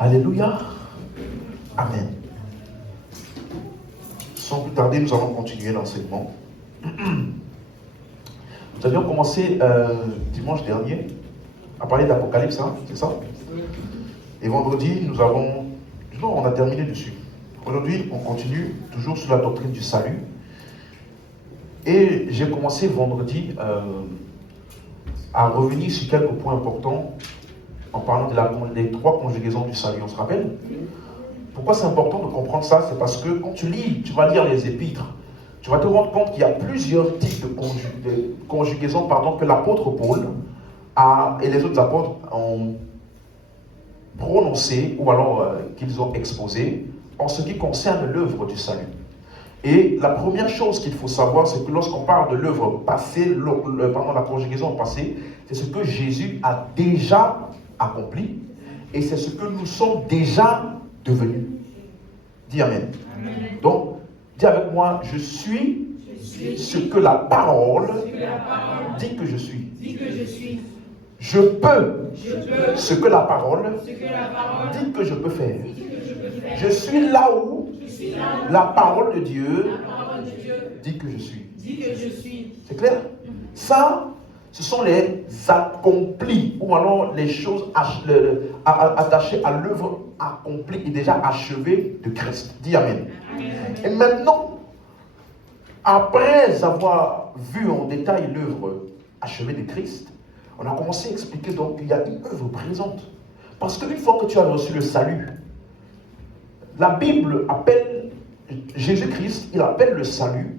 Alléluia. Amen. Sans plus tarder, nous allons continuer l'enseignement. Nous avions commencé dimanche dernier à parler d'Apocalypse, hein, c'est ça? Et vendredi, on a terminé dessus. Aujourd'hui, on continue toujours sur la doctrine du salut. Et j'ai commencé vendredi à revenir sur quelques points importants en parlant des trois conjugaisons du salut. On se rappelle? Pourquoi c'est important de comprendre ça? C'est parce que quand tu vas lire les épîtres, tu vas te rendre compte qu'il y a plusieurs types de conjugaisons que l'apôtre Paul et les autres apôtres ont prononcé ou alors qu'ils ont exposé en ce qui concerne l'œuvre du salut. Et la première chose qu'il faut savoir, c'est que lorsqu'on parle de l'œuvre passée, la conjugaison passée, c'est ce que Jésus a déjà accompli et c'est ce que nous sommes déjà devenus. Dis Amen. Amen. Donc, dis avec moi, je suis ce que la parole dit que je suis. Je peux ce que la parole dit que je peux faire. Je suis là où la parole de Dieu dit que je suis. C'est clair? Ça, ce sont les accomplis, ou alors les choses attachées à l'œuvre accomplie et déjà achevée de Christ. Dis Amen. Et maintenant, après avoir vu en détail l'œuvre achevée de Christ, on a commencé à expliquer donc qu'il y a une œuvre présente. Parce qu'une fois que tu as reçu le salut, la Bible appelle Jésus-Christ, il appelle le salut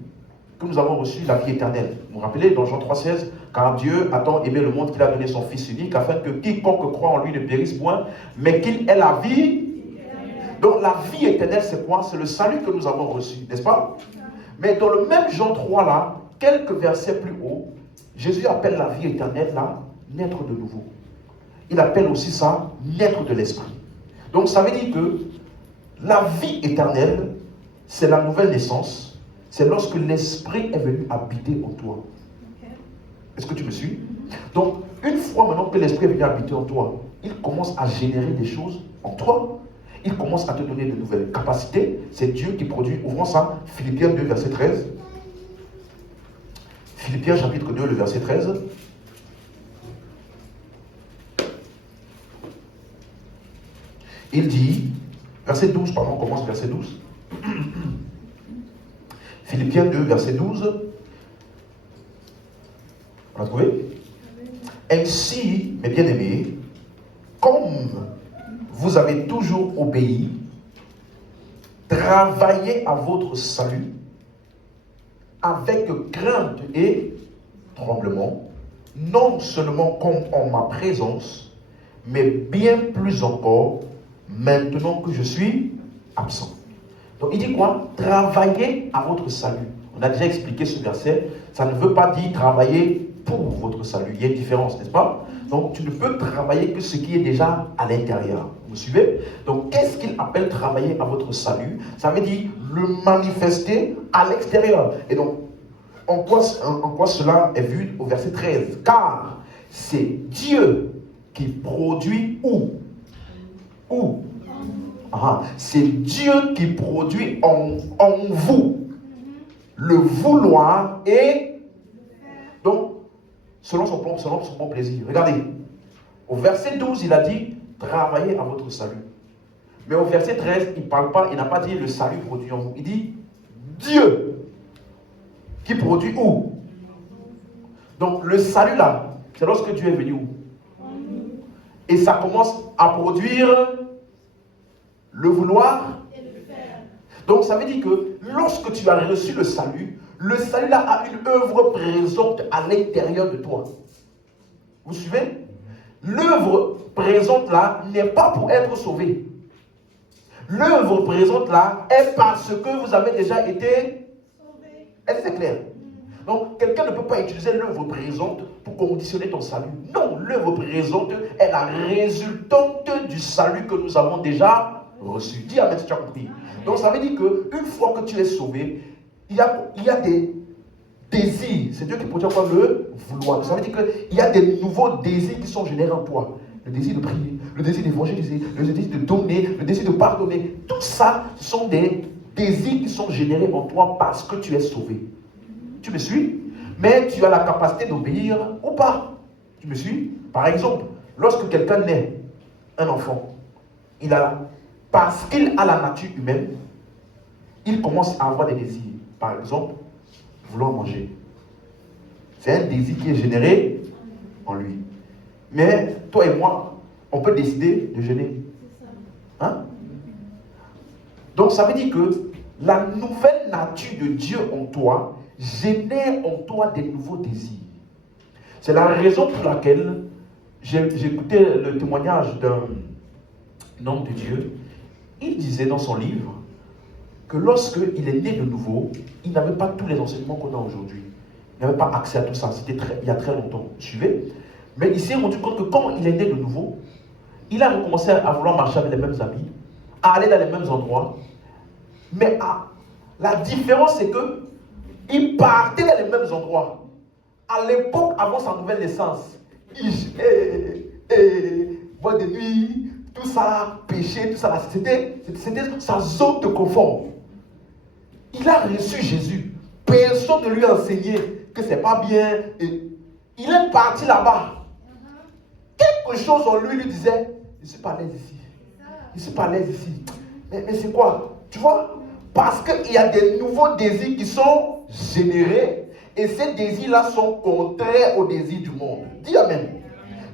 que nous avons reçu la vie éternelle. Vous vous rappelez dans Jean 3,16, car Dieu a tant aimé le monde qu'il a donné son Fils unique, afin que quiconque croit en lui ne périsse point, mais qu'il ait la vie. Donc la vie éternelle, c'est quoi? C'est le salut que nous avons reçu, n'est-ce pas? Mais dans le même Jean 3 là, quelques versets plus haut, Jésus appelle la vie éternelle là, naître de nouveau. Il appelle aussi ça, naître de l'esprit. Donc ça veut dire que la vie éternelle, c'est la nouvelle naissance. C'est lorsque l'esprit est venu habiter en toi. Est-ce que tu me suis? Donc, une fois maintenant que l'esprit est venu habiter en toi, il commence à générer des choses en toi. Il commence à te donner de nouvelles capacités. C'est Dieu qui produit. Ouvrons ça, Philippiens 2, verset 13. Philippiens chapitre 2, le verset 13. Il dit, verset 12, pardon, on commence verset 12. Philippiens 2, verset 12. On a trouvé? Ainsi, mes bien-aimés, comme vous avez toujours obéi, travaillez à votre salut avec crainte et tremblement, non seulement comme en ma présence, mais bien plus encore maintenant que je suis absent. Donc il dit quoi? Travaillez à votre salut. On a déjà expliqué ce verset. Ça ne veut pas dire travailler pour votre salut. Il y a une différence, n'est-ce pas? Donc tu ne peux travailler que ce qui est déjà à l'intérieur. Vous suivez? Donc qu'est-ce qu'il appelle travailler à votre salut? Ça veut dire le manifester à l'extérieur. Et donc, en quoi cela est vu au verset 13? Car c'est Dieu qui produit où? C'est Dieu qui produit en vous le vouloir et donc selon son bon plaisir. Regardez, au verset 12 il a dit travaillez à votre salut, mais au verset 13 il n'a pas dit le salut produit en vous, il dit Dieu qui produit où? Donc le salut là, c'est lorsque Dieu est venu où? Et ça commence à produire le vouloir et le faire. Donc ça veut dire que lorsque tu as reçu le salut là a une œuvre présente à l'intérieur de toi. Vous suivez? L'œuvre présente là n'est pas pour être sauvé. L'œuvre présente là est parce que vous avez déjà été sauvé. Est-ce que c'est clair? Donc quelqu'un ne peut pas utiliser l'œuvre présente pour conditionner ton salut. Non, l'œuvre présente est la résultante du salut que nous avons déjà reçu. Dis Amen si tu as compris. Donc ça veut dire qu'une fois que tu es sauvé, il y a des désirs. C'est Dieu qui produit quoi? Le vouloir. Ça veut dire qu'il y a des nouveaux désirs qui sont générés en toi. le désir de prier, le désir d'évangéliser, le désir de donner, le désir de pardonner. Tout ça, ce sont des désirs qui sont générés en toi parce que tu es sauvé. Tu me suis? Mais tu as la capacité d'obéir ou pas. Tu me suis? Par exemple, lorsque quelqu'un naît, un enfant, parce qu'il a la nature humaine, il commence à avoir des désirs. Par exemple, vouloir manger. C'est un désir qui est généré en lui. Mais toi et moi, on peut décider de jeûner. Hein? Donc ça veut dire que la nouvelle nature de Dieu en toi génère en toi des nouveaux désirs. C'est la raison pour laquelle j'ai écouté le témoignage d'un homme de Dieu. Il disait dans son livre que lorsqu'il est né de nouveau, il n'avait pas tous les enseignements qu'on a aujourd'hui. Il n'avait pas accès à tout ça. C'était il y a très longtemps. Vous suivez? Mais il s'est rendu compte que quand il est né de nouveau, il a recommencé à vouloir marcher avec les mêmes amis, à aller dans les mêmes endroits. Mais la différence, c'est que il partait dans les mêmes endroits. À l'époque, avant sa nouvelle naissance, boîte de nuit, tout ça, péché, tout ça, c'était sa zone de confort. Il a reçu Jésus. Personne ne lui a enseigné que c'est pas bien. Et il est parti là-bas. Quelque chose en lui disait, je ne suis pas à l'aise ici. Je ne suis pas à l'aise ici. Mais c'est quoi? Tu vois? Parce qu'il y a des nouveaux désirs qui sont générés. Et ces désirs-là sont contraires aux désirs du monde. Dis Amen.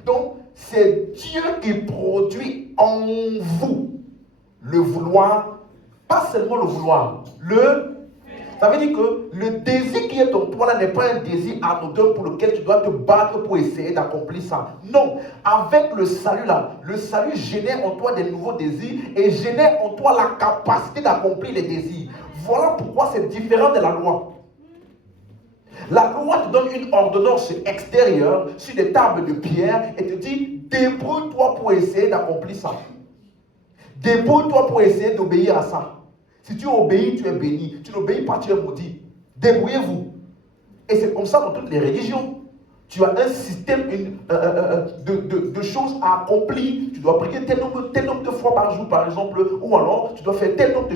Donc, c'est Dieu qui produit en vous le vouloir, pas seulement le vouloir, ça veut dire que le désir qui est en toi là n'est pas un désir anodin pour lequel tu dois te battre pour essayer d'accomplir ça. Non, avec le salut là, le salut génère en toi des nouveaux désirs et génère en toi la capacité d'accomplir les désirs. Voilà pourquoi c'est différent de la loi. La loi te donne une ordonnance extérieure sur des tables de pierre et te dit débrouille-toi pour essayer d'accomplir ça. Débrouille-toi pour essayer d'obéir à ça. Si tu obéis, tu es béni. Tu n'obéis pas, tu es maudit. Débrouillez-vous. Et c'est comme ça dans toutes les religions. Tu as un système de choses à accomplir. Tu dois prier tel nombre de fois par jour, par exemple. Ou alors, tu dois faire tel nombre de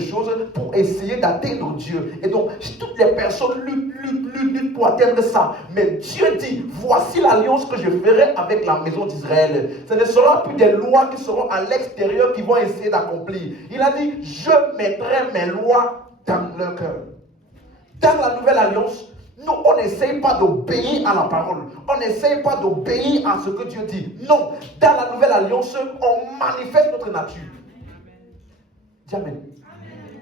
choses pour essayer d'atteindre Dieu. Et donc, toutes les personnes luttent pour atteindre ça. Mais Dieu dit, voici l'alliance que je ferai avec la maison d'Israël. Ce ne sera plus des lois qui seront à l'extérieur qui vont essayer d'accomplir. Il a dit, je mettrai mes lois dans leur cœur. Dans la nouvelle alliance, nous, on n'essaye pas d'obéir à la parole. On n'essaye pas d'obéir à ce que Dieu dit. Non, dans la nouvelle alliance, on manifeste notre nature. Dis Amen.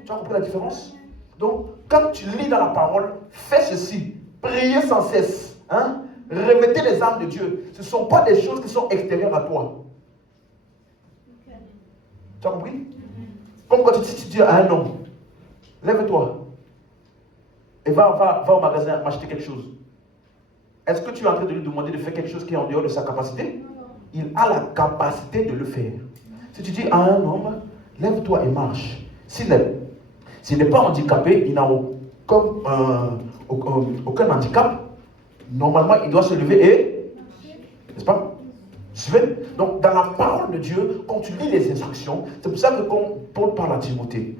Tu as compris la différence? Donc, quand tu lis dans la parole, fais ceci. Priez sans cesse. Hein? Revêtez les armes de Dieu. Ce ne sont pas des choses qui sont extérieures à toi. Tu as compris? Comme quand tu dis à un homme, lève-toi. Et va au magasin m'acheter quelque chose. Est-ce que tu es en train de lui demander de faire quelque chose qui est en dehors de sa capacité? Il a la capacité de le faire. Si tu dis à un homme, lève-toi et marche. S'il n'est pas handicapé, il n'a aucun handicap, normalement il doit se lever et... N'est-ce pas? Suivez? Donc dans la parole de Dieu, quand tu lis les instructions, c'est pour ça que quand Paul parle à Timothée,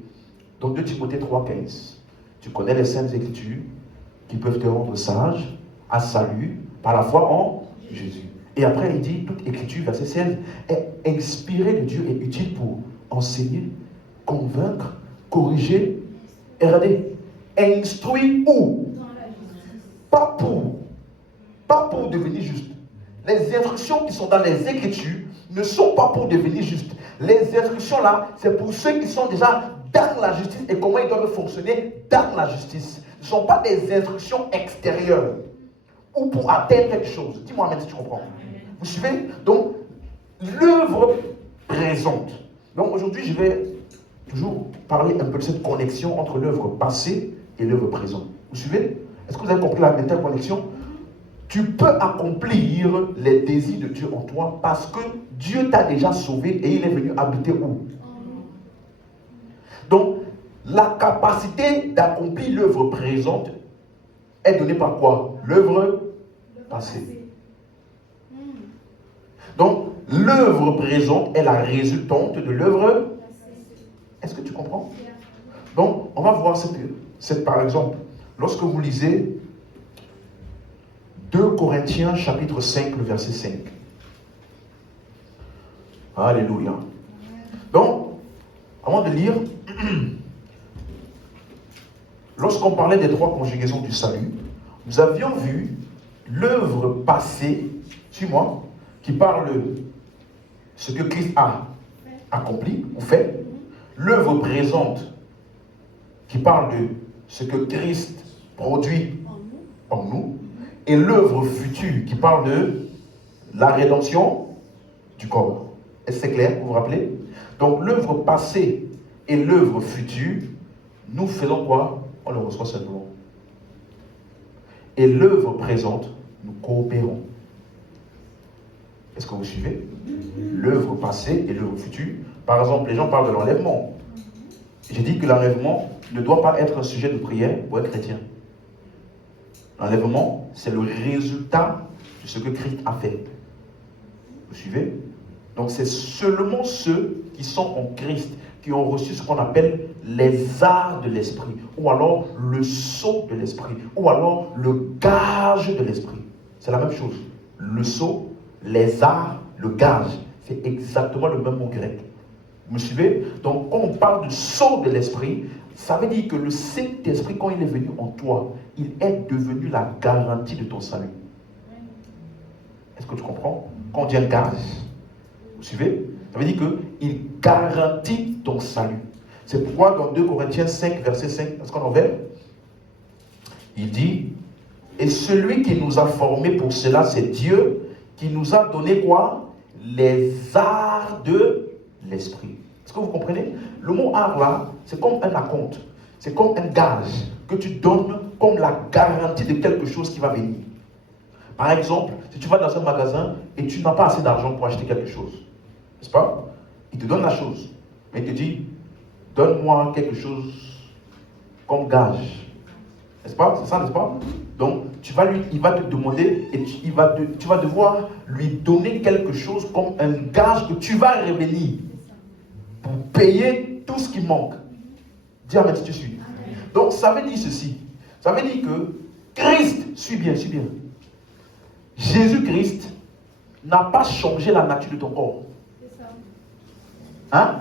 donc 2 Timothée 3,15, tu connais les saintes écritures qui peuvent te rendre sage, à salut, par la foi en Jésus. Et après, il dit, toute écriture, verset 16, est inspirée de Dieu et utile pour enseigner, convaincre, corriger, érader. Instruire où? Pas pour devenir juste. Les instructions qui sont dans les écritures ne sont pas pour devenir juste. Les instructions là, c'est pour ceux qui sont déjà dans la justice et comment ils doivent fonctionner dans la justice. Ce ne sont pas des instructions extérieures ou pour atteindre quelque chose. Dis-moi même si tu comprends. Vous suivez? Donc, l'œuvre présente. Donc aujourd'hui, je vais toujours parler un peu de cette connexion entre l'œuvre passée et l'œuvre présente. Vous suivez? Est-ce que vous avez compris la interconnexion? Tu peux accomplir les désirs de Dieu en toi parce que Dieu t'a déjà sauvé et il est venu habiter où? Donc, la capacité d'accomplir l'œuvre présente est donnée par quoi? L'œuvre passée. Donc, l'œuvre présente est la résultante de l'œuvre. Est-ce que tu comprends? Donc, on va voir par exemple, lorsque vous lisez 2 Corinthiens chapitre 5, le verset 5. Alléluia. Donc, avant de lire, lorsqu'on parlait des 3 conjugaisons du salut, nous avions vu l'œuvre passée, suis-moi, qui parle de ce que Christ a accompli ou fait, l'œuvre présente qui parle de ce que Christ produit en nous, et l'œuvre future qui parle de la rédemption du corps. Est-ce que c'est clair, vous vous rappelez? Donc l'œuvre passée et l'œuvre future, nous faisons quoi? On le reçoit simplement. Et l'œuvre présente, nous coopérons. Est-ce que vous suivez? L'œuvre passée et l'œuvre future. Par exemple, les gens parlent de l'enlèvement. J'ai dit que l'enlèvement ne doit pas être un sujet de prière pour être chrétien. L'enlèvement, c'est le résultat de ce que Christ a fait. Vous suivez? Donc c'est seulement ceux qui sont en Christ qui ont reçu ce qu'on appelle les arts de l'esprit, ou alors le sceau de l'esprit, ou alors le gage de l'esprit. C'est la même chose. Le sceau, les arts, le gage, c'est exactement le même mot grec. Vous me suivez? Donc quand on parle du sceau de l'esprit, ça veut dire que le Saint-Esprit, quand il est venu en toi, il est devenu la garantie de ton salut. Est-ce que tu comprends? Quand on dit un gage, vous suivez? Ça veut dire qu'il garantit ton salut. C'est pourquoi dans 2 Corinthiens 5, verset 5, est-ce qu'on en verra? Il dit, et celui qui nous a formés pour cela, c'est Dieu, qui nous a donné quoi? Les arts de l'esprit. Est-ce que vous comprenez? Le mot art là, c'est comme un acompte. C'est comme un gage que tu donnes comme la garantie de quelque chose qui va venir. Par exemple, si tu vas dans un magasin et tu n'as pas assez d'argent pour acheter quelque chose, n'est-ce pas? Il te donne la chose, mais il te dit, donne-moi quelque chose comme gage. N'est-ce pas? C'est ça, n'est-ce pas? Donc, il va te demander et tu vas devoir lui donner quelque chose comme un gage que tu vas revenir pour payer tout ce qui manque. Dis Amen si tu suis. Donc, ça veut dire ceci. Ça veut dire que Christ, suis bien. Jésus-Christ n'a pas changé la nature de ton corps. Hein?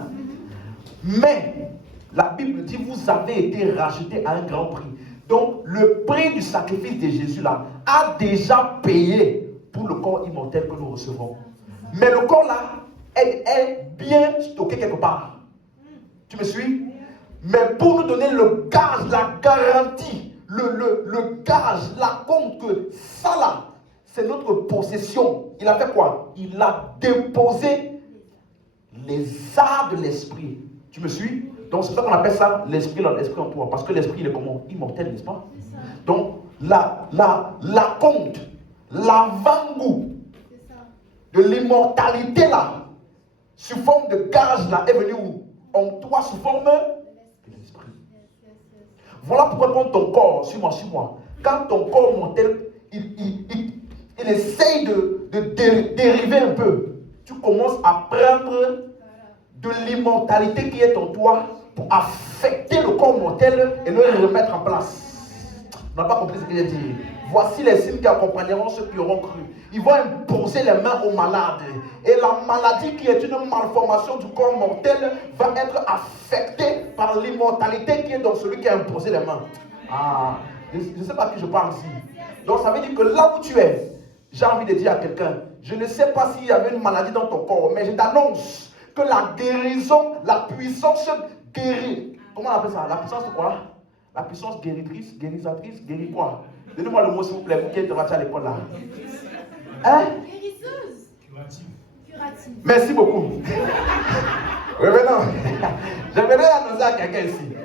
Mais la Bible dit, vous avez été rachetés à un grand prix. Donc, le prix du sacrifice de Jésus là a déjà payé pour le corps immortel que nous recevons. Mais le corps là est bien stocké quelque part. Tu me suis? Mais pour nous donner le gage, la garantie, le gage, la compte que ça là, c'est notre possession. Il a fait quoi? Il a déposé les arts de l'esprit. Tu me suis? Donc c'est ça qu'on appelle ça l'esprit en toi. Parce que l'esprit il est comment? Immortel, n'est-ce pas? Donc la compte, l'avant-goût de l'immortalité là, sous forme de gage là, est venu où? En toi sous forme de l'esprit. Voilà pourquoi quand ton corps, suis-moi, quand ton corps mortel, il essaye de dériver un peu, tu commences à prendre de l'immortalité qui est en toi pour affecter le corps mortel et le remettre en place. On n'a pas compris ce qu'il a dit. Voici les signes qui accompagneront ceux qui auront cru. Ils vont imposer les mains aux malades. Et la maladie qui est une malformation du corps mortel va être affectée par l'immortalité qui est dans celui qui a imposé les mains. Ah, je ne sais pas à qui je parle ici. Donc ça veut dire que là où tu es, j'ai envie de dire à quelqu'un, je ne sais pas s'il y avait une maladie dans ton corps, mais je t'annonce que la guérison, la puissance guérit. Comment on appelle ça? La puissance de quoi? La puissance guéritrice, guérisatrice, guérit quoi? Donnez-moi le mot s'il vous plaît, vous qui êtes à l'école là. Hein? Guérisseuse. Curative. Merci beaucoup. Oui, mais non. J'aimerais annoncer à quelqu'un ici.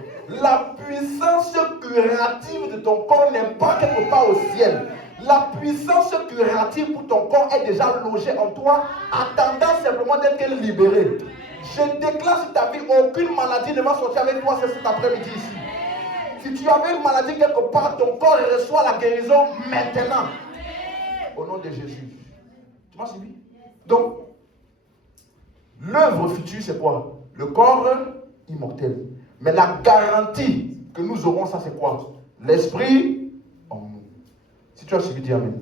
La puissance curative de ton corps n'est pas quelque part au ciel. La puissance curative pour ton corps est déjà logée en toi, attendant simplement d'être libérée. Je déclare sur ta vie, aucune maladie ne va sortir avec toi cet après-midi ici. Si tu avais une maladie quelque part, ton corps reçoit la guérison maintenant. Au nom de Jésus. Tu m'as suivi? Donc, l'œuvre future, c'est quoi? Le corps immortel. Mais la garantie que nous aurons, ça c'est quoi? L'esprit en nous. Si tu as suivi, dis Amen.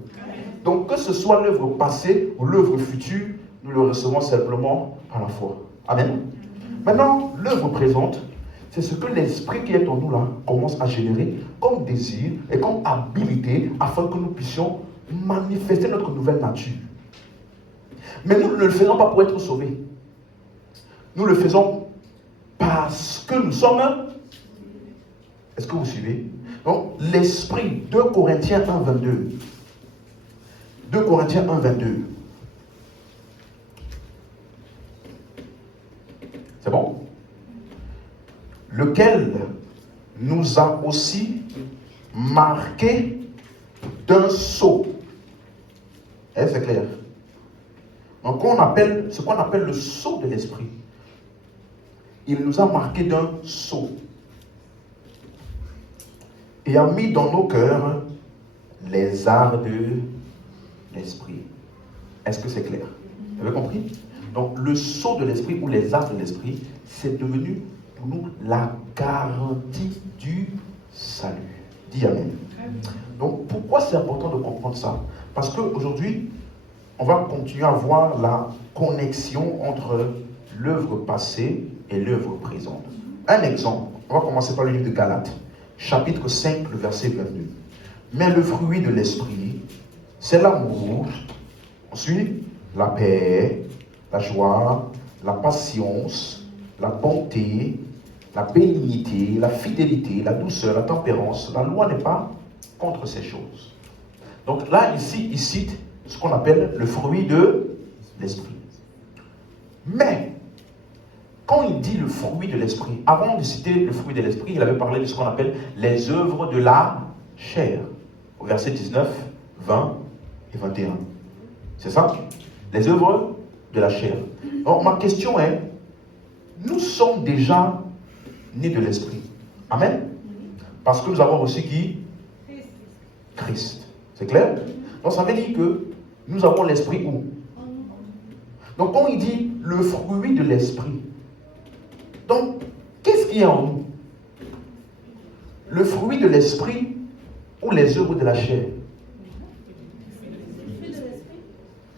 Donc, que ce soit l'œuvre passée ou l'œuvre future, nous le recevons simplement par la foi. Amen. Maintenant, l'œuvre présente, c'est ce que l'esprit qui est en nous là commence à générer comme désir et comme habilité afin que nous puissions manifester notre nouvelle nature. Mais nous ne le faisons pas pour être sauvés. Nous le faisons parce que nous sommes. Est-ce que vous suivez? Donc, l'esprit, 2 Corinthiens 1, 22. 2 Corinthiens 1, 22. C'est bon? Lequel nous a aussi marqué d'un sceau. C'est clair. Donc, ce qu'on appelle le sceau de l'esprit. Il nous a marqué d'un sceau. Et a mis dans nos cœurs les arts de l'esprit. Est-ce que c'est clair? Vous avez compris? Donc, le sceau de l'esprit ou les arts de l'esprit, c'est devenu pour nous la garantie du salut. Dis Amen. Donc, pourquoi c'est important de comprendre ça? Parce qu'aujourd'hui, on va continuer à voir la connexion entre l'œuvre passée et l'œuvre présente. Un exemple, on va commencer par le livre de Galates, chapitre 5, le verset 22. Mais le fruit de l'esprit, c'est l'amour, ensuite la paix, la joie, la patience, la bonté, la bénignité, la fidélité, la douceur, la tempérance. La loi n'est pas contre ces choses. Donc là, ici, il cite ce qu'on appelle le fruit de l'esprit. Mais, quand il dit le fruit de l'esprit, avant de citer le fruit de l'esprit, il avait parlé de ce qu'on appelle les œuvres de la chair. Au verset 19, 20 et 21. C'est ça? Les œuvres de la chair. Donc, ma question est, nous sommes déjà nés de l'esprit. Amen? Parce que nous avons reçu qui? Christ. C'est clair? Donc, ça veut dire que nous avons l'esprit où? Donc, quand il dit le fruit de l'esprit, donc, qu'est-ce qui est en nous? Le fruit de l'esprit ou les œuvres de la chair?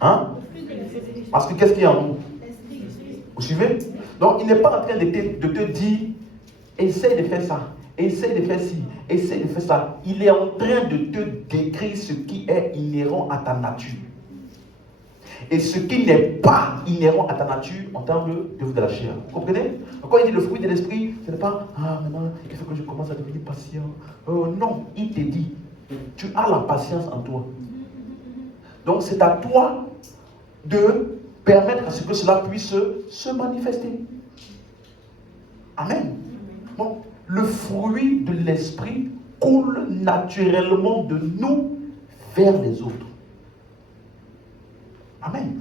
Hein? Parce que qu'est-ce qu'il y a en nous? Vous suivez? Donc, il n'est pas en train de te dire, essaye de faire ça, essaye de faire ci, essaye de faire ça. Il est en train de te décrire ce qui est inhérent à ta nature. Et ce qui n'est pas inhérent à ta nature en termes d'œuvre de la chair. Vous comprenez? Donc, quand il dit le fruit de l'esprit, ce n'est pas, maintenant, il faut que je commence à devenir patient. Non, il te dit, tu as la patience en toi. Donc, c'est à toi de permettre à ce que cela puisse se manifester. Amen. Donc, le fruit de l'esprit coule naturellement de nous vers les autres. Amen.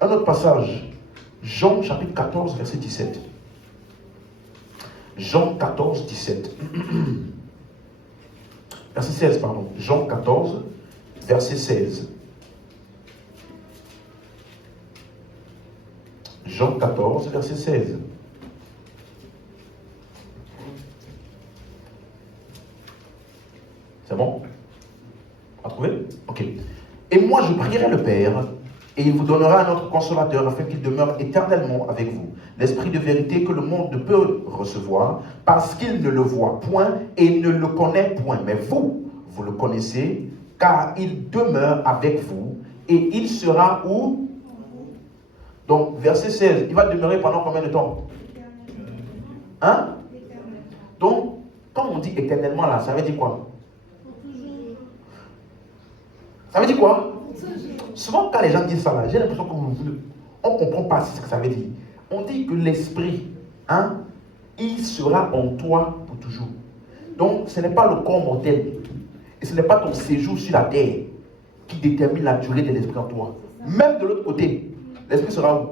Un autre passage, Jean chapitre 14, verset 17. Jean 14, 17. Verset 16, pardon. Jean 14, verset 16. Jean 14, verset 16. C'est bon? On a trouvé? Ok. Et moi, je prierai le Père, et il vous donnera un autre consolateur, afin qu'il demeure éternellement avec vous. L'esprit de vérité que le monde ne peut recevoir, parce qu'il ne le voit point et ne le connaît point. Mais vous, vous le connaissez, car il demeure avec vous, et il sera où? Donc, verset 16, il va demeurer pendant combien de temps? Hein? Donc, quand on dit éternellement là, ça veut dire quoi? Ça veut dire quoi? Souvent, quand les gens disent ça là, j'ai l'impression qu'on ne comprend pas ce que ça veut dire. On dit que l'esprit, hein, il sera en toi pour toujours. Donc, ce n'est pas le corps mortel. Et ce n'est pas ton séjour sur la terre qui détermine la durée de l'esprit en toi. Même de l'autre côté, l'esprit sera où?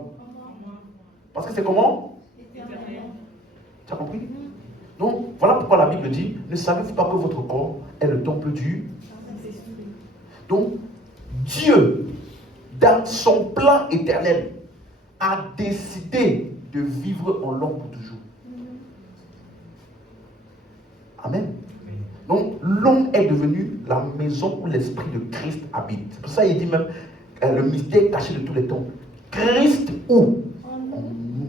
Parce que c'est comment? Tu as compris? Donc, voilà pourquoi la Bible dit, ne savez-vous pas que votre corps est le temple du... Donc, Dieu dans son plan éternel, a décidé de vivre en l'homme pour toujours. Amen. Donc, l'homme est devenu la maison où l'esprit de Christ habite. C'est pour ça qu'il dit même le mystère caché de tous les temps. Christ où? En nous.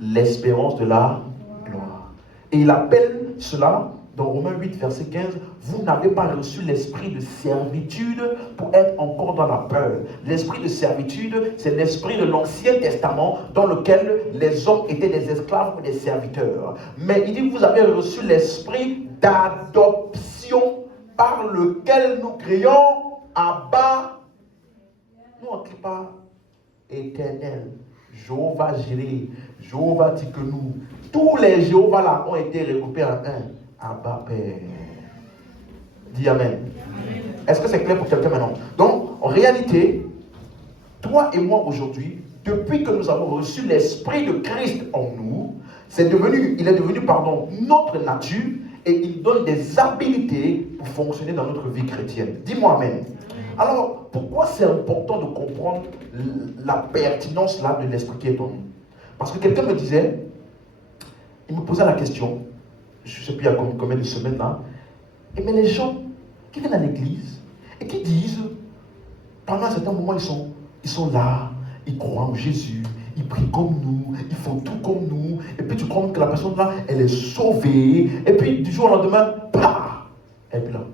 L'espérance de la gloire. Et il appelle cela, dans Romains 8, verset 15, vous n'avez pas reçu l'esprit de servitude pour être encore dans la peur. L'esprit de servitude, c'est l'esprit de l'Ancien Testament dans lequel les hommes étaient des esclaves ou des serviteurs. Mais il dit que vous avez reçu l'esprit d'adoption par lequel nous crions Abba. Nous on ne crie pas éternel, Jéhovah Jireh, Jéhovah Tikenu. Tous les Jéhovah là ont été regroupés en un. Abba Père. Dis Amen. Est-ce que c'est clair pour quelqu'un maintenant? Donc, en réalité, toi et moi aujourd'hui, depuis que nous avons reçu l'Esprit de Christ en nous, il est devenu, notre nature et il donne des habilités pour fonctionner dans notre vie chrétienne. Dis-moi Amen. Alors, pourquoi c'est important de comprendre la pertinence là de l'Esprit qui est en nous? Parce que quelqu'un me disait, il me posait la question, je ne sais plus il y a combien de semaines là, mais les gens qui viennent à l'église et qui disent, pendant un certain moment, ils sont là, ils croient en Jésus, ils prient comme nous, ils font tout comme nous, et puis tu crois que la personne là, elle est sauvée, et puis du jour au lendemain, pah, elle est plus là.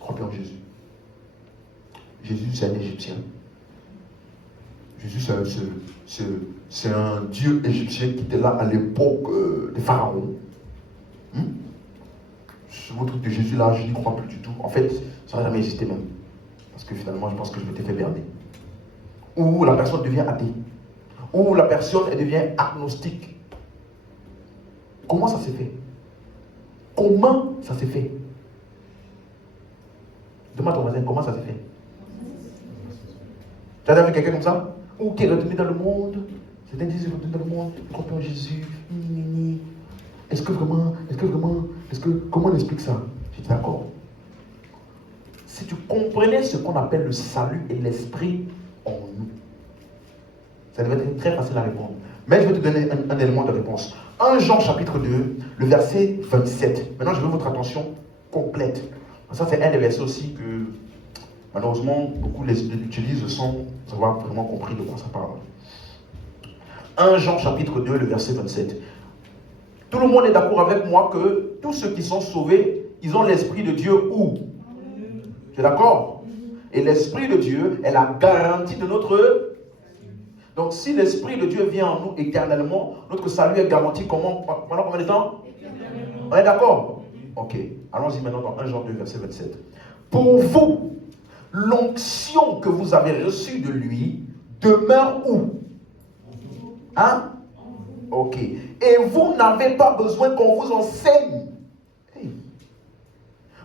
Crois plus en Jésus. Jésus, c'est un Égyptien. Jésus, c'est un dieu égyptien qui était là à l'époque des pharaons. Ce truc de Jésus là, je n'y crois plus du tout. En fait, ça n'a jamais existé même. Parce que finalement, je pense que je m'étais fait berner. Ou la personne devient athée. Ou la personne elle devient agnostique. Comment ça s'est fait? Comment ça s'est fait? Demande à ton voisin, comment ça s'est fait? Tu as déjà vu quelqu'un comme ça? Ou qui est retourné dans le monde? Certains disent retourner dans le monde, croire en Jésus. Est-ce que vraiment, comment on explique ça? Je dis d'accord. Si tu comprenais ce qu'on appelle le salut et l'esprit en nous, ça devait être très facile à répondre. Mais je vais te donner un élément de réponse. 1 Jean chapitre 2, le verset 27. Maintenant, je veux votre attention complète. Ça, c'est un des versets aussi que, malheureusement, beaucoup l'utilisent sans avoir vraiment compris de quoi ça parle. 1 Jean chapitre 2, le verset 27. Tout le monde est d'accord avec moi que tous ceux qui sont sauvés, ils ont l'Esprit de Dieu où? Tu es d'accord? Et l'Esprit de Dieu est la garantie de notre... Donc si l'Esprit de Dieu vient en nous éternellement, notre salut est garanti pendant combien de temps? On est d'accord? Ok. Allons-y maintenant dans 1 Jean 2, verset 27. Pour vous, l'onction que vous avez reçue de lui demeure où? Hein? Ok. Et vous n'avez pas besoin qu'on vous enseigne.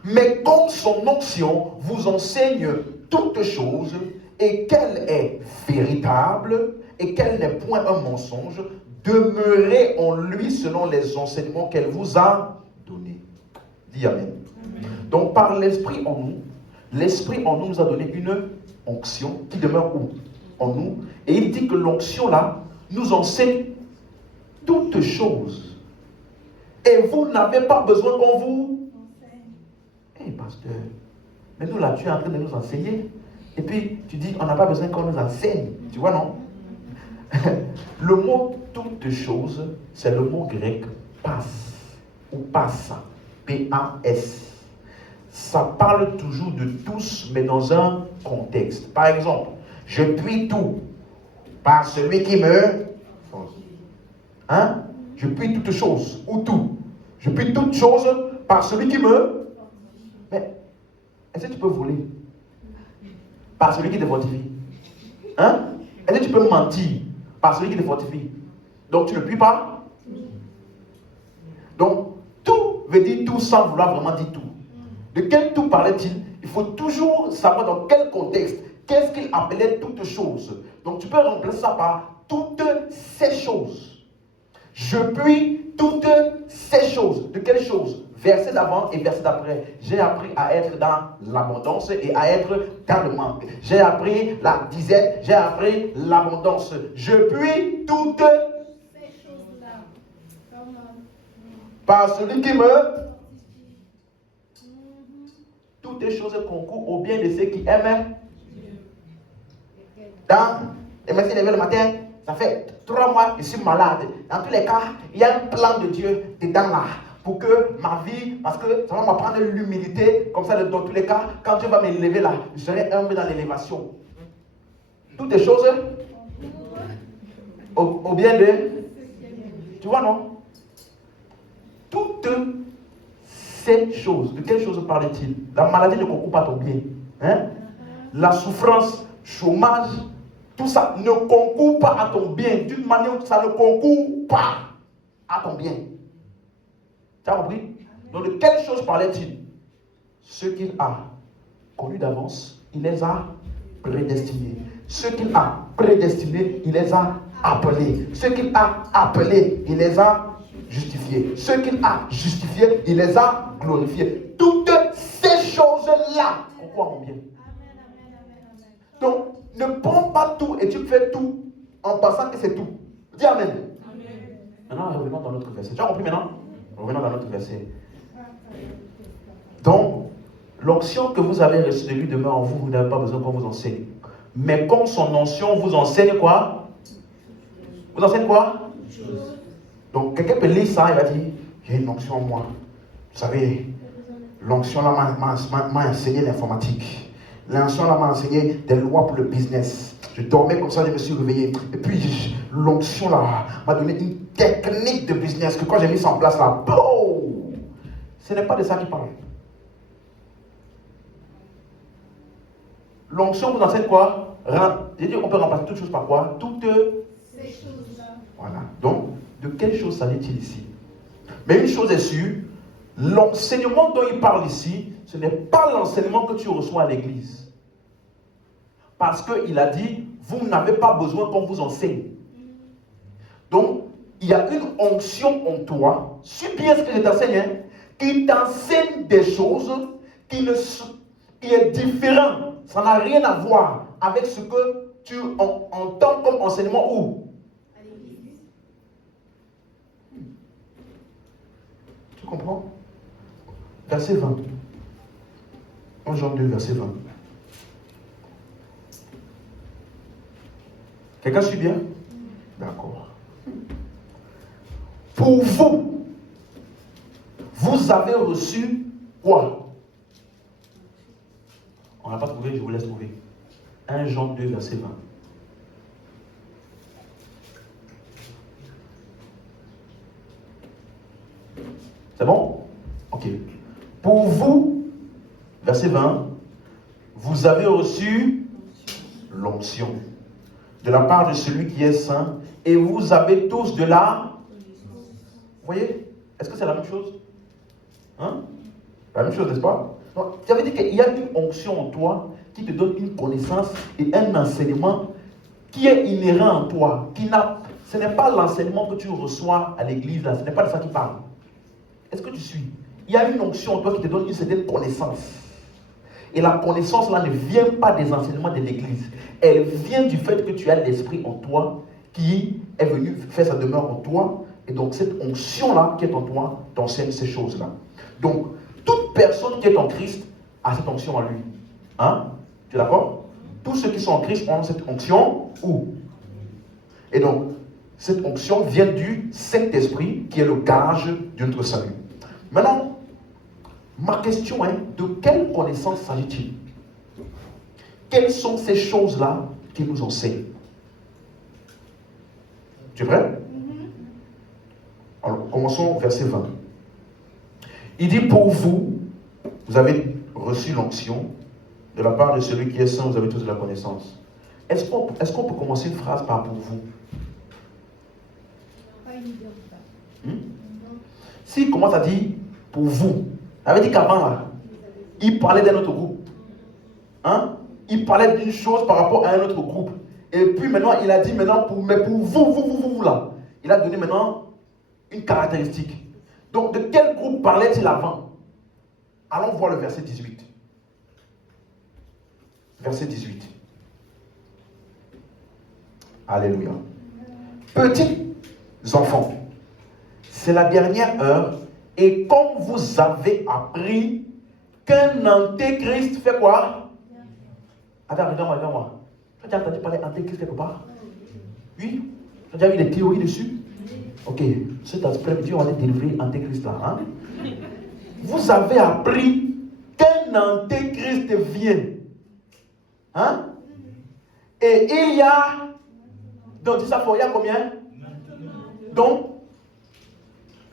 Mais comme son onction vous enseigne toutes choses et qu'elle est véritable et qu'elle n'est point un mensonge, demeurez en lui selon les enseignements qu'elle vous a donnés. Dis Amen. Donc par l'Esprit en nous nous a donné une onction qui demeure où? En nous. Et il dit que l'onction là nous enseigne toutes choses. Et vous n'avez pas besoin qu'on vous... Pasteur, mais nous là, tu es en train de nous enseigner. Et puis, tu dis, on n'a pas besoin qu'on nous enseigne. Tu vois, non? Le mot toutes choses, c'est le mot grec pas ou passa. P-A-S. Ça parle toujours de tous, mais dans un contexte. Par exemple, je puis tout par celui qui me... Hein? Je puis toutes choses, ou tout. Je puis toutes choses par celui qui me... Mais, est-ce que tu peux voler par celui qui te fortifie? Hein? Est-ce que tu peux mentir par celui qui te fortifie? Donc tu ne puis pas? Donc, tout veut dire tout sans vouloir vraiment dire tout. De quel tout parlait-il? Il faut toujours savoir dans quel contexte. Qu'est-ce qu'il appelait toutes choses? Donc tu peux remplacer ça par toutes ces choses. Je puis toutes ces choses. De quelles choses? Verset d'avant et verset d'après. J'ai appris à être dans l'abondance et à être dans le manque. J'ai appris la disette, j'ai appris l'abondance. Je puis toutes Ces choses-là. par celui qui me... Toutes les choses concourent au bien de ceux qui aiment. Et merci de lever le matin, ça fait 3 mois que je suis malade. Dans tous les cas, il y a un plan de Dieu dedans là. Pour que ma vie, parce que ça va m'apprendre l'humilité, comme ça dans tous les cas, quand Dieu va m'élever là, je serai humble dans l'élévation. Toutes les choses au bien de... Tu vois non? Toutes ces choses, de quelles choses parlait-il? La maladie ne concourt pas à ton bien. Hein? La souffrance, chômage, tout ça ne concourt pas à ton bien. D'une manière, ça ne concourt pas à ton bien. Tu as compris? Donc de quelles choses parlait-il? Ce qu'il a connu d'avance, il les a prédestinés. Ce qu'il a prédestinés, il les a appelés. Ce qu'il a appelés, il les a justifiés. Ce qu'il a justifiés, il les a glorifiés. Toutes ces choses-là concourent à mon bien. Donc, ne prends pas tout et tu fais tout en pensant que c'est tout. Dis Amen. Maintenant, revenons dans notre verset. Tu as compris maintenant? Revenons dans notre verset. Donc, l'onction que vous avez reçue de lui demeure en vous, vous n'avez pas besoin qu'on vous enseigne. Mais comme son onction vous enseigne quoi? Vous enseigne quoi? Donc, quelqu'un peut lire ça, il va dire, il y a une onction en moi. Vous savez, l'onction là m'a enseigné l'informatique. L'onction là m'a enseigné des lois pour le business. Je dormais comme ça, je me suis réveillé. Et puis, l'onction là m'a donné une technique de business que quand j'ai mis ça en place là, boum! Ce n'est pas de ça qu'il parle. L'onction vous enseigne quoi? J'ai dit, on peut remplacer toutes choses par quoi? Toutes ces choses-là. Voilà. Donc, de quelle chose s'agit-il ici? Mais une chose est sûre, l'enseignement dont il parle ici, ce n'est pas l'enseignement que tu reçois à l'église. Parce qu'il a dit, vous n'avez pas besoin qu'on vous enseigne. Donc, il y a une onction en toi, suis bien ce que je t'enseigne, hein, qui t'enseigne des choses qui est différent. Ça n'a rien à voir avec ce que tu entends comme enseignement où? À l'église. Tu comprends? Verset 20. 1 Jean 2, verset 20. Quelqu'un suit bien? D'accord. Pour vous, vous avez reçu quoi? On n'a pas trouvé, je vous laisse trouver. 1 Jean 2, verset 20. C'est bon? Ok. Pour vous, verset 20, vous avez reçu l'onction de la part de celui qui est saint et vous avez tous de la... Vous voyez? Est-ce que c'est la même chose? Hein? La même chose, n'est-ce pas? Donc, ça veut dire qu'il y a une onction en toi qui te donne une connaissance et un enseignement qui est inhérent en toi. Ce n'est pas l'enseignement que tu reçois à l'église, là, ce n'est pas de ça qu'il parle. Est-ce que tu suis? Il y a une onction en toi qui te donne une certaine connaissance. Et la connaissance là ne vient pas des enseignements de l'église. Elle vient du fait que tu as l'esprit en toi qui est venu faire sa demeure en toi. Et donc cette onction là qui est en toi t'enseigne ces choses là. Donc toute personne qui est en Christ a cette onction en lui. Hein? Tu es d'accord? Tous ceux qui sont en Christ ont cette onction où? Et donc cette onction vient du Saint-Esprit qui est le gage de notre salut. Maintenant, ma question est, de quelle connaissance s'agit-il? Quelles sont ces choses-là qui nous enseignent? Tu es prêt? Alors, commençons au verset 20. Il dit, pour vous, vous avez reçu l'onction de la part de celui qui est saint, vous avez tous de la connaissance. Est-ce qu'on peut commencer une phrase par pour vous? Pas une idée. S'il commence à dire pour vous, ça veut dire qu'avant là, il parlait d'un autre groupe. Hein? Il parlait d'une chose par rapport à un autre groupe. Et puis maintenant, il a dit maintenant, mais pour vous là. Il a donné maintenant une caractéristique. Donc, de quel groupe parlait-il avant? Allons voir le verset 18. Verset 18. Alléluia. Petits enfants, c'est la dernière heure, et comme vous avez appris qu'un antéchrist fait quoi? Attends, regarde-moi. Tu as déjà entendu parler d'antéchrist quelque part? Oui? Tu as déjà vu des théories dessus? Ok, cet après-midi, on va délivrer antéchrist là. Hein? Vous avez appris qu'un antéchrist vient. Hein? Et il y a, donc ça il y a combien? Donc,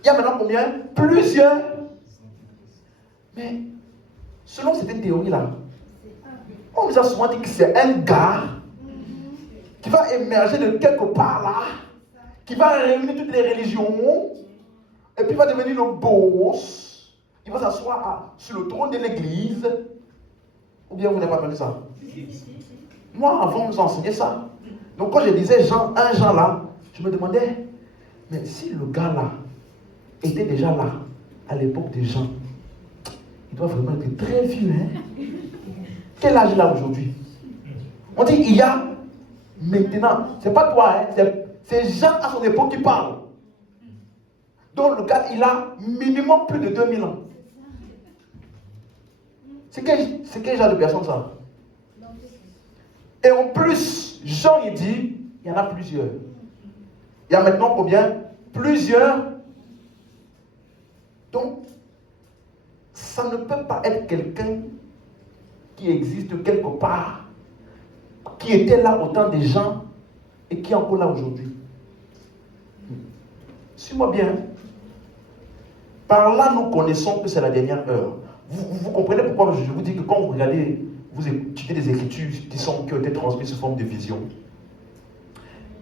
il y a maintenant combien? Plusieurs. Mais, selon cette théorie-là, on nous a souvent dit que c'est un gars qui va émerger de quelque part là, qui va réunir toutes les religions, et puis va devenir le boss. Il va s'asseoir sur le trône de l'église. Ou bien vous n'avez pas entendu ça? Moi, avant, on nous enseignait ça. Donc, quand je disais Jean, un Jean là, je me demandais, mais si le gars là était déjà là, à l'époque de Jean, il doit vraiment être très vieux, hein? Quel âge il a aujourd'hui? On dit, il y a maintenant, c'est pas toi, hein? C'est Jean à son époque qui parle. Donc, le gars, il a minimum plus de 2000 ans. C'est quel genre de personne ça? Et en plus, Jean, il dit, il y en a plusieurs. Il y a maintenant combien? Plusieurs. Donc, ça ne peut pas être quelqu'un qui existe quelque part, qui était là au temps des gens et qui est encore là aujourd'hui. Suis-moi bien. Par là, nous connaissons que c'est la dernière heure. Vous comprenez pourquoi je vous dis que quand vous regardez, vous étudiez des écritures qui ont été transmises sous forme de vision.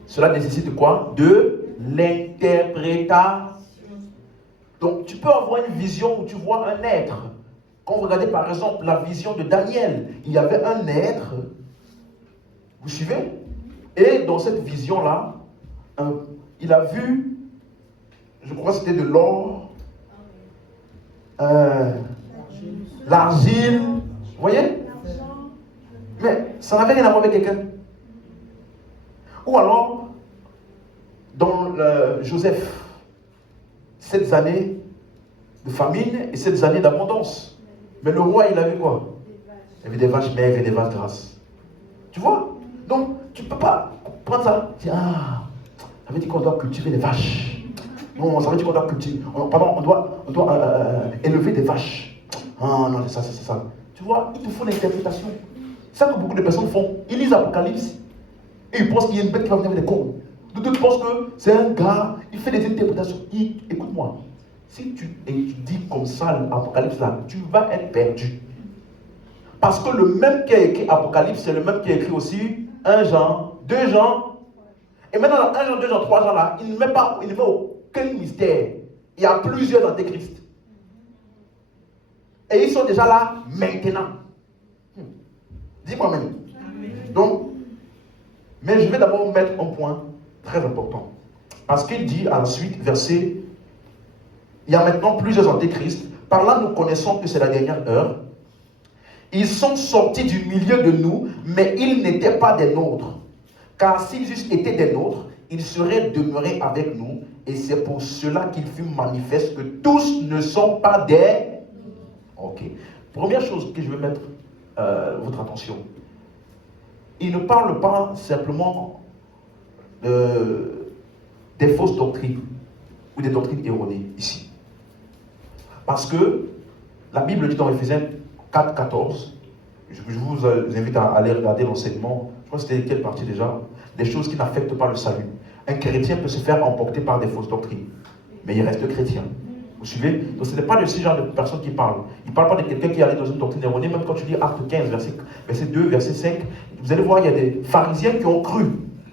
Cela nécessite quoi? De l'interprétation. Donc, tu peux avoir une vision où tu vois un être. Quand vous regardez par exemple la vision de Daniel, il y avait un être. Vous suivez? Et dans cette vision-là, il a vu, je crois que c'était de l'or, l'argile, vous voyez? Mais ça n'avait rien à voir avec quelqu'un. Ou alors, dans Joseph, 7 années de famine et 7 années d'abondance. Mais le roi, il avait quoi? Il avait des vaches maigres et des vaches grasses. Tu vois? Donc, tu ne peux pas prendre ça. Dire, ah, ça veut dire qu'on doit cultiver les vaches. Non, ça veut dire qu'on doit cultiver. Pardon, on doit élever des vaches. Ah non, c'est ça. Tu vois, il te faut l'interprétation. C'est ça que beaucoup de personnes font. Ils lisent l'Apocalypse et ils pensent qu'il y a une bête qui va venir avec des cornes. D'autres pensent que c'est un gars, il fait des interprétations. Écoute-moi, si tu étudies comme ça l'Apocalypse là, tu vas être perdu. Parce que le même qui a écrit Apocalypse, c'est le même qui a écrit aussi 1 Jean, 2 Jean. Et maintenant, dans 1 Jean, 2 Jean, 3 Jean là, il ne met aucun mystère. Il y a plusieurs antéchrists. Et ils sont déjà là maintenant. Dis-moi même. Donc, mais je vais d'abord mettre un point très important. Parce qu'il dit à la suite, verset, il y a maintenant plusieurs antéchrists. Par là, nous connaissons que c'est la dernière heure. Ils sont sortis du milieu de nous, mais ils n'étaient pas des nôtres. Car s'ils eussent été des nôtres, ils seraient demeurés avec nous. Et c'est pour cela qu'il fut manifeste que tous ne sont pas des... Ok. Première chose que je vais mettre votre attention. Il ne parle pas simplement des fausses doctrines ou des doctrines erronées ici. Parce que la Bible dit dans Ephésiens 4, 14, je vous invite à aller regarder l'enseignement, je crois que c'était quelle partie déjà, des choses qui n'affectent pas le salut. Un chrétien peut se faire emporter par des fausses doctrines, mais il reste chrétien. Vous suivez? Donc ce n'est pas de ce genre de personnes qui parlent. Il ne parle pas de quelqu'un qui allait dans une doctrine erronée, même quand tu lis Acte 15, verset 2, verset 5, vous allez voir, il y a des pharisiens qui ont cru.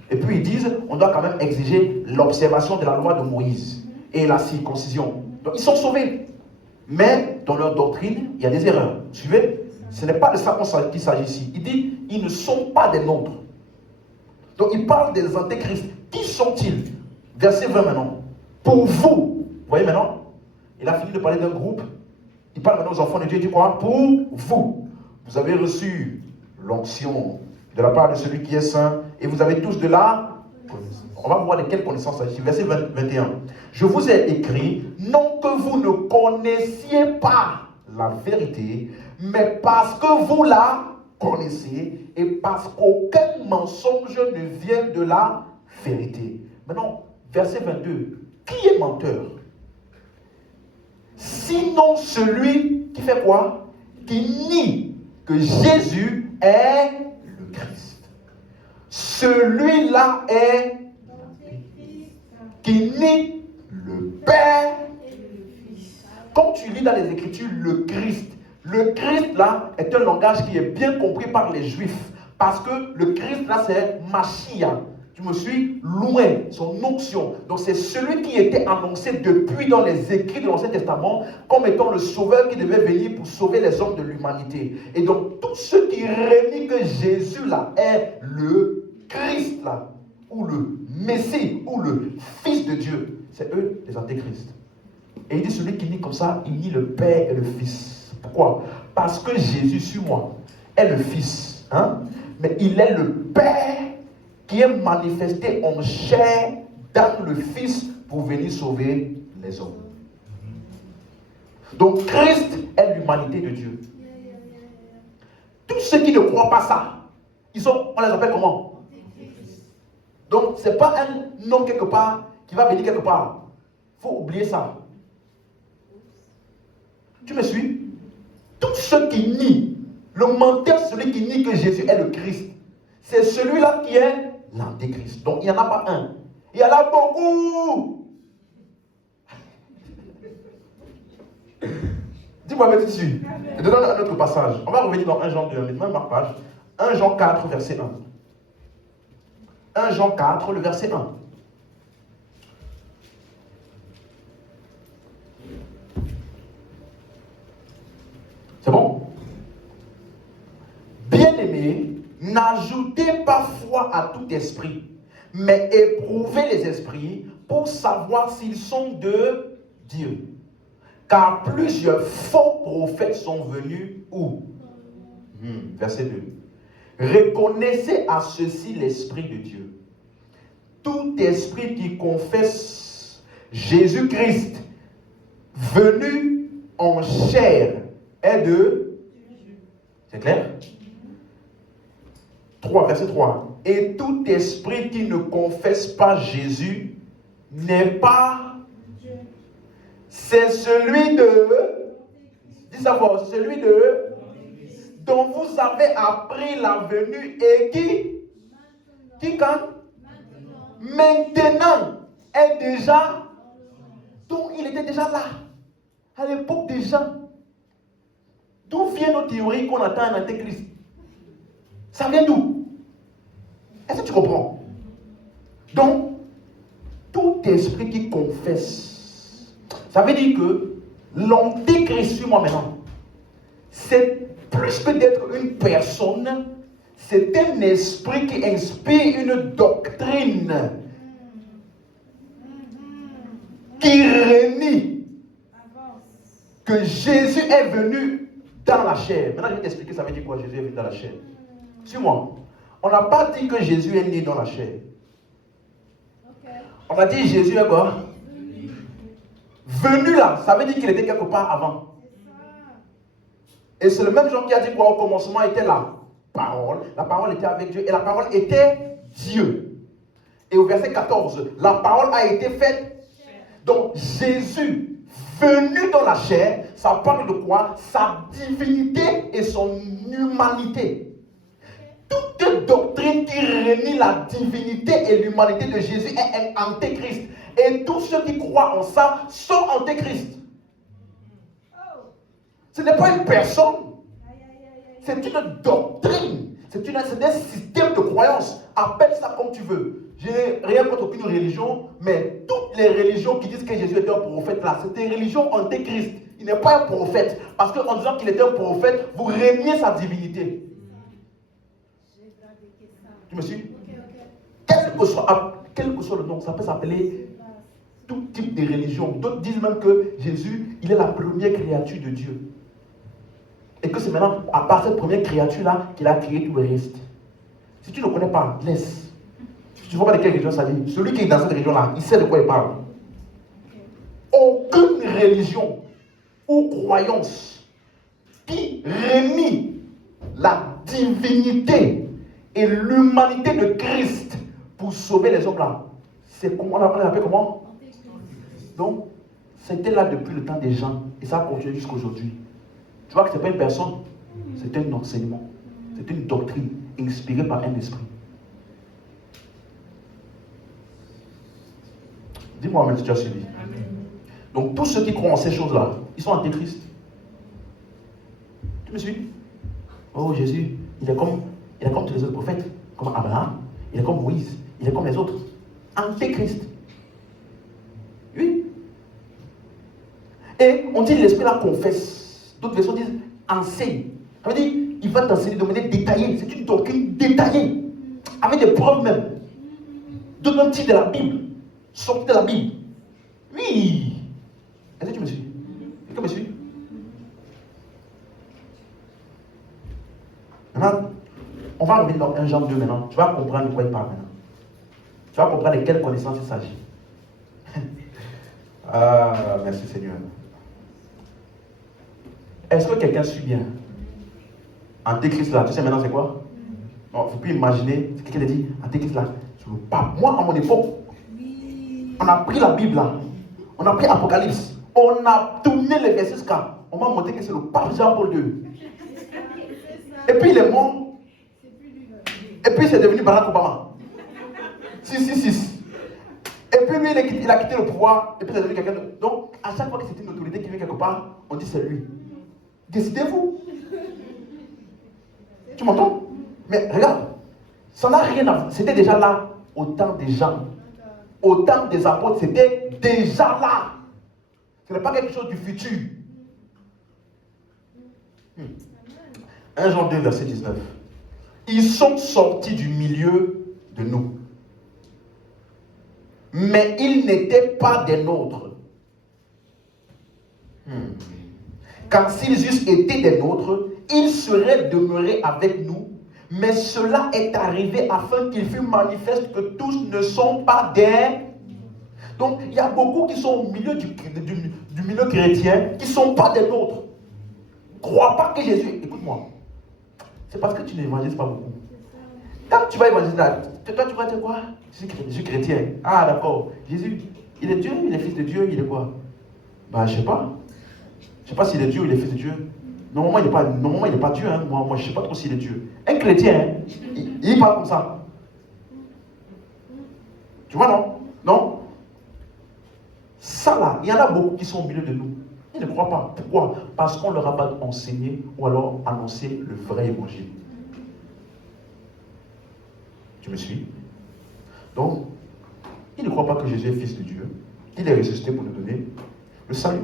Et puis ils disent, on doit quand même exiger l'observation de la loi de Moïse et la circoncision. Donc ils sont sauvés. Mais dans leur doctrine, il y a des erreurs. Vous suivez? Ce n'est pas de ça qu'il s'agit ici. Il dit, ils ne sont pas des nôtres. Donc il parle des antéchrists. Qui sont-ils? Verset 20 maintenant. Pour vous, voyez maintenant? Il a fini de parler d'un groupe. Il parle maintenant aux enfants de Dieu. Il dit quoi? Pour vous, vous avez reçu l'onction de la part de celui qui est saint et vous avez tous de la connaissance. On va voir de quelle connaissance il s'agit. Verset 21. Je vous ai écrit, non que vous ne connaissiez pas la vérité, mais parce que vous la connaissez et parce qu'aucun mensonge ne vient de la vérité. Maintenant, verset 22. Qui est menteur? Sinon celui qui fait quoi? Qui nie que Jésus est le Christ. Celui-là est qui nie le Père. Quand tu lis dans les Écritures le Christ là est un langage qui est bien compris par les Juifs. Parce que le Christ là c'est Mashiach. Tu me suis? Loin, son onction. Donc c'est celui qui était annoncé depuis dans les écrits de l'Ancien Testament comme étant le sauveur qui devait venir pour sauver les hommes de l'humanité. Et donc tous ceux qui renient que Jésus là est le Christ là, ou le Messie, ou le Fils de Dieu, c'est eux les antéchrists. Et il dit celui qui nie comme ça, il nie le Père et le Fils. Pourquoi? Parce que Jésus, sur moi, est le Fils. Hein? Mais il est le Père qui est manifesté en chair dans le Fils pour venir sauver les hommes. Donc Christ est l'humanité de Dieu. Tous ceux qui ne croient pas ça, on les appelle comment? Donc ce n'est pas un nom quelque part qui va venir quelque part. Il faut oublier ça. Tu me suis? Tous ceux qui nient, le menteur, celui qui nie que Jésus est le Christ, c'est celui-là qui est l'antéchrist. Donc il n'y en a pas un. Il y en a beaucoup. Dis-moi, mais dessus. Je te donne un autre passage. On va revenir dans 1 Jean 2, même ma page. 1 Jean 4, verset 1. 1 Jean 4, le verset 1. C'est bon? Bien-aimés, n'ajoutez pas foi à tout esprit, mais éprouvez les esprits pour savoir s'ils sont de Dieu. Car plusieurs faux prophètes sont venus où? Verset 2. Reconnaissez à ceci l'Esprit de Dieu. Tout esprit qui confesse Jésus-Christ venu en chair est de... C'est clair? 3, verset 3. Et tout esprit qui ne confesse pas Jésus n'est pas... C'est celui de... Dis ça fort, celui de... dont vous avez appris la venue et qui quand? Maintenant est déjà... Donc il était déjà là. À l'époque des gens. D'où viennent nos théories qu'on attend un antéchrist? Ça vient d'où? Est-ce que tu comprends? Donc, tout esprit qui confesse, ça veut dire que l'antéchrist sur moi maintenant, c'est plus que d'être une personne, c'est un esprit qui inspire une doctrine qui renie que Jésus est venu dans la chair. Maintenant, je vais t'expliquer ça veut dire quoi, Jésus est venu dans la chair. Suis-moi. On n'a pas dit que Jésus est né dans la chair. On a dit Jésus est quoi? Venu là, ça veut dire qu'il était quelque part avant. Et c'est le même Jean qui a dit quoi? Au commencement était la parole. La parole était avec Dieu et la parole était Dieu. Et au verset 14, la parole a été faite. Donc Jésus, venu dans la chair, ça parle de quoi? Sa divinité et son humanité. Toute doctrine qui renie la divinité et l'humanité de Jésus est un antéchrist. Et tous ceux qui croient en ça sont antéchrists. Ce n'est pas une personne. C'est une doctrine. C'est un système de croyance. Appelle ça comme tu veux. Je n'ai rien contre aucune religion, mais toutes les religions qui disent que Jésus était un prophète là, c'est des religions antéchrist. Il n'est pas un prophète. Parce qu'en disant qu'il était un prophète, vous reniez sa divinité. Tu me suis? Quel que soit le nom, ça peut s'appeler tout type de religion. D'autres disent même que Jésus, il est la première créature de Dieu. Et que c'est maintenant, à part cette première créature-là, qu'il a créé tout le reste. Si tu ne connais pas, laisse. Si tu ne vois pas de quelle religion ça dit, celui qui est dans cette religion-là, il sait de quoi il parle. Aucune religion ou croyance qui renie la divinité et l'humanité de Christ pour sauver les hommes là, c'est comment on l'appelle comment? Donc, c'était là depuis le temps des gens et ça a continué jusqu'à aujourd'hui. Tu vois que ce n'est pas une personne, c'est un enseignement, c'est une doctrine inspirée par un esprit. Dis-moi même si tu as suivi. Amen. Donc tous ceux qui croient en ces choses-là, ils sont antéchrist. Tu me suis? Oh Jésus, il est comme tous les autres prophètes, comme Abraham, il est comme Moïse, il est comme les autres. Antéchrist. Oui. Et on dit l'esprit la confesse. D'autres versions disent enseigne. Ça veut dire, il va t'enseigner de manière détaillée. C'est une doctrine détaillée. Avec des preuves même. Donne un titre de la Bible. Sortez de la Bible. Oui. Est-ce que tu me suis? Est-ce que tu me suis? Maintenant, on va revenir dans 1 Jean 2 maintenant. Tu vas comprendre de quoi il parle maintenant. Tu vas comprendre de quelle connaissance il s'agit. Ah, merci Seigneur. Est-ce que quelqu'un suit bien? Antéchrist là, tu sais maintenant c'est quoi? Non, il ne faut plus imaginer, c'est quelqu'un qui dit, Antéchrist là, c'est le pape. Moi, à mon époque, on a pris la Bible là, on a pris Apocalypse, on a tourné les versets jusqu'à, on m'a montré que c'est le pape Jean-Paul II. Et puis il est mort. Et puis c'est devenu Barack Obama. 666. Et puis lui, il a quitté le pouvoir, et puis c'est devenu quelqu'un d'autre. Donc, à chaque fois que c'est une autorité qui vient quelque part, on dit c'est lui. Décidez-vous. Tu m'entends? Mais regarde, ça n'a rien à voir. C'était déjà là au temps des gens. Au temps des apôtres, c'était déjà là. Ce n'est pas quelque chose du futur. 1 Jean 2, verset 19. Ils sont sortis du milieu de nous. Mais ils n'étaient pas des nôtres. Car s'ils eussent été des nôtres, ils seraient demeurés avec nous. Mais cela est arrivé afin qu'il fût manifeste que tous ne sont pas des... Donc, il y a beaucoup qui sont au milieu du milieu chrétien, qui ne sont pas des nôtres. Crois pas que Jésus... Écoute-moi. C'est parce que tu n'évangélises pas beaucoup. Quand tu vas évangéliser, toi tu vas dire quoi? Je suis chrétien. Ah d'accord. Jésus, il est Dieu, il est fils de Dieu, il est quoi? Bah je sais pas. Je sais pas s'il est Dieu ou il est fils de Dieu. Normalement il n'est pas Dieu. Hein. Moi je sais pas trop s'il est Dieu. Un chrétien, hein, il parle comme ça. Tu vois non? Non? Ça là, il y en a beaucoup qui sont au milieu de nous. Ils ne croient pas. Pourquoi? Parce qu'on ne leur a pas enseigné ou alors annoncé le vrai évangile. Tu me suis? Donc, ils ne croient pas que Jésus est fils de Dieu. Il est ressuscité pour nous donner le salut.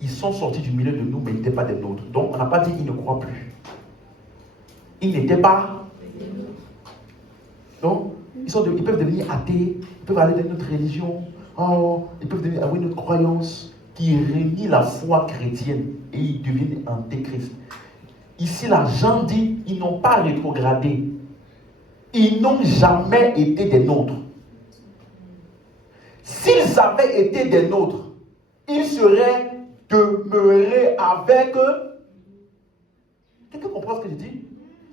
Ils sont sortis du milieu de nous, mais ils n'étaient pas des nôtres. Donc, on n'a pas dit qu'ils ne croient plus. Ils n'étaient pas. Donc, ils peuvent devenir athées, ils peuvent aller dans notre religion, ils peuvent avoir une autre croyance qui renie la foi chrétienne et ils deviennent antéchrist. Ici, là, Jean dit, ils n'ont pas rétrogradé. Ils n'ont jamais été des nôtres. S'ils avaient été des nôtres, ils seraient demeurés avec eux. Quelqu'un comprend ce que je dis?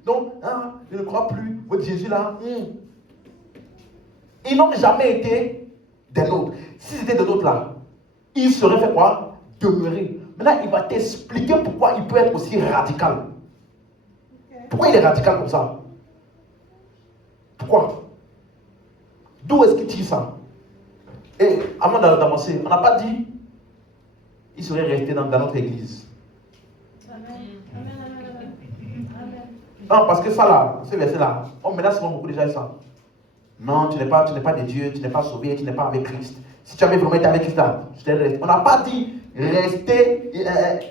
Donc, je ne crois plus, votre Jésus là. Ils n'ont jamais été des nôtres. S'ils étaient des nôtres là, ils seraient fait quoi? Demeurer. Maintenant, il va t'expliquer pourquoi il peut être aussi radical. Pourquoi il est radical comme ça? Pourquoi? D'où est-ce qu'il tire ça? Et avant d'avancer, on n'a pas dit il serait resté dans notre église. Non, parce que ça là, ce verset là, on menace beaucoup déjà ça. Non, tu n'es pas de Dieu, tu n'es pas sauvé, tu n'es pas avec Christ. Si tu avais vraiment été avec Christ là, tu t'es resté. On n'a pas dit rester,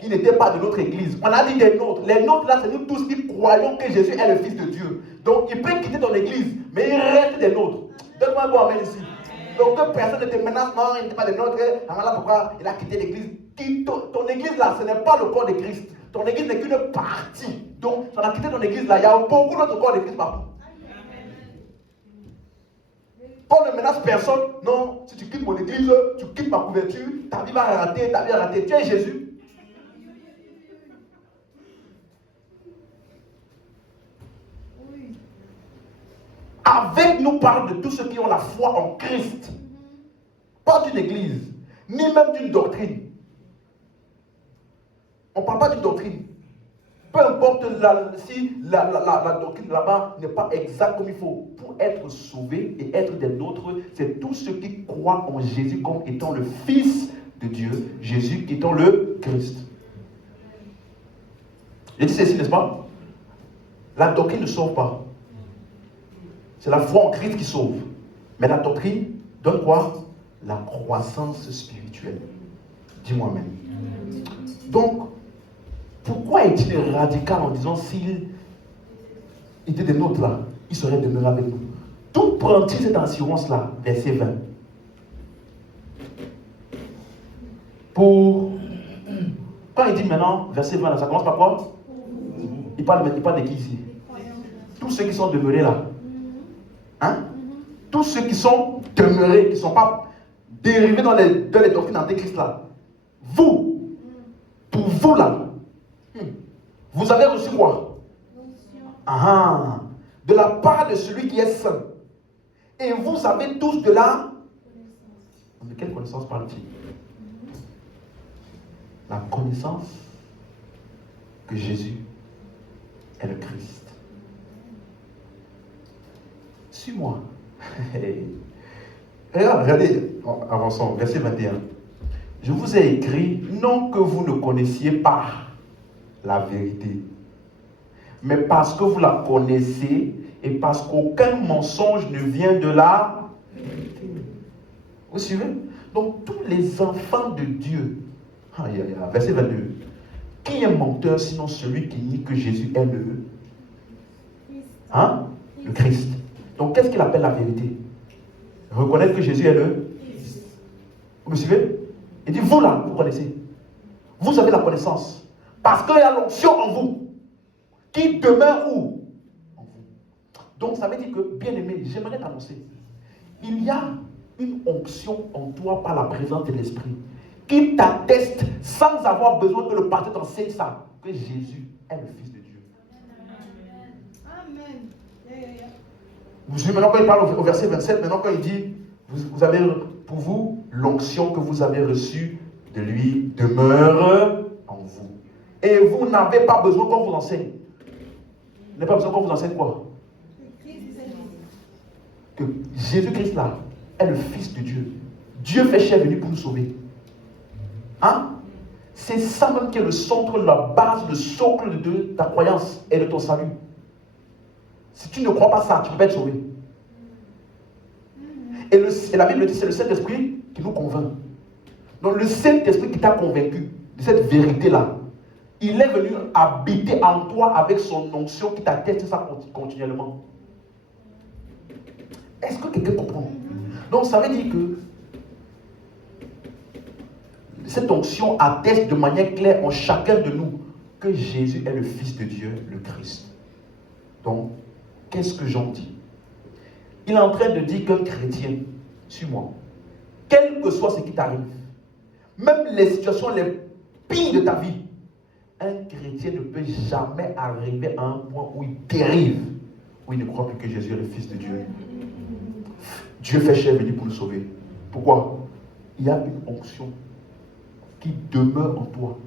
il n'était pas de notre église. On a dit des nôtres. Les nôtres là, c'est nous tous qui croyons que Jésus est le Fils de Dieu. Donc il peut quitter ton église, mais il reste des nôtres. Donne-moi un bon amen ici. Donc que personne ne te menace, non, il n'était pas de notre. Voilà pourquoi il a quitté l'église. Ton église là, ce n'est pas le corps de Christ. Ton église n'est qu'une partie. Donc, on a quitté ton église là, il y a beaucoup d'autres corps d'église partout. Qu'on ne menace personne, non, si tu quittes mon église, tu quittes ma couverture, ta vie va rater, ta vie va rater. Tu es Jésus. Avec nous parle de tous ceux qui ont la foi en Christ. Pas d'une église, ni même d'une doctrine. On ne parle pas d'une doctrine. Peu importe si la doctrine là-bas n'est pas exacte comme il faut. Pour être sauvé et être des nôtres, c'est tous ceux qui croient en Jésus comme étant le Fils de Dieu, Jésus étant le Christ. J'ai dit ceci, n'est-ce pas? La doctrine ne sauve pas. C'est la foi en Christ qui sauve. Mais la doctrine donne quoi? La croissance spirituelle. Dis-moi même. Donc, pourquoi est-il radical en disant s'il était des nôtres là, il serait demeuré avec nous? D'où prend-il cette assurance-là? Verset 20. Quand il dit maintenant, verset 20, là, ça commence par quoi? Il parle de qui ici? Tous ceux qui sont demeurés là. Hein? Tous ceux qui sont demeurés, qui ne sont pas dérivés dans les doctrines antéchrist là. Vous, pour vous là, vous avez reçu quoi? Ah, de la part de celui qui est saint. Et vous avez tous de la... De quelle connaissance parle-t-il? La connaissance que Jésus est le Christ. Suis-moi. Regardez, avançons, verset 21. Je vous ai écrit, non que vous ne connaissiez pas la vérité, mais parce que vous la connaissez et parce qu'aucun mensonge ne vient de la vérité. Vous suivez? Donc tous les enfants de Dieu, verset 22, qui est menteur sinon celui qui nie que Jésus est le Christ? Donc qu'est-ce qu'il appelle la vérité? Reconnaître que Jésus est le Christ. Vous me suivez? Il dit, vous là, vous connaissez. Vous avez la connaissance. Parce qu'il y a l'onction en vous. Qui demeure où? En vous. Donc ça veut dire que, bien aimé, j'aimerais t'annoncer. Il y a une onction en toi par la présence de l'Esprit qui t'atteste sans avoir besoin que le pasteur t'enseigne ça, que Jésus est le Fils de Dieu. Amen. Vous savez, maintenant quand il parle au verset 27, maintenant quand il dit, vous avez pour vous l'onction que vous avez reçue de lui demeure en vous. Et vous n'avez pas besoin qu'on vous enseigne. Vous n'avez pas besoin qu'on vous enseigne quoi? Que Jésus-Christ là est le Fils de Dieu. Dieu fait chair venu pour nous sauver. Hein? C'est ça même qui est le centre, la base, le socle de ta croyance et de ton salut. Si tu ne crois pas ça, tu ne peux pas être sauvé. Et la Bible dit, c'est le Saint-Esprit qui nous convainc. Donc le Saint-Esprit qui t'a convaincu de cette vérité-là, il est venu habiter en toi avec son onction qui t'atteste ça continuellement. Est-ce que quelqu'un comprend? Donc ça veut dire que cette onction atteste de manière claire en chacun de nous que Jésus est le Fils de Dieu, le Christ. Donc, qu'est-ce que Jean dit? Il est en train de dire qu'un chrétien, suis-moi, quel que soit ce qui t'arrive, même les situations les pires de ta vie, un chrétien ne peut jamais arriver à un point où il dérive, où il ne croit plus que Jésus est le Fils de Dieu. Dieu fait chair venir pour nous sauver. Pourquoi? Il y a une onction qui demeure en toi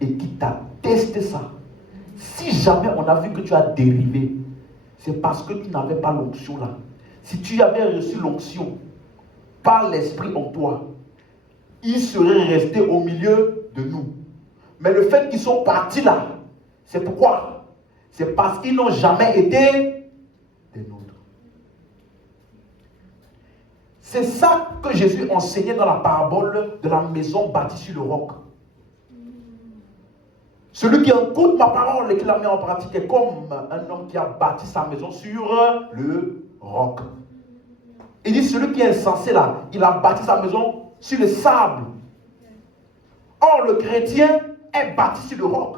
et qui t'atteste ça. Si jamais on a vu que tu as dérivé, c'est parce que tu n'avais pas l'onction là. Si tu avais reçu l'onction par l'Esprit en toi, ils seraient restés au milieu de nous. Mais le fait qu'ils sont partis là, c'est pourquoi? C'est parce qu'ils n'ont jamais été des nôtres. C'est ça que Jésus enseignait dans la parabole de la maison bâtie sur le roc. Celui qui écoute ma parole et qui la met en pratique est comme un homme qui a bâti sa maison sur le roc. Il dit, celui qui est insensé là, il a bâti sa maison sur le sable. Or, le chrétien est bâti sur le roc.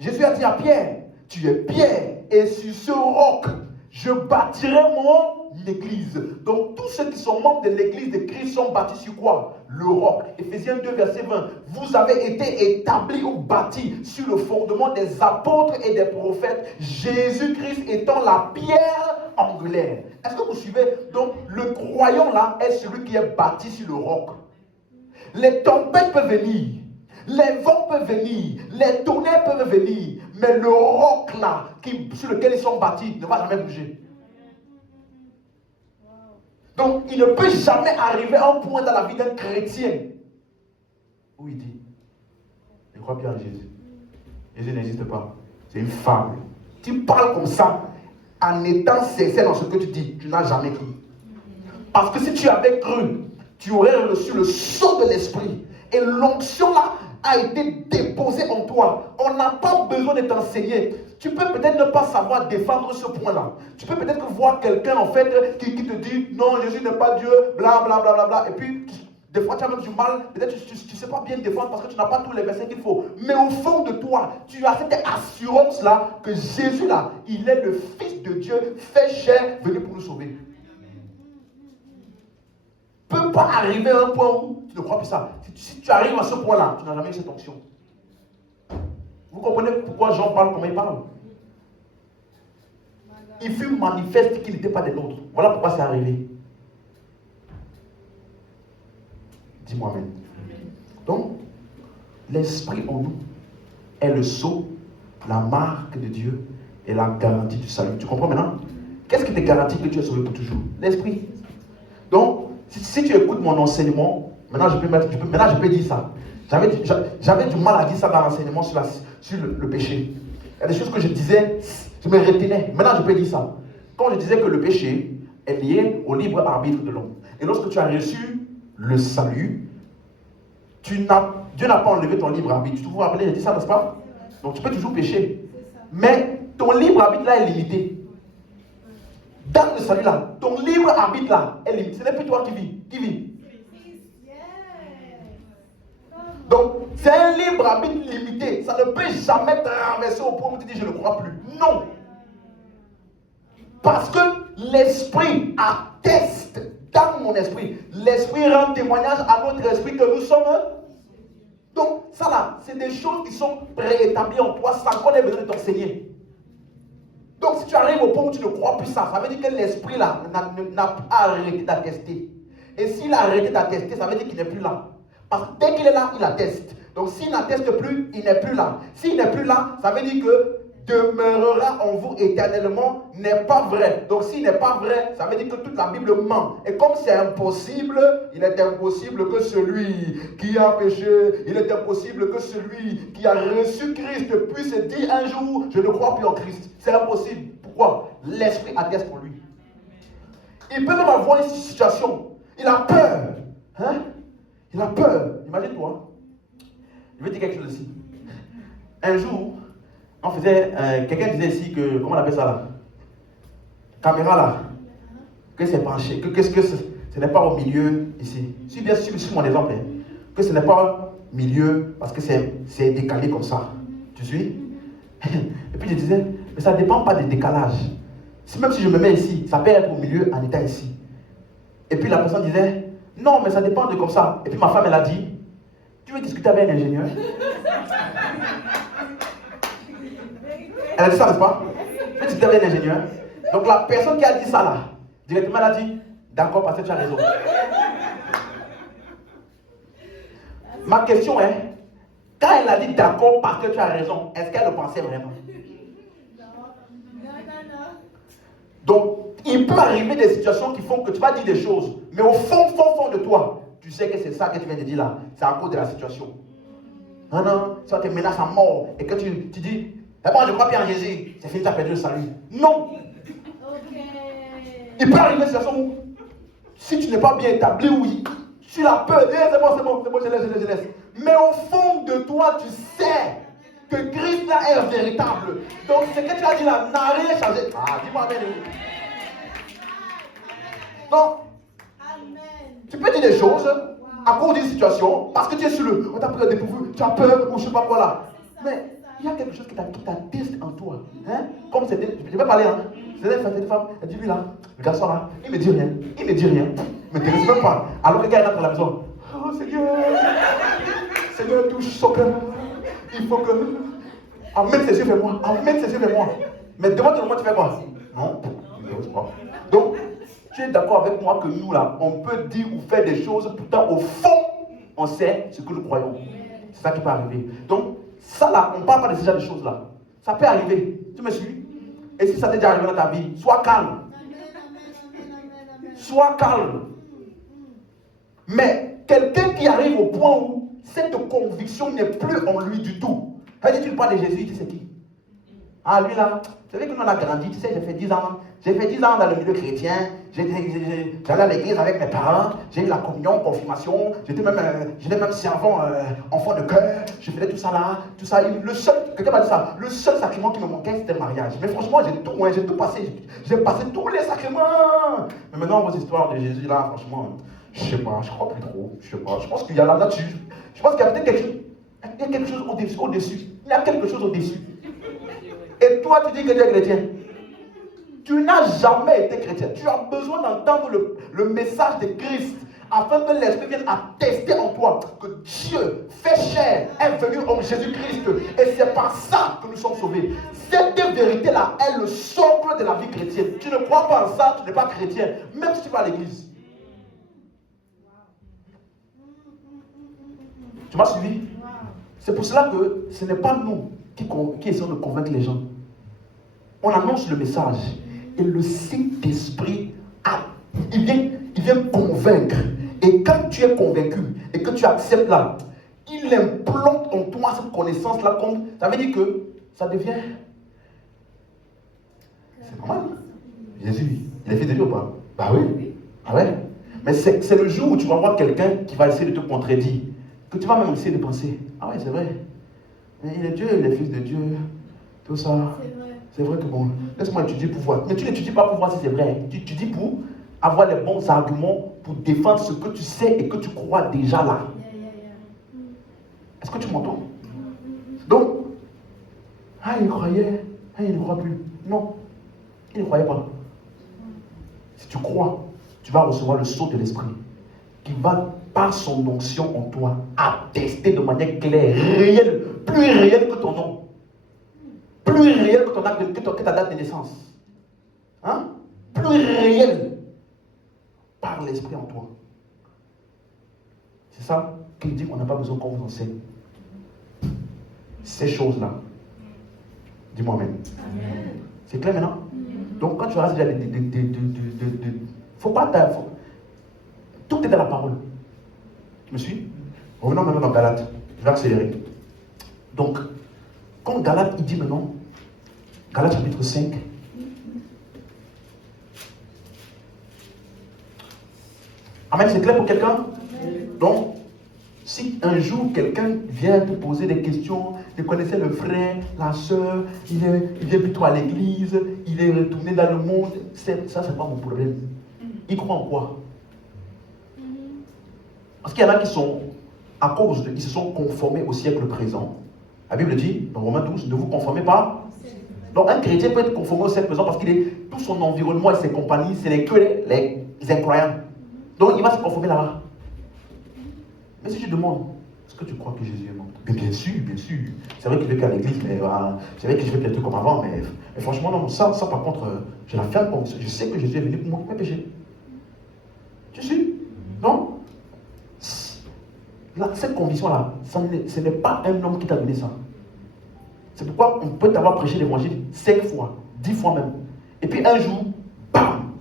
Jésus a dit à Pierre, tu es Pierre, et sur ce roc, je bâtirai mon église. Donc, tous ceux qui sont membres de l'église de Christ sont bâtis sur quoi? Le roc. Éphésiens 2, verset 20. Vous avez été établis ou bâtis sur le fondement des apôtres et des prophètes, Jésus-Christ étant la pierre angulaire. Est-ce que vous suivez? Donc, le croyant là est celui qui est bâti sur le roc. Les tempêtes peuvent venir, les vents peuvent venir, les tonnerres peuvent venir, mais le roc là, sur lequel ils sont bâtis, ne va jamais bouger. Donc, il ne peut jamais arriver à un point dans la vie d'un chrétien où il dit, je crois bien en Jésus. Jésus n'existe pas. C'est une fable. Tu parles comme ça, en étant sincère dans ce que tu dis, tu n'as jamais cru. Parce que si tu avais cru, tu aurais reçu le sceau de l'esprit. Et l'onction là a été déposée en toi. On n'a pas besoin de t'enseigner. Tu peux peut-être ne pas savoir défendre ce point-là. Tu peux peut-être voir quelqu'un en fait qui te dit non, Jésus n'est pas Dieu, bla bla bla bla bla. Et puis des fois tu as même du mal, peut-être tu ne sais pas bien défendre parce que tu n'as pas tous les versets qu'il faut. Mais au fond de toi, tu as cette assurance-là que Jésus là, il est le Fils de Dieu, fait chair, venu pour nous sauver. Tu ne peux pas arriver à un point où tu ne crois plus ça. Si tu arrives à ce point-là, tu n'as jamais eu cette onction. Vous comprenez pourquoi Jean parle comme il parle? Il fut manifeste qu'il n'était pas des nôtres. Voilà pourquoi c'est arrivé. Dis-moi amen. Donc, l'esprit en nous est le sceau, la marque de Dieu et la garantie du salut. Tu comprends maintenant? Qu'est-ce qui te garantit que tu es sauvé pour toujours? L'esprit. Donc, si tu écoutes mon enseignement, maintenant je peux dire ça. J'avais du mal à dire ça dans l'enseignement sur le péché. Il y a des choses que je disais, je me retenais. Maintenant je peux dire ça. Quand je disais que le péché est lié au libre arbitre de l'homme. Et lorsque tu as reçu le salut, Dieu n'a pas enlevé ton libre arbitre. Tu vous rappelez, j'ai dit ça, n'est-ce pas? Donc tu peux toujours pécher. Mais ton libre arbitre là est limité. Dans le salut là, ton libre arbitre là est limité. Ce n'est plus toi qui vis. Qui vit? Donc, c'est un libre arbitre limité. Ça ne peut jamais te renverser au point où tu dis je ne crois plus. Non. Parce que l'esprit atteste dans mon esprit. L'esprit rend témoignage à notre esprit que nous sommes. Donc, ça là, c'est des choses qui sont préétablies en toi sans qu'on ait besoin de t'enseigner. Donc, si tu arrives au point où tu ne crois plus ça, ça veut dire que l'esprit là n'a pas arrêté d'attester. Et s'il a arrêté d'attester, ça veut dire qu'il n'est plus là. Parce que dès qu'il est là, il atteste. Donc s'il n'atteste plus, il n'est plus là. S'il n'est plus là, ça veut dire que demeurera en vous éternellement n'est pas vrai. Donc s'il n'est pas vrai, ça veut dire que toute la Bible ment. Et comme c'est impossible, il est impossible que celui qui a péché, il est impossible que celui qui a reçu Christ puisse dire un jour, je ne crois plus en Christ. C'est impossible. Pourquoi? L'esprit atteste pour lui. Il peut même avoir une situation. Il a peur. Hein? Il a peur. Imagine-toi. Je vais dire quelque chose ici. Un jour, on faisait, quelqu'un disait ici que, comment on appelle ça là? Caméra là. Que c'est penché. Que ce n'est pas au milieu ici. Suis bien sûr mon exemple. Hein. Que ce n'est pas au milieu parce que c'est décalé comme ça. Tu suis? Et puis je disais, mais ça ne dépend pas du décalage. Même si je me mets ici, ça peut être au milieu en état ici. Et puis la personne disait, non, mais ça dépend de comme ça. Et puis ma femme, elle a dit, tu veux discuter avec un ingénieur? Elle a dit ça, n'est-ce pas? Tu veux discuter avec un ingénieur? Donc la personne qui a dit ça là, directement elle a dit, d'accord, parce que tu as raison. Ma question est, quand elle a dit d'accord parce que tu as raison, est-ce qu'elle le pensait vraiment? Donc, il peut arriver des situations qui font que tu vas dire des choses, mais au fond de toi, tu sais que c'est ça que tu viens de dire là. C'est à cause de la situation. Non, non, ça te menace à mort et que tu dis, d'abord je crois bien en Jésus, c'est fini, tu as perdu le salut. Non. Il peut arriver des situations où, si tu n'es pas bien établi, oui, tu as peur, c'est bon, je laisse. Mais au fond de toi, tu sais que Christ là est véritable. Donc ce que tu as dit là n'a rien changé. Ah, dis-moi bien. Donc, Tu peux dire des choses à cause d'une situation, parce que tu es sur on t'a pris un dépourvu, tu as peur, ou je ne sais pas quoi là. Mais il y a quelque chose qui t'atteste en toi. Hein? Comme c'était, je vais parler, hein. C'était une femme, elle dit lui là, le garçon là, il me dit rien, il me dit rien, il me m'intéresse même pas. Alors que le gars rentre à la maison, oh Seigneur, touche son cœur, il faut que. Amène ses yeux vers moi, amène ses yeux vers moi. Mais devant tout le monde, tu fais quoi? Non, je ne sais pas. Donc, tu es d'accord avec moi que nous là, on peut dire ou faire des choses, pourtant au fond, on sait ce que nous croyons. C'est ça qui peut arriver. Donc, ça là, on ne parle pas de ce genre de choses là. Ça peut arriver. Tu me suis? Et si ça t'est déjà arrivé dans ta vie, sois calme. Sois calme. Mais quelqu'un qui arrive au point où cette conviction n'est plus en lui du tout. Elle dit, tu parles de Jésus, tu sais qui? Ah, lui là, vous savez que nous on a grandi, tu sais, j'ai fait 10 ans dans le milieu chrétien, j'allais à l'église avec mes parents, j'ai eu la communion, confirmation, j'étais même servant, enfant de cœur, je faisais tout ça là, tout ça. Quelqu'un m'a dit ça, le seul sacrement qui me manquait c'était le mariage. Mais franchement, j'ai tout passé, j'ai passé tous les sacrements. Mais maintenant, vos histoires de Jésus là, franchement, je sais pas, je crois plus trop, je sais pas, je pense qu'il y a la nature, je pense qu'il y a peut-être quelque chose au-dessus, il y a quelque chose au-dessus. Et toi, tu dis que tu es chrétien. Tu n'as jamais été chrétien. Tu as besoin d'entendre le message de Christ afin que l'Esprit vienne attester en toi que Dieu fait chair, est venu en Jésus-Christ. Et c'est par ça que nous sommes sauvés. Cette vérité-là est le socle de la vie chrétienne. Tu ne crois pas en ça, tu n'es pas chrétien, même si tu vas à l'église. Tu m'as suivi? C'est pour cela que ce n'est pas nous qui essayons de convaincre les gens. On annonce le message et le Saint-Esprit, il vient convaincre. Et quand tu es convaincu et que tu acceptes là, il implante en toi cette connaissance-là. Ça veut dire que ça devient... C'est normal. Jésus, il est fils de Dieu ou pas? Bah oui. Ah ouais. Mais c'est le jour où tu vas voir quelqu'un qui va essayer de te contredire, que tu vas même essayer de penser, ah ouais, c'est vrai. Mais il est Dieu, il est fils de Dieu. Tout ça. C'est vrai que bon, laisse-moi étudier pour voir. Mais tu n'étudies pas pour voir si c'est vrai. Tu étudies pour avoir les bons arguments pour défendre ce que tu sais et que tu crois déjà là. Est-ce que tu m'entends? Donc, il croyait, il ne croit plus. Non, il ne croyait pas. Si tu crois, tu vas recevoir le sceau de l'esprit qui va, par son onction en toi, attester de manière claire, réelle, plus réelle que ton nom. Plus réel que ta date de naissance. Hein? Plus réel par l'esprit en toi. C'est ça qu'il dit qu'on n'a pas besoin qu'on vous enseigne. Ces choses-là. Dis-moi amen. C'est clair maintenant? Donc quand tu as déjà faut pas tout est dans la parole. Tu me suis? Revenons maintenant dans Galates. Je vais accélérer. Donc, quand Galates, il dit maintenant, Galates chapitre 5, amen, c'est clair pour quelqu'un? Donc, si un jour quelqu'un vient te poser des questions, tu connaissais le frère, la soeur, il vient plutôt à l'église, il est retourné dans le monde, ça c'est pas mon problème. Il croit en quoi? Parce qu'il y en a qui sont, à cause ils se sont conformés au siècle présent. La Bible dit, dans Romains 12, ne vous conformez pas. Donc un chrétien peut être conformé au siècle présent parce qu'il est tout son environnement et ses compagnies, c'est que les incroyants. Donc il va se conformer là-bas. Mais si je demande, est-ce que tu crois que Jésus est mort? Bien sûr, bien sûr. C'est vrai qu'il veut qu'à l'église, mais c'est vrai que je fais des trucs comme avant, mais franchement, non, ça par contre, je la ferme comme ça. Je sais que Jésus est venu pour moi, mes péchés. Tu sais? Non? Cette conviction-là, ce n'est pas un homme qui t'a donné ça. C'est pourquoi on peut t'avoir prêché l'évangile 5 fois, 10 fois même. Et puis un jour, bam!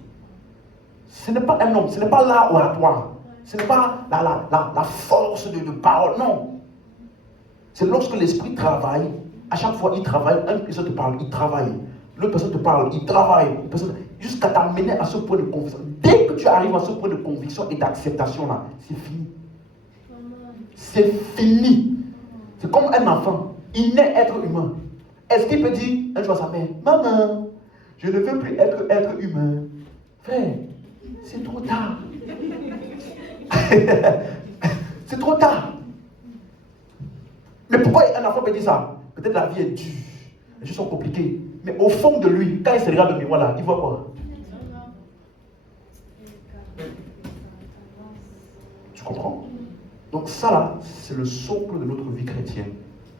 Ce n'est pas un homme, ce n'est pas là oratoire. Ce n'est pas la force de parole, non. C'est lorsque l'esprit travaille, à chaque fois il travaille, une personne te parle, il travaille. L'autre personne te parle, il travaille. Jusqu'à t'amener à ce point de conviction. Dès que tu arrives à ce point de conviction et d'acceptation là, c'est fini. C'est fini. C'est comme un enfant. Il naît être humain. Est-ce qu'il peut dire un jour à sa mère, maman, je ne veux plus être humain? Frère, c'est trop tard. C'est trop tard. Mais pourquoi un enfant peut dire ça? Peut-être la vie est dure, les choses sont compliquées. Mais au fond de lui, quand il se regarde le miroir là, il voit quoi? Tu comprends? Donc ça là, c'est le socle de notre vie chrétienne.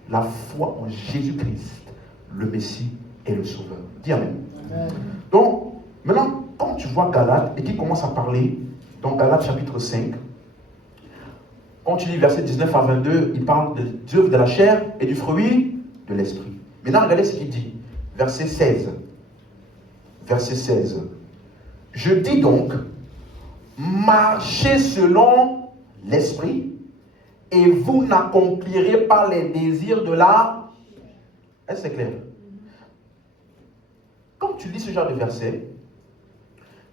La foi en Jésus-Christ, le Messie et le Sauveur. Dis Amen. Donc, maintenant, quand tu vois Galates et qu'il commence à parler, dans Galates chapitre 5, quand tu lis versets 19 à 22, il parle des œuvres de la chair et du fruit de l'esprit. Maintenant, regardez ce qu'il dit. Verset 16. Verset 16. Je dis donc, marchez selon l'esprit et vous n'accomplirez pas les désirs de la... Est-ce que c'est clair? Quand tu lis ce genre de verset,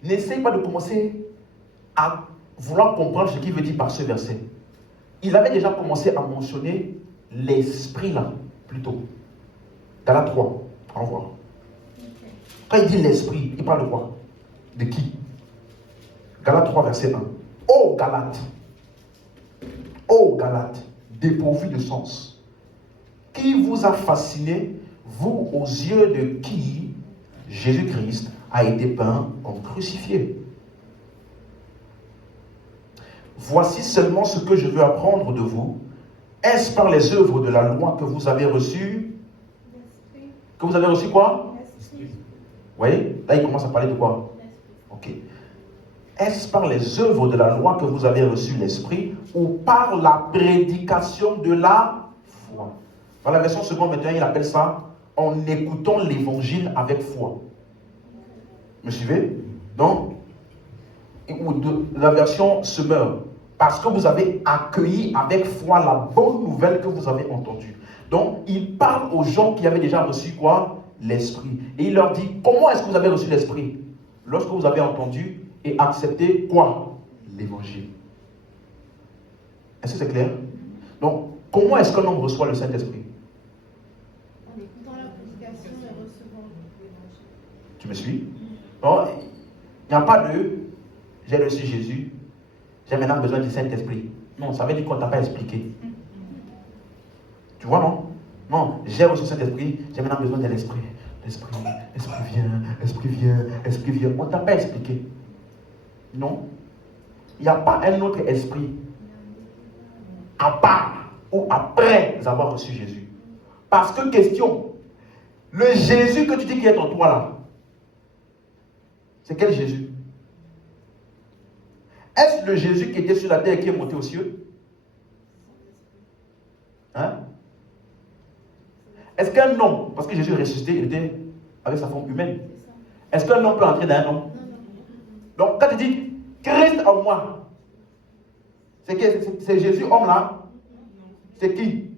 n'essaye pas de commencer à vouloir comprendre ce qu'il veut dire par ce verset. Il avait déjà commencé à mentionner l'esprit là, plutôt. Galates 3, au revoir. Quand il dit l'esprit, il parle de quoi? De qui? Galates 3, verset 1. Ô Galates, dépourvus de sens, qui vous a fasciné, vous aux yeux de qui Jésus-Christ a été peint comme crucifié? Voici seulement ce que je veux apprendre de vous. Est-ce par les œuvres de la loi que vous avez reçu? Que vous avez reçu quoi? Vous voyez? Là, il commence à parler de quoi? Ok. Est-ce par les œuvres de la loi que vous avez reçu l'esprit ou par la prédication de la foi? Dans la version seconde, maintenant, il appelle ça en écoutant l'évangile avec foi. Me suivez? Donc, ou de la version Semeur, parce que vous avez accueilli avec foi la bonne nouvelle que vous avez entendue. Donc, il parle aux gens qui avaient déjà reçu quoi? L'esprit. Et il leur dit, comment est-ce que vous avez reçu l'esprit? Lorsque vous avez entendu et accepté quoi? L'évangile. Est-ce que c'est clair? Donc, comment est-ce qu'un homme reçoit le Saint-Esprit? En écoutant la prédication et recevant l'évangile. Tu me suis? Non, il n'y a pas de j'ai reçu Jésus, j'ai maintenant besoin du Saint-Esprit. Non, ça veut dire qu'on ne t'a pas expliqué. Tu vois, non? Non, j'ai reçu le Saint-Esprit, j'ai maintenant besoin de l'Esprit. L'Esprit vient, Esprit vient, Esprit vient. On ne t'a pas expliqué. Non. Il n'y a pas un autre esprit à part ou après avoir reçu Jésus. Parce que question, le Jésus que tu dis qui est en toi là, c'est quel Jésus? Est-ce le Jésus qui était sur la terre et qui est monté aux cieux? Hein? Est-ce qu'un homme, parce que Jésus est ressuscité, il était avec sa forme humaine. Est-ce qu'un homme peut entrer dans un homme? Donc quand tu dis Christ en moi, c'est Jésus homme là? C'est qui?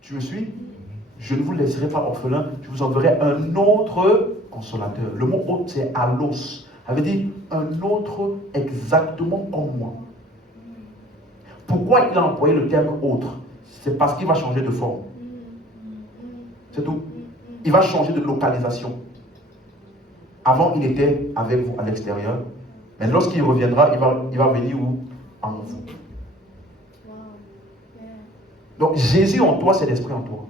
Tu me suis? Je ne vous laisserai pas orphelin, je vous enverrai un autre consolateur. Le mot autre, c'est allos. Ça veut dire un autre exactement comme moi. Pourquoi il a employé le terme autre? C'est parce qu'il va changer de forme. C'est tout. Il va changer de localisation. Avant, il était avec vous à l'extérieur. Mais lorsqu'il reviendra, il va venir où? En vous. Donc Jésus en toi, c'est l'Esprit en toi.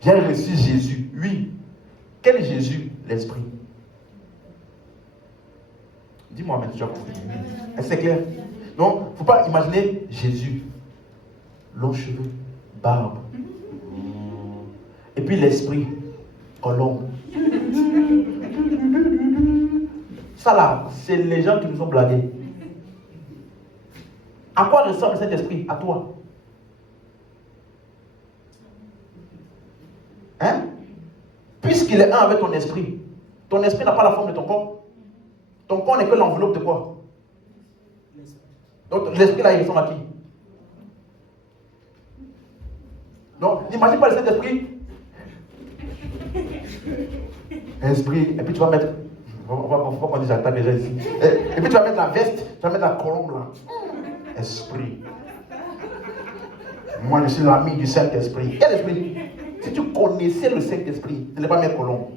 J'ai reçu Jésus. Oui. Quel Jésus? L'Esprit. Dis-moi maintenant, tu as compris. Est-ce que c'est clair? Donc, il ne faut pas imaginer Jésus. Longs cheveux, barbe. Et puis l'Esprit, colombe. Ça là, c'est les gens qui nous ont blagués. À quoi ressemble cet esprit? À toi. Hein? Puisqu'il est un avec ton esprit n'a pas la forme de ton corps. Ton corps n'est que l'enveloppe de quoi? Donc l'esprit là, il ressemble à qui? Donc, n'imagine pas le Saint-Esprit. Esprit, et puis tu vas mettre. On va qu'on dise à déjà ici. Et puis tu vas mettre la veste, tu vas mettre la colombe là. Esprit. Moi, je suis l'ami du Saint-Esprit. Quel esprit? Si tu connaissais le Saint-Esprit, tu n'allais pas mettre colombe.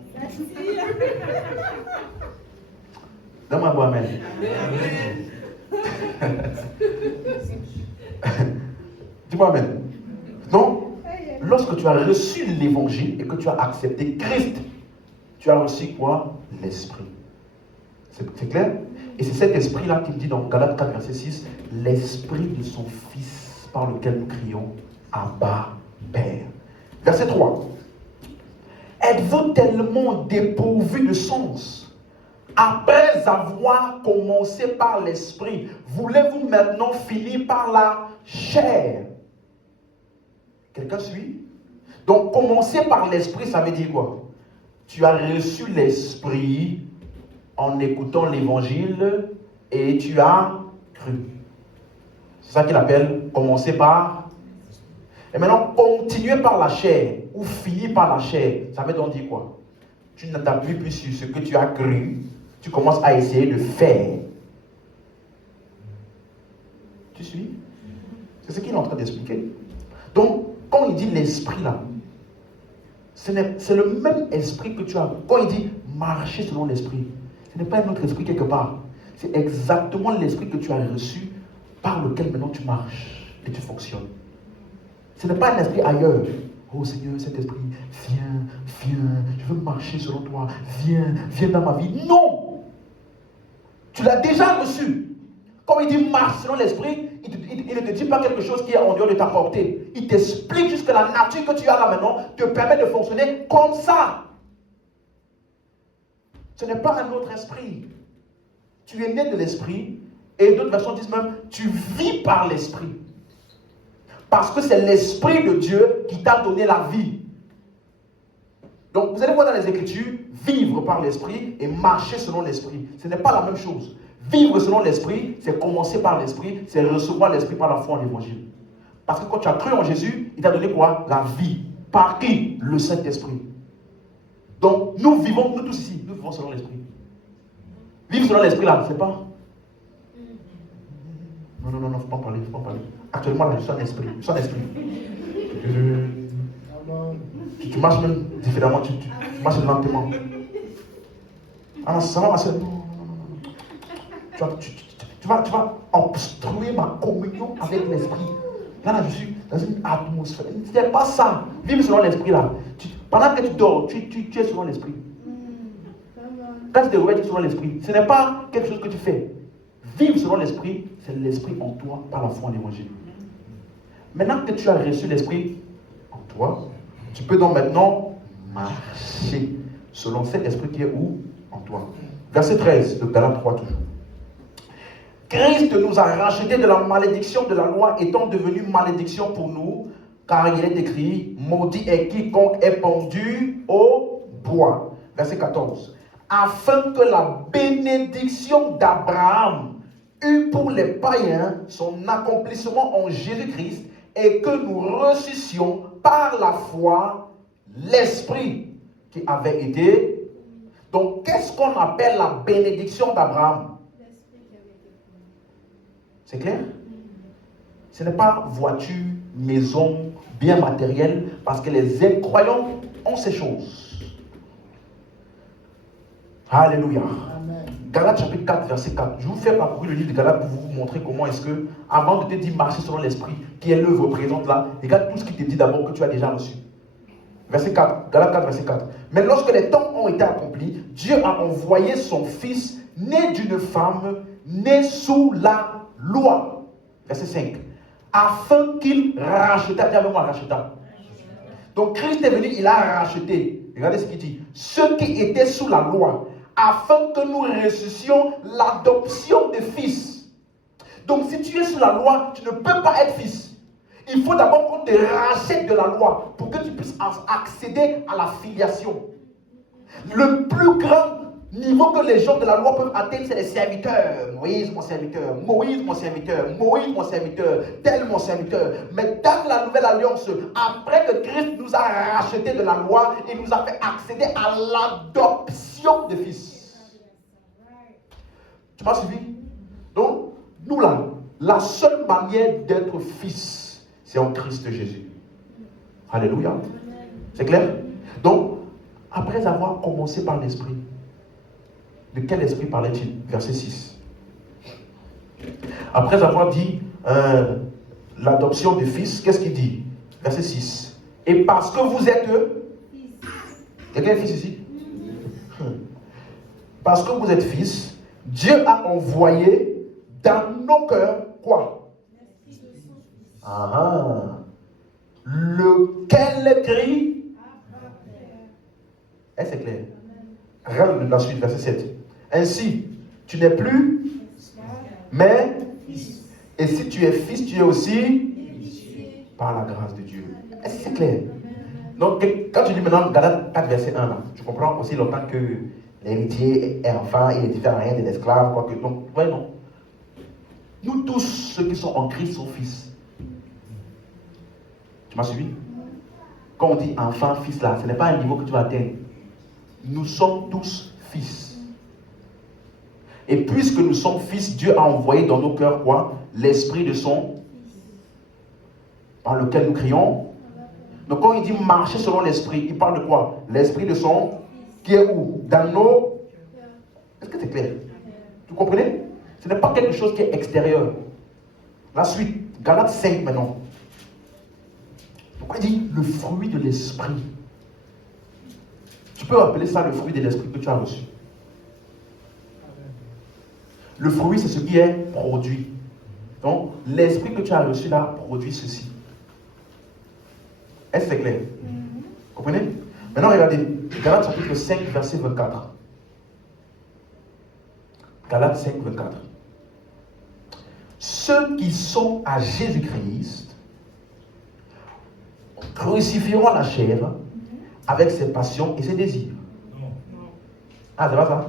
Donne-moi un bon amen. Dis-moi amen. Donc, lorsque tu as reçu l'évangile et que tu as accepté Christ, tu as reçu quoi? L'esprit. C'est clair? Et c'est cet esprit-là qui dit dans Galates 4, verset 6, l'esprit de son Fils par lequel nous crions Abba, Père. Verset 3. Êtes-vous tellement dépourvu de sens? Après avoir commencé par l'esprit, voulez-vous maintenant finir par la chair? Quelqu'un suit? Donc, commencer par l'esprit, ça veut dire quoi? Tu as reçu l'esprit en écoutant l'évangile et tu as cru. C'est ça qu'il appelle commencer par. Et maintenant, continuer par la chair ou finir par la chair, ça veut donc dire quoi? Tu ne t'appuies plus sur ce que tu as cru, tu commences à essayer de faire. Tu suis? C'est ce qu'il est en train d'expliquer. Donc, quand il dit l'esprit là, c'est le même esprit que tu as. Quand il dit marcher selon l'esprit, ce n'est pas un autre esprit quelque part. C'est exactement l'esprit que tu as reçu par lequel maintenant tu marches et tu fonctionnes. Ce n'est pas un esprit ailleurs. Oh Seigneur, cet esprit, viens, je veux marcher selon toi, viens dans ma vie. Non! Tu l'as déjà reçu. Quand il dit marche selon l'esprit, il ne te dit pas quelque chose qui est en dehors de ta portée. Il t'explique juste que la nature que tu as là maintenant te permet de fonctionner comme ça. Ce n'est pas un autre esprit. Tu es né de l'esprit, et d'autres versions disent même, tu vis par l'esprit. Parce que c'est l'esprit de Dieu qui t'a donné la vie. Donc vous allez voir dans les Écritures, vivre par l'esprit et marcher selon l'esprit. Ce n'est pas la même chose. Vivre selon l'esprit, c'est commencer par l'esprit, c'est recevoir l'esprit par la foi en l'évangile. Parce que quand tu as cru en Jésus, il t'a donné quoi? La vie. Par qui? Le Saint-Esprit. Donc nous vivons, nous tous ici, nous vivons selon l'esprit. Vivre selon l'esprit là, c'est pas. Non, faut pas parler, faut pas parler. Actuellement là, je suis en esprit, Tu marches même différemment, tu marches lentement. Ah non, ça va, ma soeur. Tu vas obstruer ma communion avec l'esprit. Là, je suis dans une atmosphère. Ce n'est pas ça. Vivre selon l'esprit là. Pendant que tu dors, tu es selon l'esprit. Quand tu te réveilles, tu es selon l'esprit. Ce n'est pas quelque chose que tu fais. Vivre selon l'esprit, c'est l'esprit en toi par la foi en l'évangile. Maintenant que tu as reçu l'esprit en toi, tu peux donc maintenant marcher selon cet esprit qui est où? En toi. Verset 13 de Galates 3 toujours. Christ nous a rachetés de la malédiction de la loi, étant devenu malédiction pour nous, car il est écrit, maudit est quiconque est pendu au bois. Verset 14. Afin que la bénédiction d'Abraham eût pour les païens son accomplissement en Jésus-Christ et que nous reçussions par la foi l'esprit qui avait été. Donc, qu'est-ce qu'on appelle la bénédiction d'Abraham? C'est clair? Ce n'est pas voiture, maison, bien matériel, parce que les incroyants ont ces choses. Alléluia. Amen. Galates chapitre 4, verset 4. Je vous fais parcourir le livre de Galates pour vous montrer comment est-ce que, avant de te dire marcher selon l'esprit, qui est l'œuvre présente là, regarde tout ce qui te dit d'abord que tu as déjà reçu. Verset 4, Galates 4, verset 4. Mais lorsque les temps ont été accomplis, Dieu a envoyé son Fils, né d'une femme, né sous la loi. Verset 5. Afin qu'il racheta, dis avec moi, racheta. Donc Christ est venu, il a racheté. Regardez ce qu'il dit. Ceux qui étaient sous la loi, afin que nous ressuscitions l'adoption de fils. Donc si tu es sous la loi, tu ne peux pas être fils. Il faut d'abord qu'on te rachète de la loi pour que tu puisses accéder à la filiation. Le plus grand niveau que les gens de la loi peuvent atteindre, c'est les serviteurs. Moïse, mon serviteur. Moïse, mon serviteur. Moïse, mon serviteur. Tel, mon serviteur. Mais dans la nouvelle alliance, après que Christ nous a rachetés de la loi, il nous a fait accéder à l'adoption de fils. Tu m'as suivi? Donc, nous là, la seule manière d'être fils, c'est en Christ Jésus. Alléluia. C'est clair? Donc, après avoir commencé par l'esprit, De quel esprit parlait-il? Verset 6. Après avoir dit l'adoption de fils, qu'est-ce qu'il dit? Verset 6. Et parce que vous êtes quelqu'un est fils ici? Parce que vous êtes fils, Dieu a envoyé dans nos cœurs quoi? Lequel crie? Est-ce que c'est clair? Regarde la suite, verset 7. Ainsi, tu n'es plus, mais, et si tu es fils, tu es aussi par la grâce de Dieu. Est-ce que c'est clair? Donc, quand tu dis maintenant Galates 4, verset 1, là, tu comprends aussi longtemps que l'héritier est enfant, il ne diffère rien de l'esclave, quoique. Donc, ouais, non. Nous tous, ceux qui sont en Christ, sont fils. Tu m'as suivi? Quand on dit enfant, fils, là, ce n'est pas un niveau que tu vas atteindre. Nous sommes tous fils. Et puisque nous sommes fils, Dieu a envoyé dans nos cœurs quoi? L'esprit de son, par lequel nous crions. Donc quand il dit marcher selon l'esprit, il parle de quoi? L'esprit de son, qui est où? Dans nos... Est-ce que c'est clair? Vous comprenez? Ce n'est pas quelque chose qui est extérieur. La suite, Galates 5 maintenant. Donc il dit le fruit de l'esprit. Tu peux appeler ça le fruit de l'esprit que tu as reçu. Le fruit, c'est ce qui est produit. Donc, l'esprit que tu as reçu là produit ceci. Est-ce que c'est clair? Vous comprenez? Maintenant, regardez. Galates chapitre 5, verset 24. Galates 5, 24. Ceux qui sont à Jésus-Christ crucifieront la chair avec ses passions et ses désirs. Ah, c'est pas ça?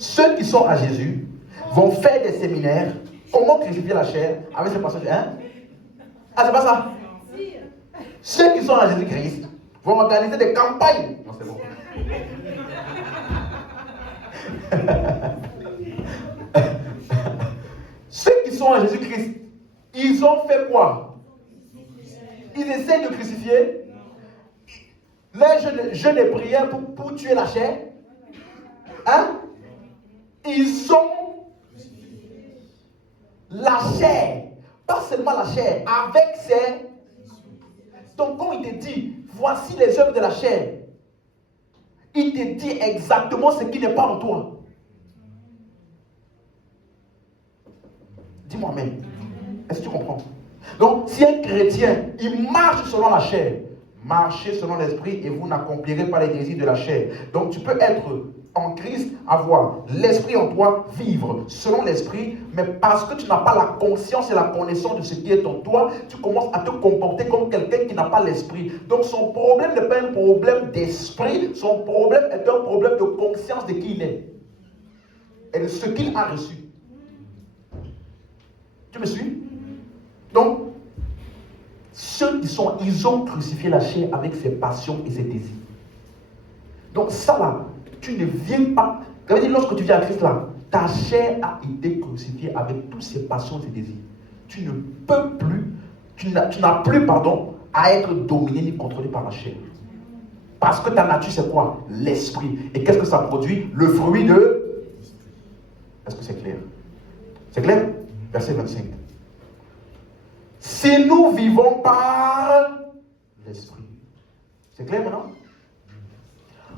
Ceux qui sont à Jésus vont faire des séminaires. Comment crucifier la chair avec ses passions? Hein? Ah, c'est pas ça? Ceux qui sont à Jésus-Christ vont organiser des campagnes. Non, c'est bon. Ceux qui sont à Jésus-Christ, ils ont fait quoi? Ils essayent de crucifier. Leur jeûne et prière pour tuer la chair. Hein? Ils ont la chair, pas seulement la chair, avec ses... Donc quand il te dit, voici les œuvres de la chair, il te dit exactement ce qui n'est pas en toi. Dis-moi même. Est-ce que tu comprends? Donc si un chrétien, il marche selon la chair, marchez selon l'esprit et vous n'accomplirez pas les désirs de la chair. Donc tu peux être en Christ, avoir l'esprit en toi, vivre selon l'esprit, mais parce que tu n'as pas la conscience et la connaissance de ce qui est en toi, tu commences à te comporter comme quelqu'un qui n'a pas l'esprit. Donc son problème n'est pas un problème d'esprit, son problème est un problème de conscience de qui il est et de ce qu'il a reçu. Tu me suis? Donc, ceux qui sont, ils ont crucifié la chair avec ses passions et ses désirs. Donc ça là, tu ne viens pas. Ça veut dire, lorsque tu viens à Christ là, ta chair a été crucifiée avec toutes ses passions et ses désirs. Tu ne peux plus, tu n'as plus, pardon, à être dominé ni contrôlé par la chair. Parce que ta nature c'est quoi? L'esprit. Et qu'est-ce que ça produit? Le fruit de... Est-ce que c'est clair? C'est clair? Verset 25. Si nous vivons par l'esprit. C'est clair maintenant?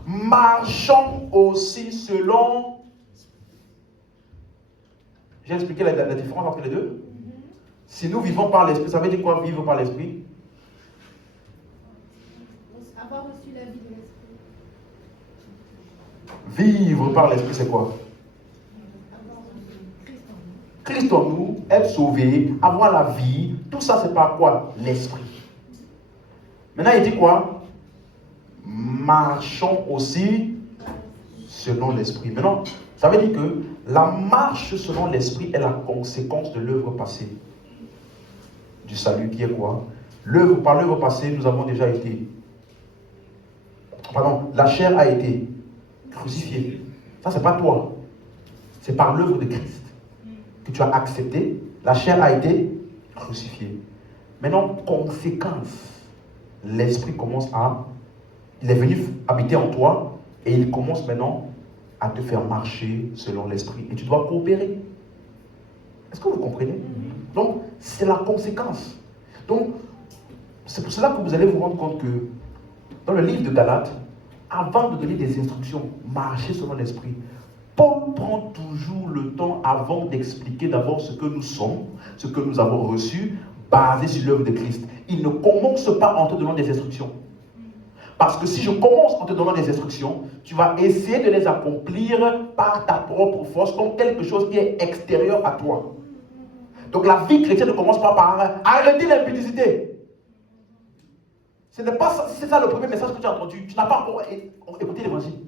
Marchons aussi selon... J'ai expliqué la différence entre les deux. Si nous vivons par l'esprit, ça veut dire quoi vivre par l'esprit? Avoir reçu la vie de l'esprit. Vivre par l'esprit, c'est quoi? Christ en nous, être sauvé, avoir la vie, tout ça c'est par quoi? L'esprit. Maintenant il dit quoi? Marchons aussi selon l'esprit. Maintenant, ça veut dire que la marche selon l'esprit est la conséquence de l'œuvre passée du salut qui est quoi? Par l'œuvre passée, nous avons déjà été... Pardon, la chair a été crucifiée. Ça c'est pas toi. C'est par l'œuvre de Christ que tu as accepté. La chair a été crucifiée. Maintenant, conséquence, l'esprit commence à... Il est venu habiter en toi et il commence maintenant à te faire marcher selon l'esprit. Et tu dois coopérer. Est-ce que vous comprenez? Donc, c'est la conséquence. Donc, c'est pour cela que vous allez vous rendre compte que dans le livre de Galates, avant de donner des instructions, marcher selon l'esprit, Paul prend toujours le temps avant d'expliquer d'abord ce que nous sommes, ce que nous avons reçu, basé sur l'œuvre de Christ. Il ne commence pas en te donnant des instructions. Parce que si je commence en te donnant des instructions, tu vas essayer de les accomplir par ta propre force, comme quelque chose qui est extérieur à toi. Donc la vie chrétienne ne commence pas par arrêter l'impudicité. Ce n'est pas ça, c'est ça le premier message que tu as entendu. Tu n'as pas encore écouté l'évangile.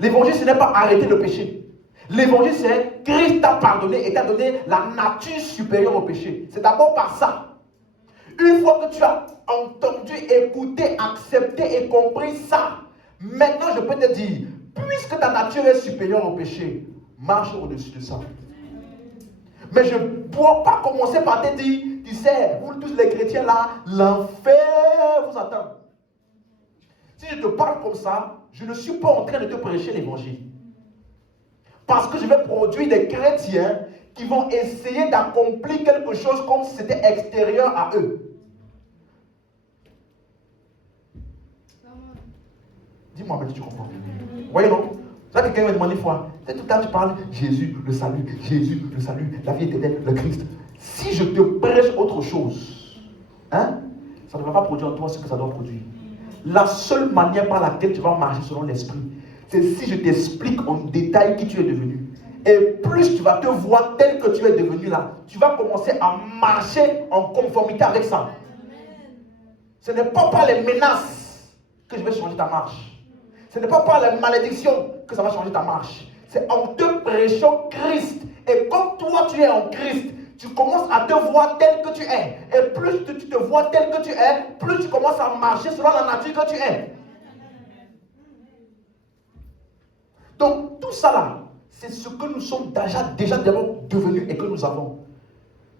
L'évangile, ce n'est pas arrêter le péché. L'évangile, c'est Christ t'a pardonné et t'a donné la nature supérieure au péché. C'est d'abord par ça. Une fois que tu as entendu, écouté, accepté et compris ça, maintenant je peux te dire, puisque ta nature est supérieure au péché, marche au-dessus de ça. Mais je ne dois pas commencer par te dire, tu sais, vous tous les chrétiens là, l'enfer vous attend. Si je te parle comme ça, je ne suis pas en train de te prêcher l'évangile. Parce que je vais produire des chrétiens qui vont essayer d'accomplir quelque chose comme si c'était extérieur à eux. Dis-moi, mais tu comprends. Vous voyez, non? Ça, quelqu'un m'a demandé une fois. Tout le temps, tu parles Jésus, le salut, la vie éternelle, le Christ. Si je te prêche autre chose, hein, ça ne va pas produire en toi ce que ça doit produire. La seule manière par laquelle tu vas marcher selon l'esprit, c'est si je t'explique en détail qui tu es devenu. Et plus tu vas te voir tel que tu es devenu là, tu vas commencer à marcher en conformité avec ça. Ce n'est pas par les menaces que je vais changer ta marche. Ce n'est pas par la malédiction que ça va changer ta marche. C'est en te prêchant Christ. Et comme toi tu es en Christ, tu commences à te voir tel que tu es. Et plus tu te vois tel que tu es, plus tu commences à marcher selon la nature que tu es. Donc tout ça là, c'est ce que nous sommes déjà devenus et que nous avons.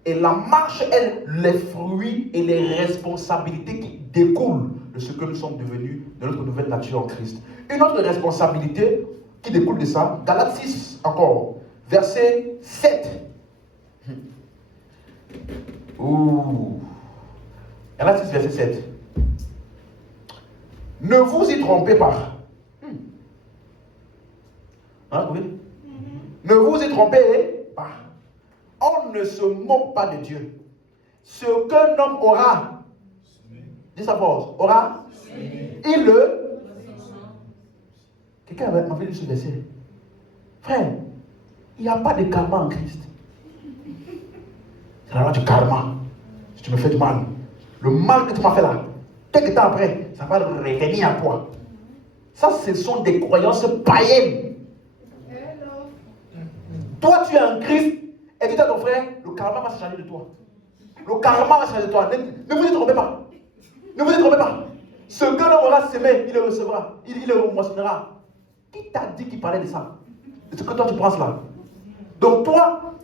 Et la marche est les fruits et les responsabilités qui découlent de ce que nous sommes devenus, de notre nouvelle nature en Christ. Une autre responsabilité qui découle de ça, Galates 6 encore, verset 7. Galates 6, verset 7. Ne vous y trompez pas. Hein, oui? Ne vous y trompez pas. On ne se moque pas de Dieu. Ce qu'un homme aura, dis sa force, aura, il le... Quelqu'un m'avait lu ce verset. Frère, il n'y a pas de karma en Christ. C'est la loi du karma. Si tu me fais du mal, le mal que tu m'as fait là, quelques temps après, ça va revenir à toi. Ça, ce sont des croyances païennes. Toi, tu es en Christ, et tu dis à ton frère, le karma va se changer de toi. Le karma va se changer de toi. Ne vous y trompez pas. Ne vous y trompez pas. Ce que l'homme aura semé, il le recevra. Il le moissonnera. Qui t'a dit qu'il parlait de ça? De ce que toi tu penses là. Donc toi,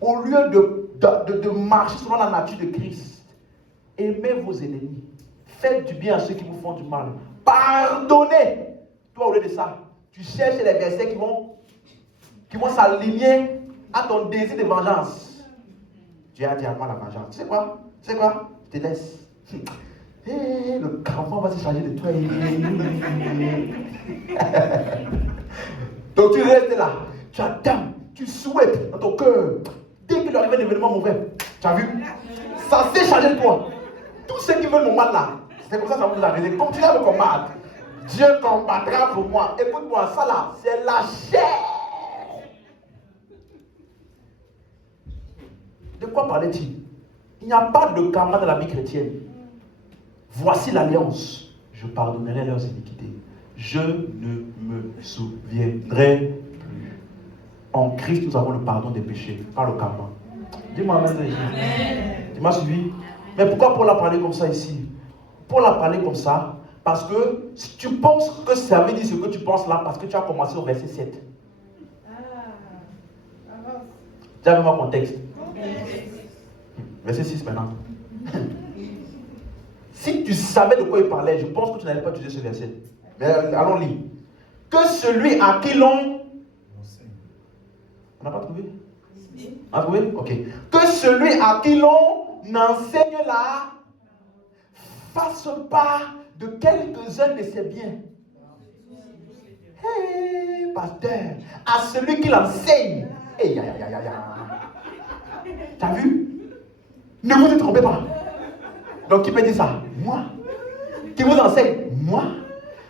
au lieu de marcher selon la nature de Christ, aimez vos ennemis. Faites du bien à ceux qui vous font du mal. Pardonnez. Toi, au lieu de ça, tu cherches les versets qui vont s'aligner à ton désir de vengeance. Dieu a dit à moi la vengeance. Tu sais quoi? Je te laisse. Le karma va se changer de toi. Donc tu restes là. Tu attends. Tu souhaites dans ton cœur. Dès qu'il arrive un événement mauvais, tu as vu? Ça s'est changé de toi. Tous ceux qui veulent mon mal là, c'est comme ça que ça va vous arriver. Continuez à me combattre. Dieu combattra pour moi. Écoute-moi, ça là, c'est la chair. De quoi parlait-il? Il n'y a pas de karma dans la vie chrétienne. Voici l'alliance. Je pardonnerai leurs iniquités. Je ne me souviendrai plus. En Christ, nous avons le pardon des péchés, pas le karma. Dis-moi amen. Tu m'as suivi? Mais pourquoi Paul a parlé comme ça ici? Paul a parlé comme ça parce que si tu penses que ça veut dire ce que tu penses là, parce que tu as commencé au verset 7. Tu as vu mon contexte? Verset 6 maintenant. Si tu savais de quoi il parlait, je pense que tu n'allais pas utiliser ce verset. Mais allons lire. que celui à qui l'on... On n'a pas trouvé? On a trouvé? Ok. Que celui à qui l'on enseigne là fasse part de quelques-uns de ses biens. Hey, pasteur, à celui qui l'enseigne. Hey, t'as vu? Ne vous y trompez pas. Donc, qui peut dire ça? Moi. Qui vous enseigne? Moi.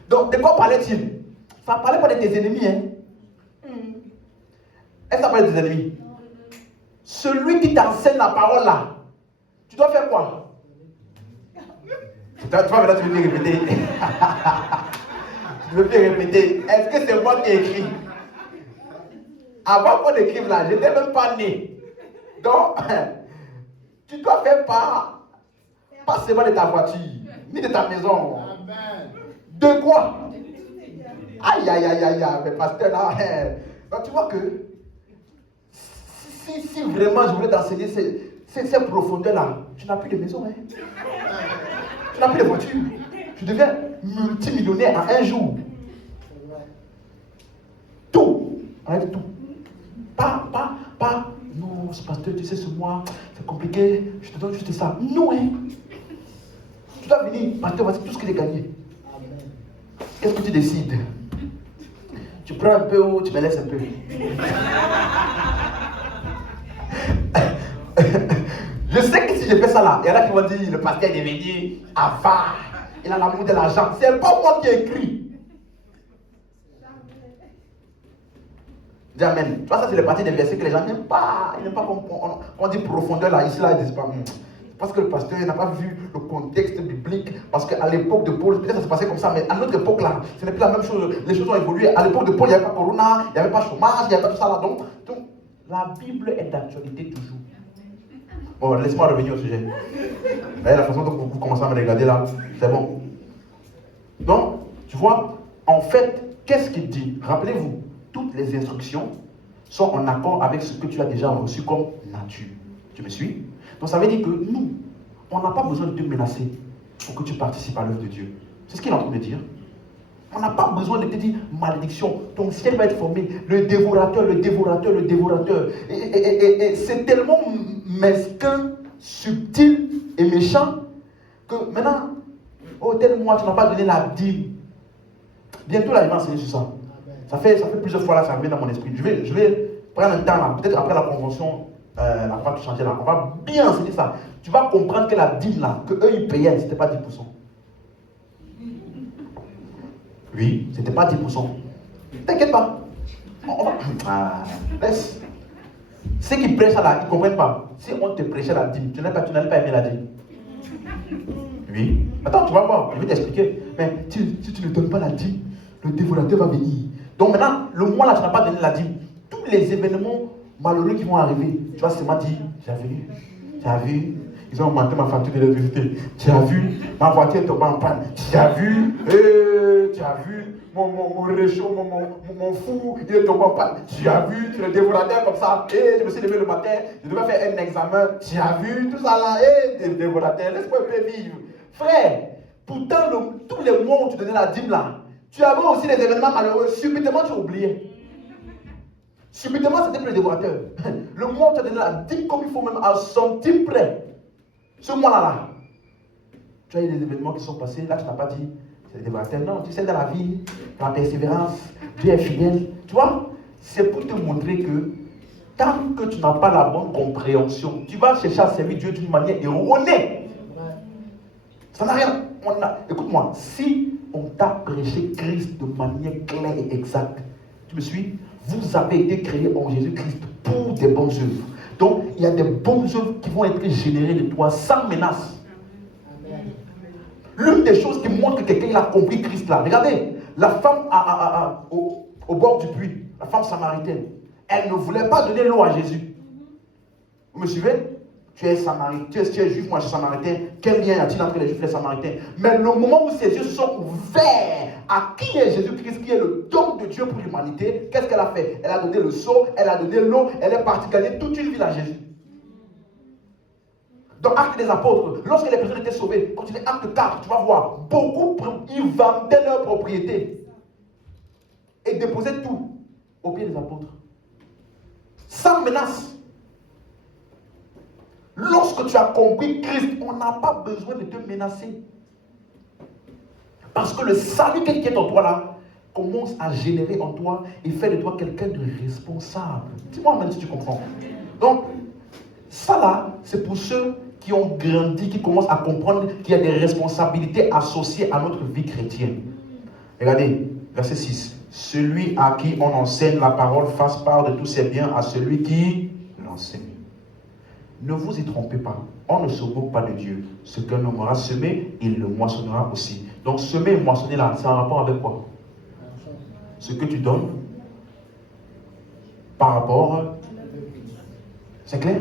Donc, de quoi parlait-il? Ça ne parlait pas de tes ennemis, hein? Est-ce que ça parlait de tes ennemis? Celui qui t'enseigne la parole là, tu dois faire quoi? Tu vois, maintenant tu veux bien répéter. Tu veux bien répéter. Est-ce que c'est moi qui ai écrit? Avant qu'on écrive là, je n'étais même pas né. Donc, tu dois faire part, pas seulement de ta voiture, ni de ta maison. De quoi? Aïe, aïe, aïe, aïe, aïe, mais pasteur là. Donc tu vois que si vraiment je voulais t'enseigner ces profondeurs-là, tu n'as plus de maison, hein? Tu n'as plus de voiture. Tu deviens multimillionnaire en un jour. Tout. Arrête tout. Pas. Non, ce pasteur, tu sais, ce mois, c'est compliqué. Je te donne juste ça. Non, hein? Tu dois venir, pasteur, voici tout ce que j'ai gagné. Qu'est-ce que tu décides? Tu prends un peu ou tu me laisses un peu? Je sais que si je fais ça là, il y en a qui vont dire le pasteur est venu avare, il a l'amour de l'argent. C'est pas moi qui ai écrit. Dis amen. Tu vois, ça c'est le parti des versets que les gens n'aiment pas. Ils n'aiment pas qu'on dit profondeur là, ici, là, ils disent pas. Parce que le pasteur n'a pas vu le contexte biblique. Parce qu'à l'époque de Paul, peut-être ça se passait comme ça, mais à notre époque là, ce n'est plus la même chose. Les choses ont évolué. À l'époque de Paul, il n'y avait pas corona, il n'y avait pas chômage, il n'y avait pas tout ça là. Donc, la Bible est d'actualité toujours. Bon, laisse-moi revenir au sujet. La façon dont vous commencez à me regarder là, c'est bon. Donc, tu vois, en fait, qu'est-ce qu'il dit? Rappelez-vous, toutes les instructions sont en accord avec ce que tu as déjà reçu comme nature. Tu me suis? Donc ça veut dire que nous, on n'a pas besoin de te menacer pour que tu participes à l'œuvre de Dieu. C'est ce qu'il est en train de dire. On n'a pas besoin de te dire malédiction. Ton ciel va être formé. Le dévorateur. Et c'est tellement mesquin, subtil et méchant que maintenant, oh tel mois, tu n'as pas donné la dîme. Bientôt là, il va enseigner sur ça. Ça fait plusieurs fois là, ça revient dans mon esprit. Je vais prendre un temps là, peut-être après la convention, la fois du chantier là, on va bien enseigner ça. Tu vas comprendre que la dîme là, que eux ils payaient, c'était pas 10%. Oui, c'était pas 10%. T'inquiète pas. Laisse. Ceux qui prêchent là, ils ne comprennent pas. Si on te prêchait la dîme, tu n'allais pas aimer la dîme. Oui. Attends, tu vas voir, je vais t'expliquer. Mais si tu ne donnes pas la dîme, le dévorateur va venir. Donc maintenant, le mois là, tu n'as pas donné la dîme. Tous les événements malheureux qui vont arriver, tu vas seulement dire, tu as vu, ils ont augmenté ma facture d'électricité. Tu as vu, ma voiture est tombée en panne. Tu as vu, mon réchaud, mon four, il est tombé en panne. Tu as vu, tu le dévorateur comme ça. Je me suis levé le matin, je devais faire un examen. Tu as vu, tout ça là. Dévorateur, laisse-moi un peu vivre. Frère, pourtant, tous les mois où tu donnais la dîme là, tu avais aussi des événements malheureux. Subitement, tu oubliais. Subitement, c'était plus le dévorateur. Le mois où tu as donné la dîme comme il faut, même à centime près. Ce mois-là, tu as eu des événements qui sont passés. Là, tu n'as pas dit, c'est le dévorateur. Non, tu sais, dans la vie, la persévérance, Dieu est fidèle. Tu vois, c'est pour te montrer que tant que tu n'as pas la bonne compréhension, tu vas chercher à servir Dieu d'une manière erronée. Ça n'a rien. Écoute-moi, si on t'a prêché Christ de manière claire et exacte, tu me suis? Vous avez été créés en Jésus-Christ pour des bonnes œuvres. Donc, il y a des bonnes œuvres qui vont être générées de toi sans menace. L'une des choses qui montre que quelqu'un a compris Christ là, regardez, la femme au bord du puits, la femme samaritaine, elle ne voulait pas donner l'eau à Jésus. Vous me suivez? Tu es samaritain, tu es juif, moi je suis samaritain. Quel lien y a-t-il entre les juifs et les samaritains? Mais le moment où ses yeux se sont ouverts à qui est Jésus-Christ, qui est le don de Dieu pour l'humanité, qu'est-ce qu'elle a fait? Elle a donné le seau, elle a donné l'eau, elle est partie gagner toute une ville à Jésus. Dans Actes des Apôtres, lorsque les personnes étaient sauvées, quand tu lis Acte 4, tu vas voir, beaucoup, ils vendaient leurs propriétés. et déposer tout aux pieds des apôtres. Sans menace. Lorsque tu as compris Christ, on n'a pas besoin de te menacer. Parce que le salut qui est en toi là, commence à générer en toi et fait de toi quelqu'un de responsable. Dis-moi même si tu comprends. Donc, ça là, c'est pour ceux qui ont grandi, qui commencent à comprendre qu'il y a des responsabilités associées à notre vie chrétienne. Regardez, verset 6. Celui à qui on enseigne la parole fasse part de tous ses biens à celui qui l'enseigne. Ne vous y trompez pas. On ne se moque pas de Dieu. Ce qu'un homme aura semé, il le moissonnera aussi. Donc semer et moissonner là, c'est en rapport avec quoi? Ce que tu donnes par rapport... C'est clair?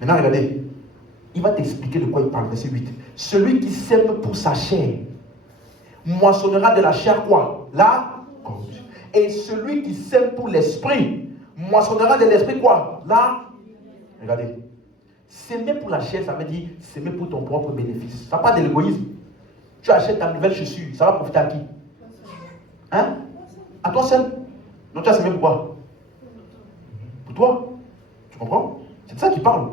Maintenant regardez. Il va t'expliquer de quoi il parle. Verset 8. Celui qui sème pour sa chair moissonnera de la chair quoi? La corruption. Et celui qui sème pour l'esprit moissonnera de l'esprit quoi? La... Regardez. S'aimer pour la chair, ça veut dire s'aimer pour ton propre bénéfice. Ça n'a pas de l'égoïsme. Tu achètes ta nouvelle chaussure, ça va profiter à qui? Hein? À toi seul. Donc tu as s'aimer pour quoi? Pour toi. Tu comprends? C'est de ça qu'il parle.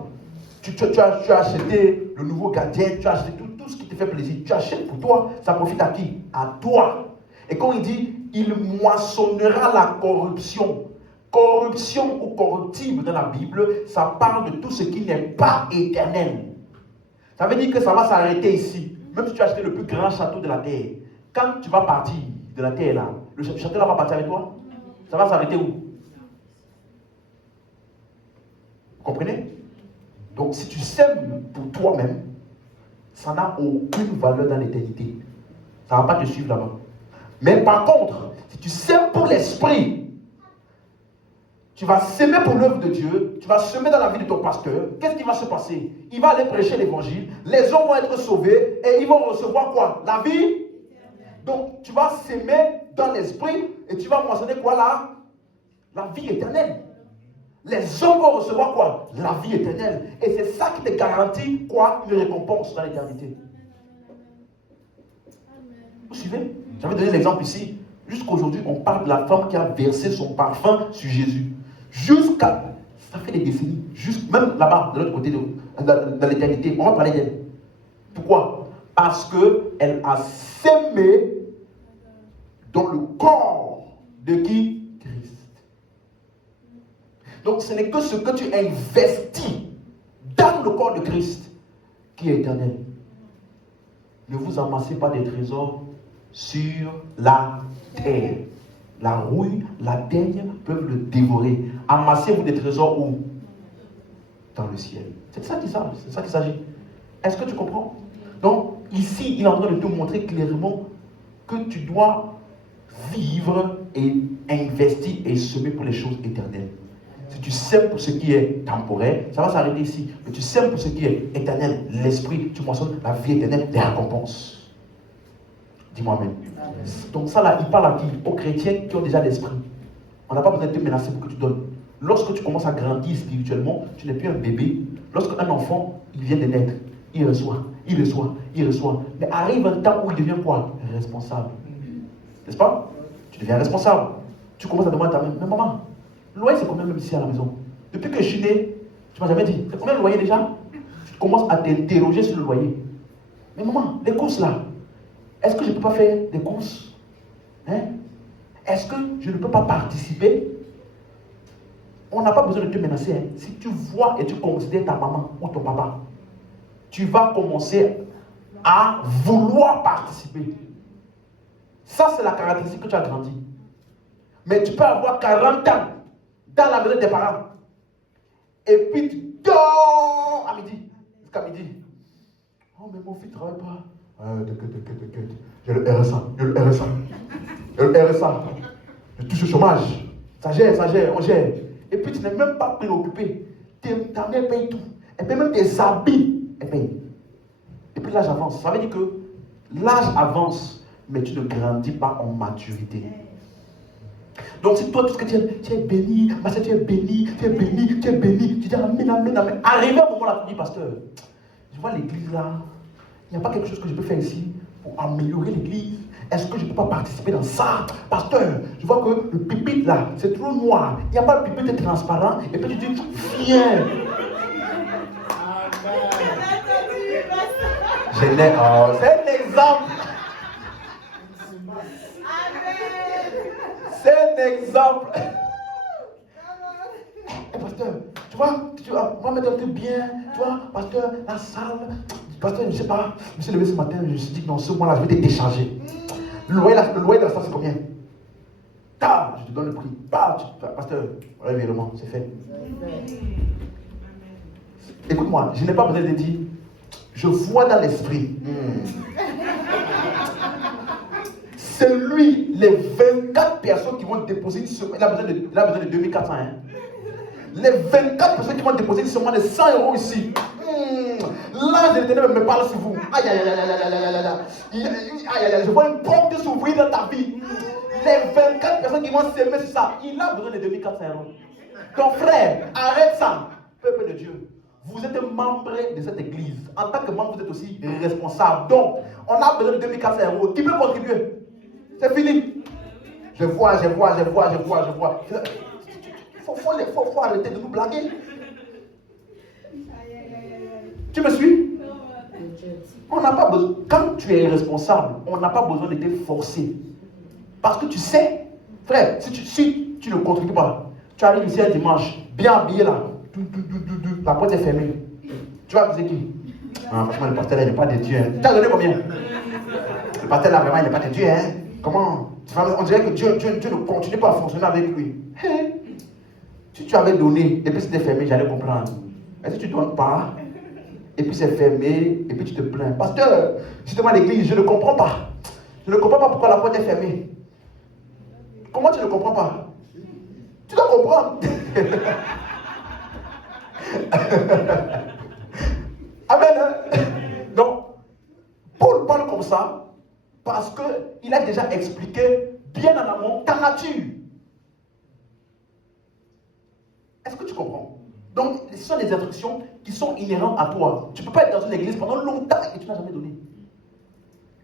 Tu as acheté le nouveau gadget, tu as acheté tout ce qui te fait plaisir. Tu achètes pour toi, ça profite à qui? À toi. Et quand il dit, il moissonnera la corruption. Corruption ou corruptible dans la Bible, ça parle de tout ce qui n'est pas éternel. Ça veut dire que ça va s'arrêter ici. Même si tu as acheté le plus grand château de la terre, quand tu vas partir de la terre là, le château là va partir avec toi? Ça va s'arrêter où? Vous comprenez? Donc si tu sèmes pour toi-même, ça n'a aucune valeur dans l'éternité. Ça ne va pas te suivre là-bas. Mais par contre, si tu sèmes pour l'esprit, tu vas s'aimer pour l'œuvre de Dieu, tu vas semer dans la vie de ton pasteur. Qu'est-ce qui va se passer? Il va aller prêcher l'évangile, les gens vont être sauvés et ils vont recevoir quoi? La vie. Donc tu vas s'aimer dans l'esprit et tu vas moissonner quoi là? La vie éternelle. Les hommes vont recevoir quoi? La vie éternelle. Et c'est ça qui te garantit quoi? Une récompense dans l'éternité. Vous suivez? J'avais donné l'exemple ici. Jusqu'aujourd'hui, on parle de la femme qui a versé son parfum sur Jésus. Jusqu'à... Ça fait des décennies. Même là-bas, de l'autre côté, dans l'éternité, on va parler d'elle. Pourquoi? Parce qu'elle a sémé dans le corps de qui? Christ. Donc ce n'est que ce que tu investis dans le corps de Christ qui est éternel. Ne vous amassez pas des trésors sur la terre. La rouille, la teigne peuvent le dévorer. Amassez-vous des trésors où? Dans le ciel. C'est de ça qu'il s'agit. Est-ce que tu comprends? Donc, ici, il est en train de te montrer clairement que tu dois vivre et investir et semer pour les choses éternelles. Si tu sèmes pour ce qui est temporaire, ça va s'arrêter ici. Mais tu sèmes pour ce qui est éternel, l'esprit, tu moissonnes la vie éternelle, les récompenses. Dis-moi même. Donc ça là, il parle à qui? Aux chrétiens qui ont déjà l'esprit. On n'a pas besoin de te menacer pour que tu donnes. Lorsque tu commences à grandir spirituellement, tu n'es plus un bébé. Lorsqu'un enfant, il vient de naître, il reçoit. Mais arrive un temps où il devient quoi? Responsable. N'est-ce pas? Tu deviens responsable. Tu commences à demander à ta mère, mais maman, le loyer c'est combien même ici à la maison? Depuis que je suis né, tu m'as jamais dit, c'est combien le loyer déjà? Tu commences à t'interroger sur le loyer. Mais maman, les courses là, est-ce que je ne peux pas faire des courses? Hein? Est-ce que je ne peux pas participer? On n'a pas besoin de te menacer. Hein? Si tu vois et tu considères ta maman ou ton papa, tu vas commencer à vouloir participer. Ça, c'est la caractéristique que tu as grandi. Mais tu peux avoir 40 ans dans la maison de tes parents. Et puis tu dors à midi. Jusqu'à midi. Oh, mais mon fils ne travaille pas. T'inquiète. J'ai le RSA. Je touche au chômage. Ça gère, on gère. Et puis tu n'es même pas préoccupé. Ta mère paye tout. Elle paye même tes habits. Elle paye. Et puis l'âge avance. Ça veut dire que l'âge avance, mais tu ne grandis pas en maturité. Donc si toi, tout ce que tu es béni, tu es béni. Tu dis amen. Arrivé à un moment là, tu dis, pasteur, je vois l'église là. Il n'y a pas quelque chose que je peux faire ici pour améliorer l'église. est-ce que je ne peux pas participer dans ça? Pasteur, je vois que le pupitre là, c'est trop noir. Il n'y a pas le pupitre transparent. Et puis tu dis, viens. C'est un exemple. C'est un exemple. Pasteur, tu vois, on va mettre un truc bien, tu vois, pasteur, la salle, pasteur, je ne sais pas, je me suis levé ce matin, je me suis dit que dans ce mois-là, je vais te décharger. Le loyer de la salle, c'est combien? Je te donne le prix. Pasteur, voilà le virement, c'est fait. Écoute-moi, je n'ai pas besoin de te dire, je vois dans l'esprit. C'est lui, les 24 personnes qui vont déposer une semaine, il a besoin de 2400. Hein. Les 24 personnes qui vont déposer une somme de 100 € ici. L'ange de l'Éternel me parle sur vous. Aïe, aïe, aïe, aïe, aïe, aïe, je vois une porte s'ouvrir dans ta vie. Les 24 personnes qui vont s'aimer sur ça, il a besoin de 2400 €. Ton frère, arrête ça. Peuple de Dieu, vous êtes membre de cette église. En tant que membre, vous êtes aussi responsable. Donc, on a besoin de 2400 €. Qui peut contribuer? C'est fini. Je vois. Faut arrêter de nous blaguer. Tu me suis? On n'a pas besoin. Quand tu es responsable, on n'a pas besoin de te forcer. Parce que tu sais, frère, si tu ne contribues pas, tu arrives ici un dimanche, bien habillé là, la porte est fermée. Tu vas aviser qui? Franchement, le pasteur là, il n'est pas de Dieu. Hein. Tu as donné combien? Le pasteur là, vraiment, il n'est pas de Dieu. Hein. Comment? On dirait que Dieu ne continue pas à fonctionner avec lui. Hey. Si tu avais donné, et puis c'était fermé, j'allais comprendre. Mais si tu ne donnes pas, et puis c'est fermé, et puis tu te plains. Pasteur, justement l'église, je ne comprends pas. Je ne comprends pas pourquoi la porte est fermée. Comment tu ne comprends pas? Tu dois comprendre. Amen. Donc, Paul parle comme ça, parce qu'il a déjà expliqué bien en amont ta nature. Est-ce que tu comprends? Donc, ce sont des instructions qui sont inhérentes à toi. Tu ne peux pas être dans une église pendant longtemps et tu n'as jamais donné.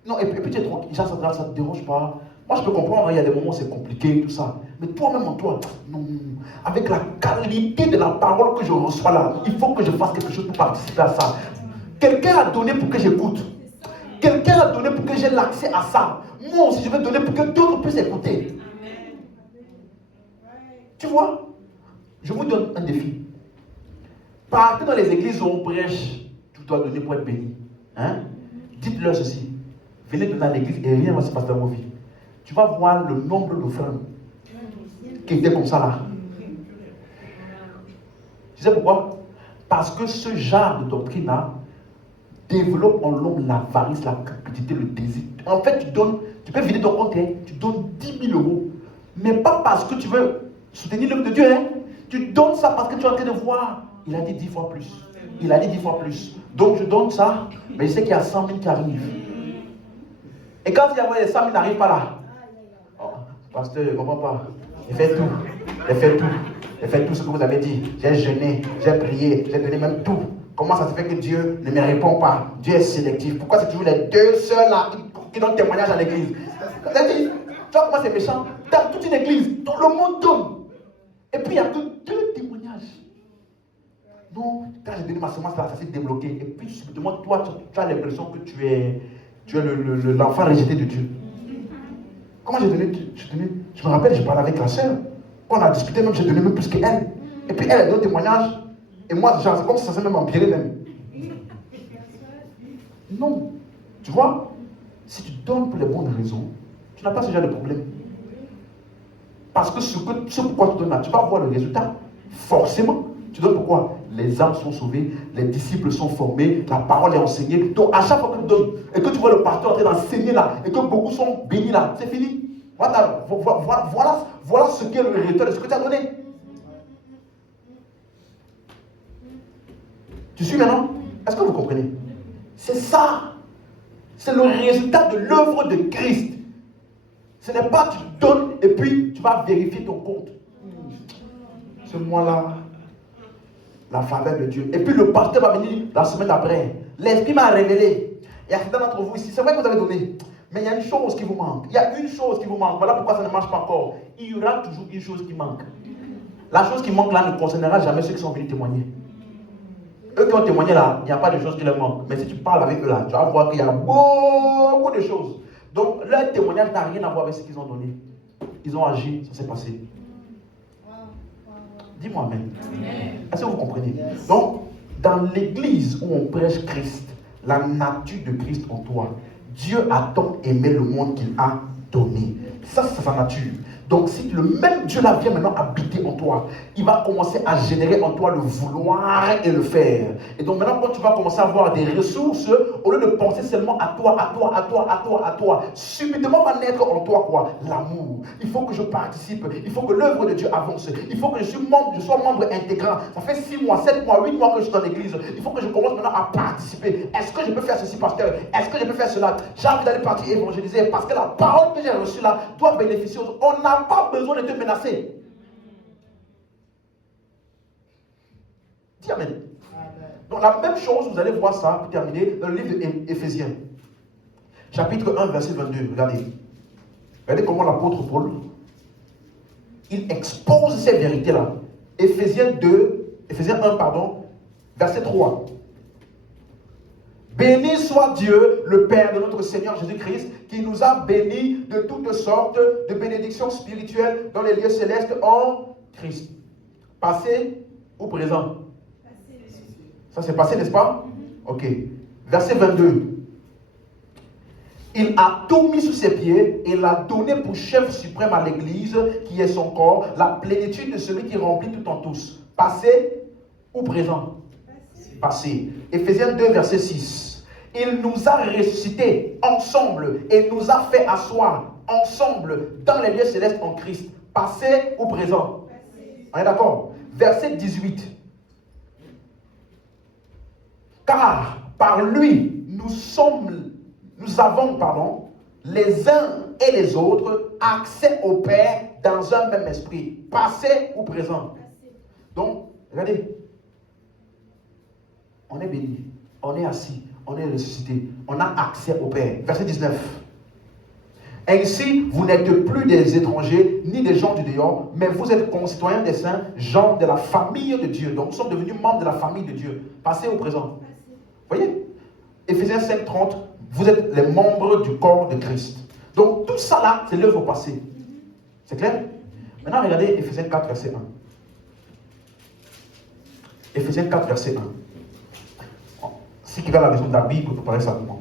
Non, et puis tu es tranquille, ça ne te dérange pas. Moi, je peux comprendre, il y a des moments où c'est compliqué, tout ça. Mais toi-même en toi, non. Avec la qualité de la parole que je reçois là, il faut que je fasse quelque chose pour participer à ça. Quelqu'un a donné pour que j'écoute. Quelqu'un a donné pour que j'ai l'accès à ça. Moi aussi, je vais donner pour que d'autres puissent écouter. Tu vois? Je vous donne un défi. Partez dans les églises où on prêche, tu dois donner pour être béni. Hein? Dites-leur ceci. Venez donner à l'église et rien ne va se passer dans vos vies. Tu vas voir le nombre d'offrandes qui étaient comme ça là. Tu sais pourquoi? Parce que ce genre de doctrine-là développe en l'homme l'avarice, la cupidité, le désir. En fait, tu peux vider ton compte, hein, tu donnes 10 000 €. Mais pas parce que tu veux soutenir l'œuvre de Dieu. Hein. Tu donnes ça parce que tu es en train de voir. Il a dit 10 fois plus. Il a dit 10 fois plus. Donc je donne ça, mais je sais qu'il y a 100 000 qui arrivent. Et quand il y a les 100 000 n'arrivent pas là. Oh, pasteur, je ne comprends pas. Il fait tout. Il fait tout ce que vous avez dit. J'ai jeûné, j'ai prié, j'ai donné même tout. Comment ça se fait que Dieu ne me répond pas? Dieu est sélectif. Pourquoi c'est toujours les deux seuls là qui donnent témoignage à l'église? Tu vois comment c'est méchant? Dans toute une église, tout le monde donne. Et puis il n'y a que 2 témoignages. Non, quand j'ai donné ma semence là, ça s'est débloqué. Et puis subitement, toi, tu as l'impression que tu es l'enfant rejeté de Dieu. Comment j'ai donné? Je me rappelle, je parlais avec la sœur. Quand on a discuté, même j'ai donné même plus qu'elle. Et puis elle a donné témoignage. Et moi, genre, c'est comme si ça s'est même empiré même. Non. Tu vois, si tu donnes pour les bonnes raisons, tu n'as pas ce genre de problème. Parce que ce pourquoi tu donnes là, tu vas voir le résultat. Forcément. Tu donnes pourquoi? Les âmes sont sauvées, les disciples sont formés, la parole est enseignée. Donc à chaque fois que tu donnes, et que tu vois le pasteur en train d'enseigner là, et que beaucoup sont bénis là, c'est fini. Voilà ce qu'est le résultat de ce que tu as donné. Tu suis maintenant? Est-ce que vous comprenez? C'est ça. C'est le résultat de l'œuvre de Christ. Ce n'est pas tu donnes et puis tu vas vérifier ton compte. Ce mois-là, la faveur de Dieu. Et puis le pasteur va venir la semaine après. L'esprit m'a révélé. Et à certains d'entre vous ici, c'est vrai que vous avez donné. Mais il y a une chose qui vous manque. Il y a une chose qui vous manque. Voilà pourquoi ça ne marche pas encore. Il y aura toujours une chose qui manque. La chose qui manque là ne concernera jamais ceux qui sont venus témoigner. Eux qui ont témoigné là, il n'y a pas de choses qui leur manquent. Mais si tu parles avec eux là, tu vas voir qu'il y a beaucoup de choses. Donc leur témoignage n'a rien à voir avec ce qu'ils ont donné. Ils ont agi, ça s'est passé. Dis-moi amen. Est-ce que vous comprenez? Donc, dans l'église où on prêche Christ, la nature de Christ en toi, Dieu a tant aimé le monde qu'il a donné. Ça, c'est sa nature. Donc, si le même Dieu là vient maintenant habiter en toi, il va commencer à générer en toi le vouloir et le faire. Et donc, maintenant, quand tu vas commencer à avoir des ressources, au lieu de penser seulement à toi, subitement va naître en toi quoi? L'amour. Il faut que je participe. Il faut que l'œuvre de Dieu avance. Il faut que je sois membre intégrant. Ça fait 6 mois, 7 mois, 8 mois que je suis dans l'église. Il faut que je commence maintenant à participer. Est-ce que je peux faire ceci, pasteur? Est-ce que je peux faire cela? J'ai envie d'aller partir évangéliser parce que la parole que j'ai reçue là doit bénéficier aux autres. On n'a pas besoin de te menacer. Dis amen. Donc la même chose, vous allez voir ça pour terminer dans le livre d'Éphésiens. Chapitre 1, verset 22. Regardez. Regardez comment l'apôtre Paul, il expose ces vérités-là. Éphésiens 1, pardon, verset 3. Béni soit Dieu, le Père de notre Seigneur Jésus-Christ, qui nous a bénis de toutes sortes de bénédictions spirituelles dans les lieux célestes en Christ. Passé ou présent? Ça c'est passé, n'est-ce pas? Ok. Verset 22. Il a tout mis sous ses pieds et l'a donné pour chef suprême à l'Église, qui est son corps, la plénitude de celui qui remplit tout en tous. Passé ou présent? Passé. Éphésiens 2, verset 6. Il nous a ressuscités ensemble et nous a fait asseoir ensemble dans les lieux célestes en Christ. Passé ou présent? On est d'accord? Verset 18. Car par lui, nous avons, les uns et les autres, accès au Père dans un même esprit. Passé ou présent? Donc, regardez. On est béni, on est assis, on est ressuscité, on a accès au Père. Verset 19. Ainsi, vous n'êtes plus des étrangers, ni des gens du dehors, mais vous êtes concitoyens des saints, gens de la famille de Dieu. Donc, nous sommes devenus membres de la famille de Dieu. Passé ou présent? Vous voyez? Éphésiens 5, 30, vous êtes les membres du corps de Christ. Donc, tout ça là, c'est l'œuvre passée. C'est clair? Maintenant, regardez Éphésiens 4, verset 1. Éphésiens 4, verset 1. Si qui va la version d'Arby, pour préparer ça pour moi.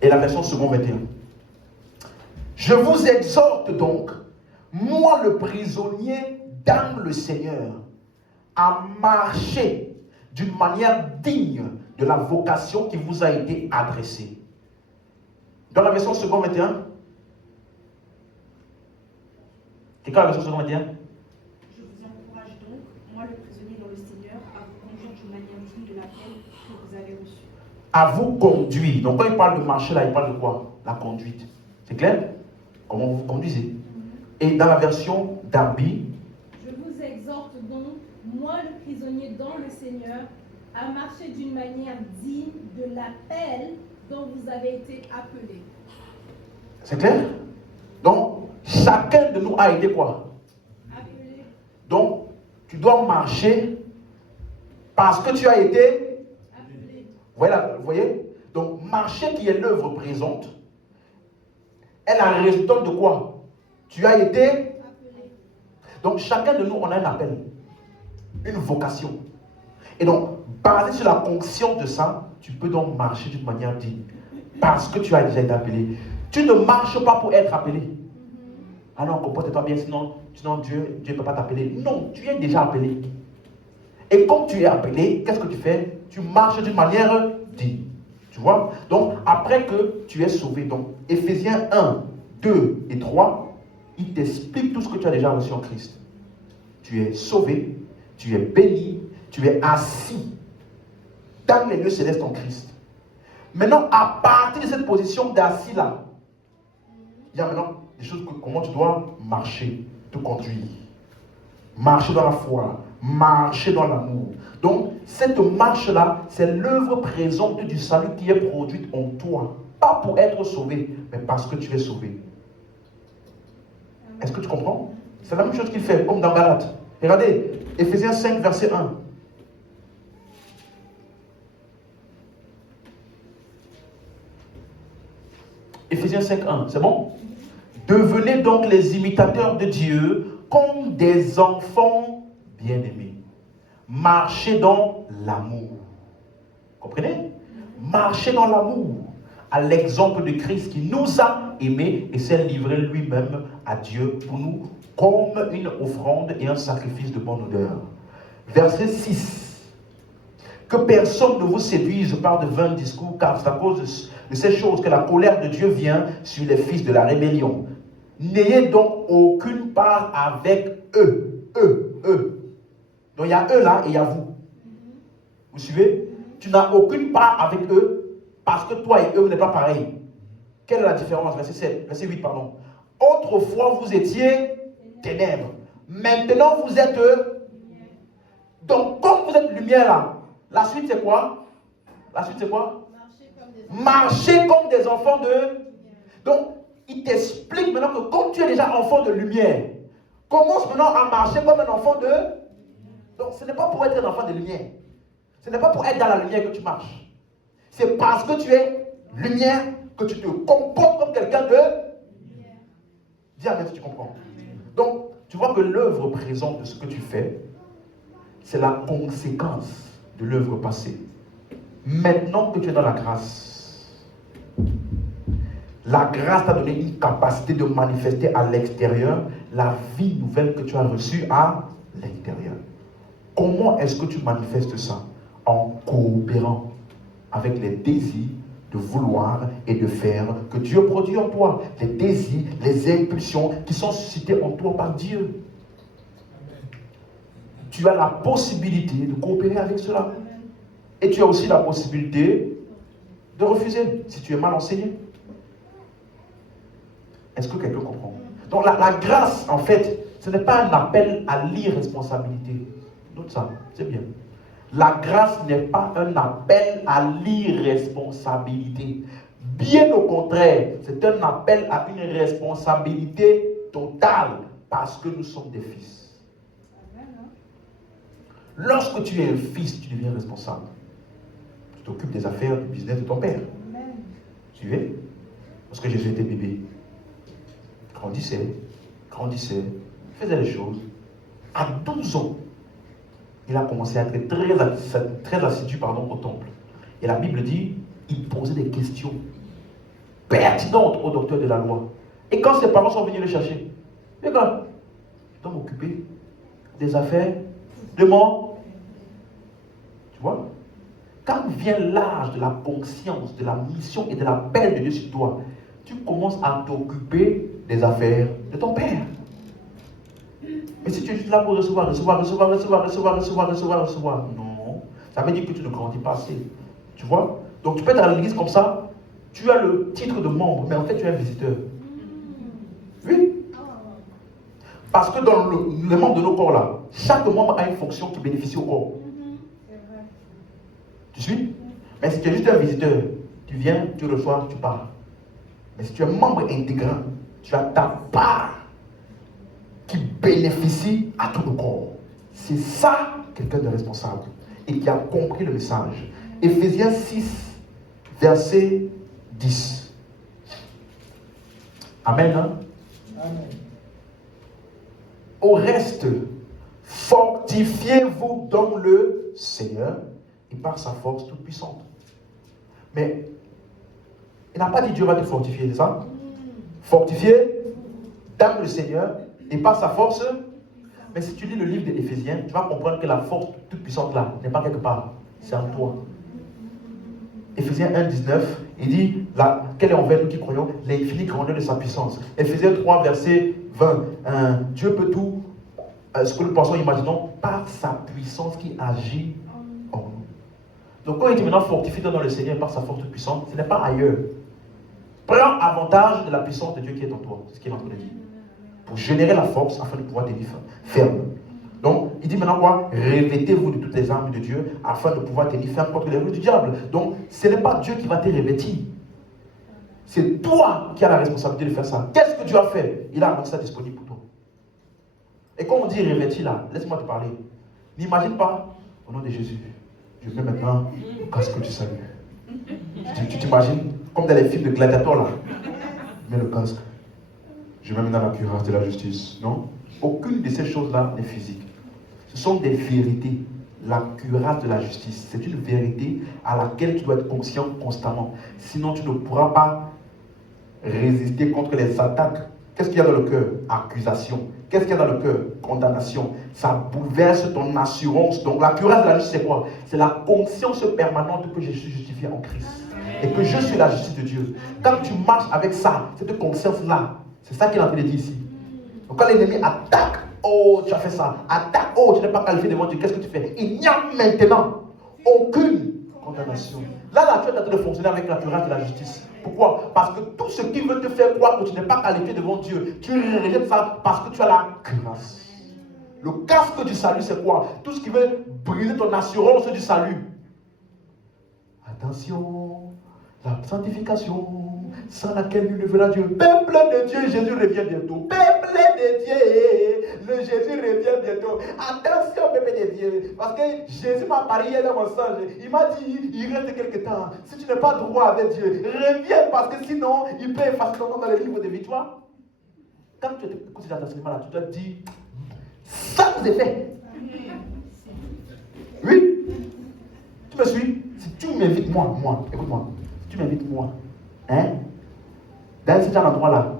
Et la version second 21. Je vous exhorte donc, moi le prisonnier dans le Seigneur, à marcher d'une manière digne de la vocation qui vous a été adressée. Dans la version second 21. Quelqu'un a la version second 21? Je vous encourage donc, moi le prisonnier dans le Seigneur, à vous conduire d'une manière digne de l'appel que vous avez reçu. À vous conduire. Donc quand il parle de marcher là, il parle de quoi? La conduite. C'est clair? Comment vous vous conduisez? Et dans la version d'Arby, Je vous exhorte donc, moi le prisonnier dans le Seigneur, à marcher d'une manière digne de l'appel dont vous avez été appelés. c'est clair? Donc, chacun de nous a été quoi? Appelés. Donc, tu dois marcher parce que tu as été Appelés. Vous voyez? Donc, marcher qui est l'œuvre présente, est la résultante de quoi? Tu as été. Appelés. Donc, chacun de nous, on a un appel, une vocation. Et donc, basé sur la conscience de ça, tu peux donc marcher d'une manière digne. Parce que tu as déjà été appelé. Tu ne marches pas pour être appelé. Ah non, comporte-toi bien, sinon Dieu ne peut pas t'appeler. Non, tu es déjà appelé. Et comme tu es appelé, qu'est-ce que tu fais? Tu marches d'une manière digne. Tu vois? Donc, après que tu es sauvé, donc, Éphésiens 1, 2 et 3, il t'explique tout ce que tu as déjà reçu en Christ. Tu es sauvé, tu es béni, tu es assis dans les lieux célestes en Christ. Maintenant, à partir de cette position d'assis là, il y a maintenant des choses comment tu dois marcher, te conduire. Marcher dans la foi, marcher dans l'amour. Donc, cette marche-là, c'est l'œuvre présente du salut qui est produite en toi Pas pour être sauvé, mais parce que tu es sauvé. Est-ce que tu comprends? C'est la même chose qu'il fait, comme dans Galates. Regardez, Éphésiens 5, verset 1. Éphésiens 5, 1, c'est bon? Devenez donc les imitateurs de Dieu comme des enfants bien-aimés. Marchez dans l'amour. Comprenez? Marchez dans l'amour. À l'exemple de Christ qui nous a aimés et s'est livré lui-même à Dieu pour nous comme une offrande et un sacrifice de bonne odeur. Verset 6. Que personne ne vous séduise par de vains discours, car c'est à cause de ces choses que la colère de Dieu vient sur les fils de la rébellion. N'ayez donc aucune part avec eux. Donc il y a eux là et il y a vous. Vous suivez? Tu n'as aucune part avec eux parce que toi et eux, vous n'êtes pas pareil. Quelle est la différence? Verset 8, pardon. Autrefois, vous étiez ténèbres. Maintenant, vous êtes eux. Donc, comme vous êtes lumière là, la suite c'est quoi? La suite c'est quoi? Marchez comme des enfants de... Donc, il t'explique maintenant que comme tu es déjà enfant de lumière, commence maintenant à marcher comme un enfant de... Donc, ce n'est pas pour être un enfant de lumière. Ce n'est pas pour être dans la lumière que tu marches. C'est parce que tu es lumière que tu te comportes comme quelqu'un de lumière. Dis Amen si tu comprends. Donc, tu vois que l'œuvre présente de ce que tu fais, c'est la conséquence de l'œuvre passée. Maintenant que tu es dans la grâce t'a donné une capacité de manifester à l'extérieur la vie nouvelle que tu as reçue à l'intérieur. Comment est-ce que tu manifestes ça? En coopérant avec les désirs de vouloir et de faire que Dieu produit en toi. Les désirs, les impulsions qui sont suscités en toi par Dieu. Tu as la possibilité de coopérer avec cela. Et tu as aussi la possibilité de refuser si tu es mal enseigné. Est-ce que quelqu'un comprend? Donc la grâce, en fait, ce n'est pas un appel à l'irresponsabilité. Note ça, c'est bien. La grâce n'est pas un appel à l'irresponsabilité. Bien au contraire, c'est un appel à une responsabilité totale parce que nous sommes des fils. Lorsque tu es un fils, tu deviens responsable. Tu t'occupes des affaires, du business de ton père. Tu es? Lorsque Jésus était bébé, grandissait, faisait les choses. À 12 ans, il a commencé à être très assidu au temple. Et la Bible dit, il posait des questions pertinentes au docteur de la loi. Et quand ses parents sont venus le chercher, les gars, je dois m'occuper des affaires de mon... Tu vois? Quand vient l'âge de la conscience, de la mission et de l'appel de Dieu sur toi, tu commences à t'occuper des affaires de ton père. Mais si tu es juste là pour recevoir, non, ça veut dire que tu ne grandis pas assez. Tu vois? Donc tu peux être à l'église comme ça, tu as le titre de membre, mais en fait tu es un visiteur. Oui. Parce que dans les membres de nos corps là, chaque membre a une fonction qui bénéficie au corps. Tu suis? Mais si tu es juste un visiteur, tu viens, tu reçois, tu pars. Mais si tu es membre intégrant, tu as ta part qui bénéficie à tout le corps. C'est ça, quelqu'un de responsable et qui a compris le message. Éphésiens 6, verset 10. Amen. Hein? Amen. Au reste, fortifiez-vous dans le Seigneur et par sa force toute puissante. Mais il n'a pas dit Dieu va te fortifier, c'est ça? Fortifier dans le Seigneur et par sa force. Mais si tu lis le livre d'Éphésiens, tu vas comprendre que la force toute puissante là n'est pas quelque part, c'est en toi. Éphésiens 1, 19, il dit là, quelle est envers nous qui croyons l'infinie grandeur de sa puissance. Éphésiens 3, verset 20, Dieu peut tout, ce que nous pensons, imaginons, par sa puissance qui agit en nous. Donc quand il dit maintenant fortifie-toi dans le Seigneur par sa force toute puissante, ce n'est pas ailleurs. Prends avantage de la puissance de Dieu qui est en toi, c'est ce qu'il est en train de dire. Pour générer la force afin de pouvoir tenir ferme. Donc, il dit maintenant quoi? Revêtez-vous de toutes les armes de Dieu afin de pouvoir tenir ferme contre les roues du diable. Donc, ce n'est pas Dieu qui va te revêtir. C'est toi qui as la responsabilité de faire ça. Qu'est-ce que tu as fait? Il a rendu ça disponible pour toi. Et quand on dit revêtis là, laisse-moi te parler. N'imagine pas, au nom de Jésus, je mets maintenant le casque du salut. Tu t'imagines, comme dans les films de gladiateurs là, je mets le casque. Je mets maintenant la cuirasse de la justice. Non? Aucune de ces choses-là n'est physique. Ce sont des vérités. La cuirasse de la justice, c'est une vérité à laquelle tu dois être conscient constamment. Sinon, tu ne pourras pas résister contre les attaques. Qu'est-ce qu'il y a dans le cœur? Accusation. Qu'est-ce qu'il y a dans le cœur? Condamnation. Ça bouleverse ton assurance. Donc la cuirasse de la justice, c'est quoi? C'est la conscience permanente que je suis justifié en Christ. Et que je suis la justice de Dieu. Quand tu marches avec ça, cette conscience-là, c'est ça qu'il est en train de dire ici. Donc quand l'ennemi attaque, oh, tu as fait ça. Attaque, oh, tu n'es pas qualifié devant Dieu. Qu'est-ce que tu fais? Il n'y a maintenant aucune condamnation. Là, tu es en train de fonctionner avec la cuirasse de la justice. Pourquoi? Parce que tout ce qui veut te faire croire que tu n'es pas qualifié devant Dieu, tu rejettes ça parce que tu as la cuirasse. Le casque du salut, c'est quoi? Tout ce qui veut briser ton assurance du salut. Attention, la sanctification, sans laquelle nul ne verra Dieu. Peuple de Dieu, Jésus revient bientôt. Peuple de Dieu, le Jésus revient bientôt. Attention, peuple de Dieu, parce que Jésus m'a parlé hier dans mon songe. Il m'a dit, il reste quelque temps. Si tu n'es pas droit avec Dieu, reviens, parce que sinon, il peut effacer ton nom dans le livre de vie. Tu vois? Quand tu écoutes cet enseignement-là, tu dois te dire, sans effet. Oui? Tu me suis? Si tu m'invites, moi, écoute-moi, si tu m'invites, moi, hein, dans cet endroit-là,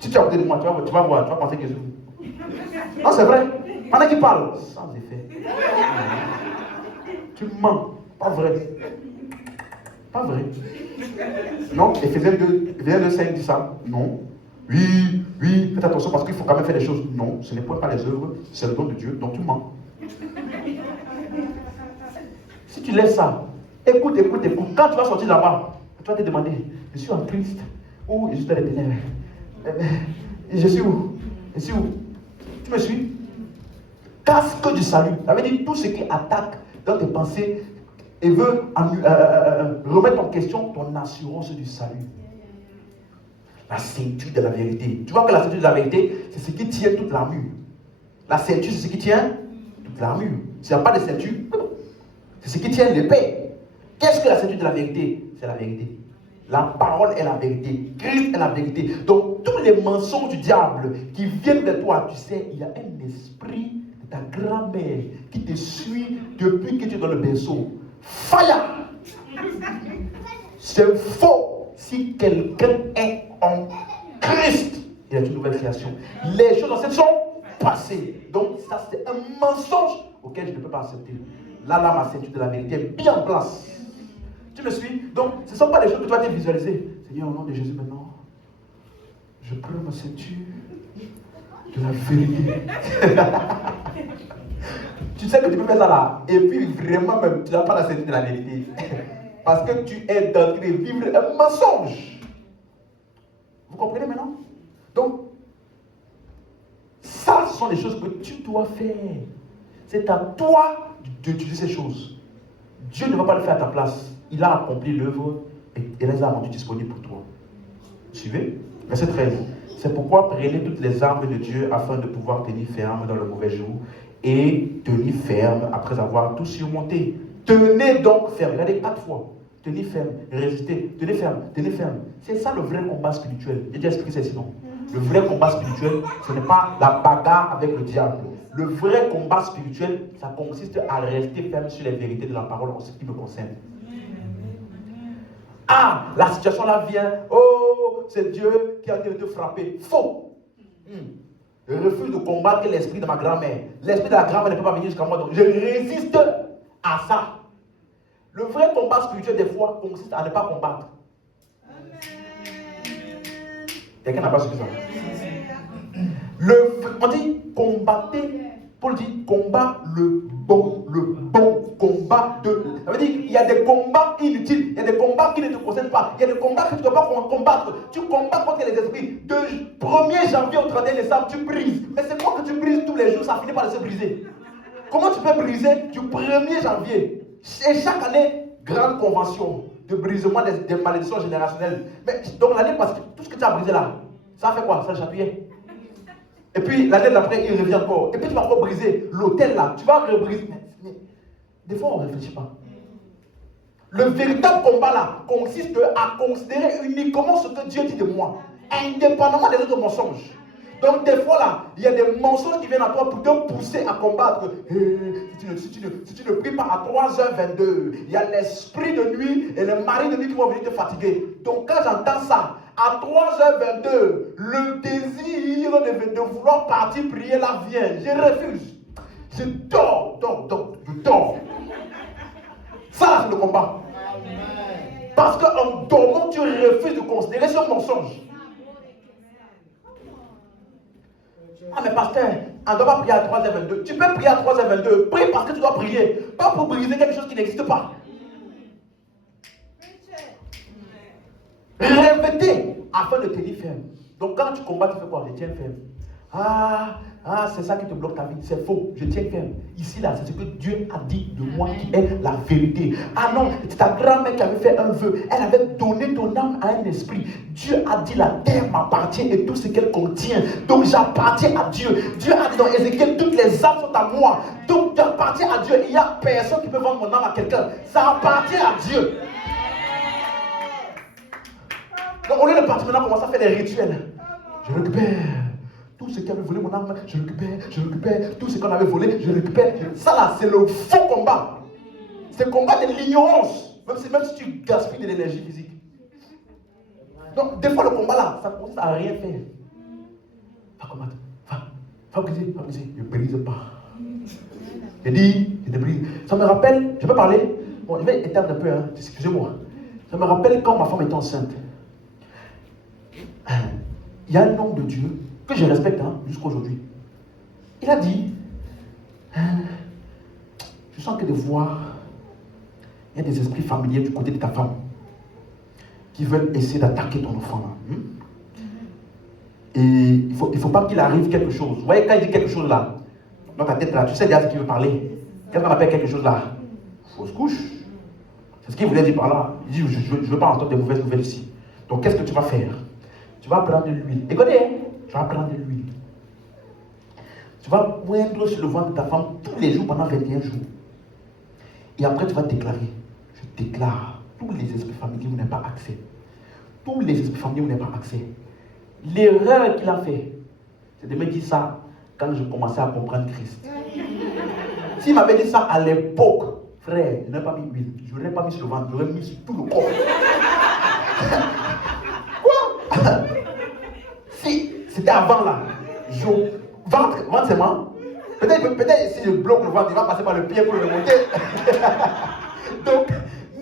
si tu es à côté de moi, tu vas voir, tu vas penser que je... Non, c'est vrai. Pendant qu'il parle, sans effet. Tu mens. Pas vrai. Pas vrai. Non, Ephésiens 2:5 dit ça. Non. Oui, faites attention parce qu'il faut quand même faire des choses. Non, ce n'est pas les œuvres, c'est le don de Dieu, donc tu mens. Si tu laisses ça, écoute. Quand tu vas sortir là-bas, tu vas te demander, je suis en Christ ou je suis dans les ténèbres? Je suis où? Tu me suis? Casque du salut. Ça veut dire tout ce qui attaque dans tes pensées et veut remettre en question ton assurance du salut. La ceinture de la vérité. Tu vois que la ceinture de la vérité, c'est ce qui tient toute l'armure. La ceinture, c'est ce qui tient toute l'armure. S'il n'y a pas de ceinture, c'est ce qui tient l'épée. Qu'est-ce que la ceinture de la vérité? C'est la vérité. La parole est la vérité. Christ est la vérité. Donc, tous les mensonges du diable qui viennent de toi, tu sais, il y a un esprit de ta grand-mère qui te suit depuis que tu es dans le berceau. Fire! C'est faux. Si quelqu'un est en Christ, il est une nouvelle création. Les choses anciennes sont passées. Donc, ça, c'est un mensonge auquel je ne peux pas accepter. Là, ma ceinture de la vérité est bien en place. Tu me suis? Donc, ce ne sont pas des choses que tu vas te visualiser. Seigneur, au nom de Jésus, maintenant, je prends ma ceinture de la vérité. Tu sais que tu peux faire ça là. Et puis, vraiment, même, tu n'as pas la ceinture de la vérité. Parce que tu es en train de vivre un mensonge. Vous comprenez maintenant? Donc, ça, ce sont les choses que tu dois faire. C'est à toi d'utiliser ces choses. Dieu ne va pas le faire à ta place. Il a accompli l'œuvre et il les a rendues disponibles pour toi. Suivez? Verset 13. C'est pourquoi prenez toutes les armes de Dieu afin de pouvoir tenir ferme dans le mauvais jour et tenir ferme après avoir tout surmonté. Tenez donc ferme. Regardez 4 fois. Tenez ferme, résistez, tenez ferme. C'est ça le vrai combat spirituel. J'ai déjà expliqué ça sinon. Le vrai combat spirituel, ce n'est pas la bagarre avec le diable. Le vrai combat spirituel, ça consiste à rester ferme sur les vérités de la parole en ce qui me concerne. Ah, la situation là vient. Oh, c'est Dieu qui a été te frapper. Faux. Je refuse de combattre l'esprit de ma grand-mère. L'esprit de la grand-mère ne peut pas venir jusqu'à moi. Donc je résiste à ça. Le vrai combat spirituel des fois consiste à ne pas combattre. Quelqu'un n'a pas suivi ça? On dit combattez. Paul dit combat le bon combat de. Ça veut dire il y a des combats inutiles, il y a des combats qui ne te concernent pas, il y a des combats que tu ne dois pas combattre. Tu combats contre les esprits. De 1er janvier au 31 décembre, tu brises. Mais c'est quoi que tu brises tous les jours, ça finit par se briser. Comment tu peux briser du 1er janvier? Et chaque année, grande convention. de brisement des malédictions générationnelles. Mais donc l'année passée, tout ce que tu as brisé là, ça a fait quoi? Ça le chatouillait. Et puis l'année d'après, il revient encore. Et puis tu vas encore briser l'hôtel là. Tu vas rebriser. Mais des fois, on ne réfléchit pas. Le véritable combat là consiste à considérer uniquement ce que Dieu dit de moi, indépendamment des autres mensonges. Donc des fois là, il y a des mensonges qui viennent à toi pour te pousser à combattre. Si tu ne pries pas à 3h22, il y a l'esprit de nuit et le mari de nuit qui vont venir te fatiguer. Donc quand j'entends ça, à 3h22, le désir de vouloir partir prier là vient. Je refuse. Je dors. Ça c'est le combat. Parce qu'en dormant, tu refuses de considérer ce mensonge. Ah mais pasteur, on ne doit pas prier à 3h22. Tu peux prier à 3h22. Prie parce que tu dois prier. Pas pour briser quelque chose qui n'existe pas. Répétez afin de tenir ferme. Donc quand tu combats, tu fais quoi? Je tiens ferme. C'est ça qui te bloque ta vie. C'est faux. Je tiens ferme. Ici, là, c'est ce que Dieu a dit de moi qui est la vérité. Ah non, c'est ta grand-mère qui avait fait un vœu. Elle avait donné ton âme à un esprit. Dieu a dit la terre m'appartient et tout ce qu'elle contient. Donc j'appartiens à Dieu. Dieu a dit dans Ézéchiel, toutes les âmes sont à moi. Donc tu appartiens à Dieu. Il n'y a personne qui peut vendre mon âme à quelqu'un. Ça appartient à Dieu. Donc au lieu de partir maintenant, commence à faire des rituels. Je récupère. Tout ce qui avait volé mon âme, je récupère. Tout ce qu'on avait volé, je récupère. Ça là, c'est le faux combat. C'est le combat de l'ignorance. Même si tu gaspilles de l'énergie physique. Donc, des fois, le combat là, ça consiste à rien faire. Va combattre. Va briser. Je ne brise pas. Je dis, je te brise. Ça me rappelle, je peux parler? Bon, je vais éteindre un peu, hein. Excusez-moi. Ça me rappelle quand ma femme était enceinte. Il y a un homme de Dieu que je respecte jusqu'à aujourd'hui. Il a dit, je sens que de voir, il y a des esprits familiers du côté de ta femme qui veulent essayer d'attaquer ton enfant. Et il faut pas qu'il arrive quelque chose. Vous voyez, quand il dit quelque chose là, dans ta tête là, tu sais déjà ce qu'il veut parler. Qu'est-ce qu'on appelle quelque chose là? Fausse couche. C'est ce qu'il voulait dire par là. Il dit, je ne veux pas entendre des mauvaises nouvelles ici. Donc qu'est-ce que tu vas faire? Tu vas prendre de l'huile. Écoutez, tu vas prendre de l'huile. Tu vas moindre sur le ventre de ta femme tous les jours pendant 21 jours. Et après, tu vas déclarer. Je déclare tous les esprits familiers, vous n'avez pas accès. Tous les esprits familiers, vous n'avez pas accès. L'erreur qu'il a fait, c'est de me dire ça quand je commençais à comprendre Christ. S'il m'avait dit ça à l'époque, frère, je n'aurais pas mis l'huile. Je n'aurais pas mis sur le ventre, j'aurais mis sur tout le corps. Si c'était avant là, ventre c'est moi. Peut-être si je bloque le ventre, il va passer par le pied pour le remonter. Donc,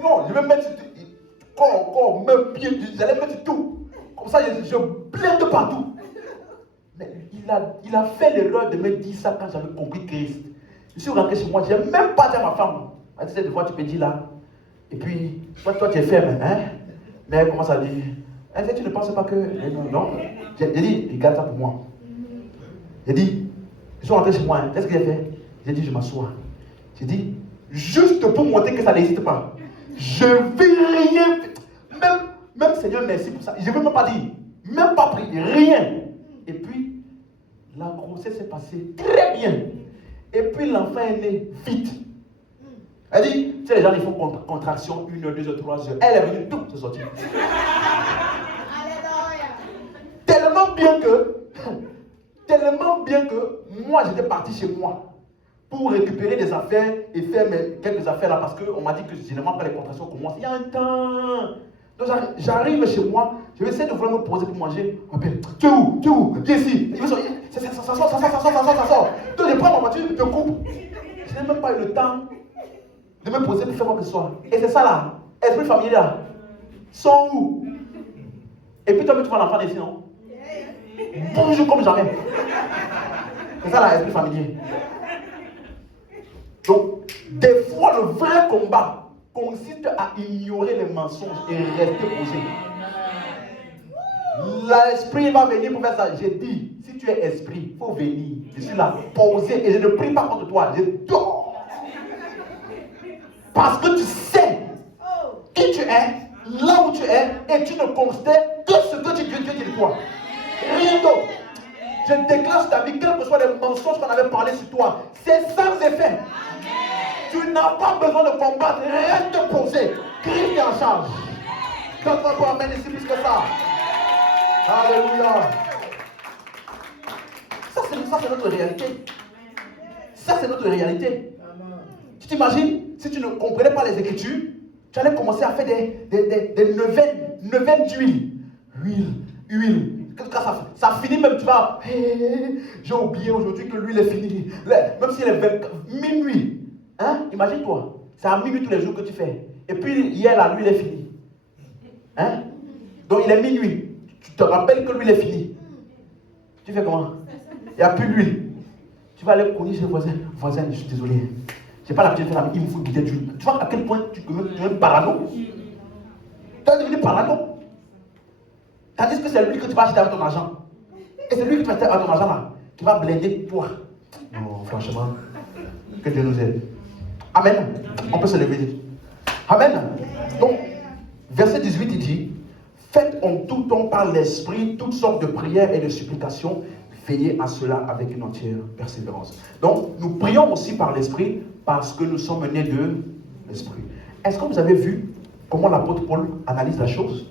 non, je vais mettre corps, même pied, j'allais mettre tout. Comme ça, je blinde partout. Mais il a fait l'erreur de me dire ça quand j'avais compris Christ. Je suis rentré chez moi, je n'ai même pas dit à ma femme. Elle dit, cette fois tu peux dire là. Et puis, toi tu es ferme, hein? Mais elle commence à dire, elle dit, tu ne penses pas que. Non. J'ai dit, regarde ça pour moi. J'ai dit, je suis rentré chez moi, qu'est-ce que j'ai fait? J'ai dit, je m'assois. J'ai dit, juste pour montrer que ça n'existe pas. Je ne vais rien. Même Seigneur, merci pour ça. Je ne veux même pas dire, même pas prier, rien. Et puis, la grossesse s'est passée très bien. Et puis, l'enfant est né vite. Elle dit, tu sais, les gens, ils font contraction 1 heure, 2 heures, 3 heures. Elle est venue, tout se sortir. Tellement bien que moi, j'étais parti chez moi pour récupérer des affaires et faire quelques affaires là parce qu'on m'a dit que généralement, quand les contractions commencent, il y a un temps. Donc, j'arrive chez moi, je vais essayer de vouloir me poser pour manger. Tu es où? Viens ici. Ça sort. Donc, je prends ma voiture, je te coupe. Je n'ai même pas eu le temps de me poser pour faire quoi que ce soit. Et c'est ça là, esprit familier là. Sont où? Et puis toi, tu vois l'enfant ici, non? Bonjour comme jamais. C'est ça là, esprit familier. Donc, des fois, le vrai combat consiste à ignorer les mensonges et rester posé. L'esprit va venir pour faire ça. J'ai dit, si tu es esprit, il faut venir. Je suis là, posé, et je ne prie pas contre toi. Je dors. Parce que tu sais qui tu es. es, là où tu es, et tu ne considères que ce que Dieu dit de toi. Rien d'autre. Je déclare ta vie, quels que soient les mensonges qu'on avait parlé sur toi, c'est sans effet. Tu n'as pas besoin de combattre, reste posé. Christ est en charge. Donne-moi pour amen ici plus que ça. Alléluia. Ça, c'est notre réalité. Ça, c'est notre réalité. Tu t'imagines, si tu ne comprenais pas les Écritures, tu allais commencer à faire des neuvaines d'huile. Huile. Ça finit même, tu vas. J'ai oublié aujourd'hui que l'huile est finie. Même s'il est minuit. Hein? Imagine-toi. C'est à minuit tous les jours que tu fais. Et puis hier, là, l'huile est finie. Hein? Donc il est minuit. Tu te rappelles que l'huile est finie. Tu fais comment? Il n'y a plus d'huile. Tu vas aller cogner chez le voisin. Voisin, je suis désolé. Je n'ai pas l'habitude de faire la vie. Il me faut une bouteille d'huile. Tu vois à quel point tu es parano? Tu es devenu parano. Tandis que c'est lui que tu vas acheter avec ton argent. Et c'est lui que tu vas acheter avec ton argent là, qui va blinder toi. Non, franchement, que Dieu nous aide. Amen. On peut se lever. Amen. Donc, verset 18, il dit, faites en tout temps par l'esprit toutes sortes de prières et de supplications. Veillez à cela avec une entière persévérance. Donc, nous prions aussi par l'esprit parce que nous sommes nés de l'esprit. Est-ce que vous avez vu comment l'apôtre Paul analyse la chose?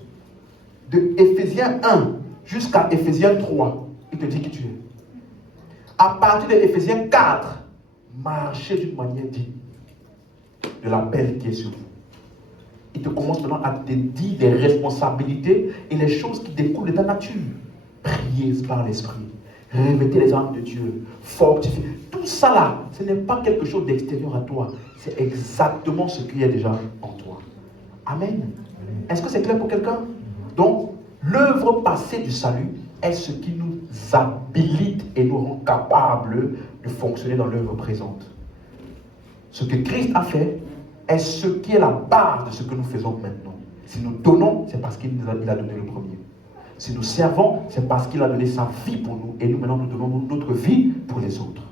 De Éphésiens 1 jusqu'à Éphésiens 3, il te dit qui tu es. À partir de Éphésiens 4, marchez d'une manière digne de l'appel qui est sur vous. Il te commence maintenant à te dire des responsabilités et les choses qui découlent de ta nature. Priez par l'esprit, revêtez les armes de Dieu, fortifiez. Tout ça là, ce n'est pas quelque chose d'extérieur à toi, c'est exactement ce qui est déjà en toi. Amen. Est-ce que c'est clair pour quelqu'un? Donc, l'œuvre passée du salut est ce qui nous habilite et nous rend capables de fonctionner dans l'œuvre présente. Ce que Christ a fait est ce qui est la base de ce que nous faisons maintenant. Si nous donnons, c'est parce qu'il nous a donné le premier. Si nous servons, c'est parce qu'il a donné sa vie pour nous. Et nous, maintenant, nous donnons notre vie pour les autres.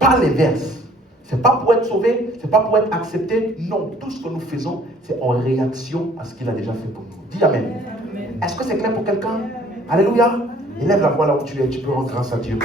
Pas l'inverse. Ce n'est pas pour être sauvé, ce n'est pas pour être accepté. Non, tout ce que nous faisons, c'est en réaction à ce qu'il a déjà fait pour nous. Dis Amen. Est-ce que c'est clair pour quelqu'un? Alléluia. Élève la voix là où tu es, tu peux rendre grâce à Dieu.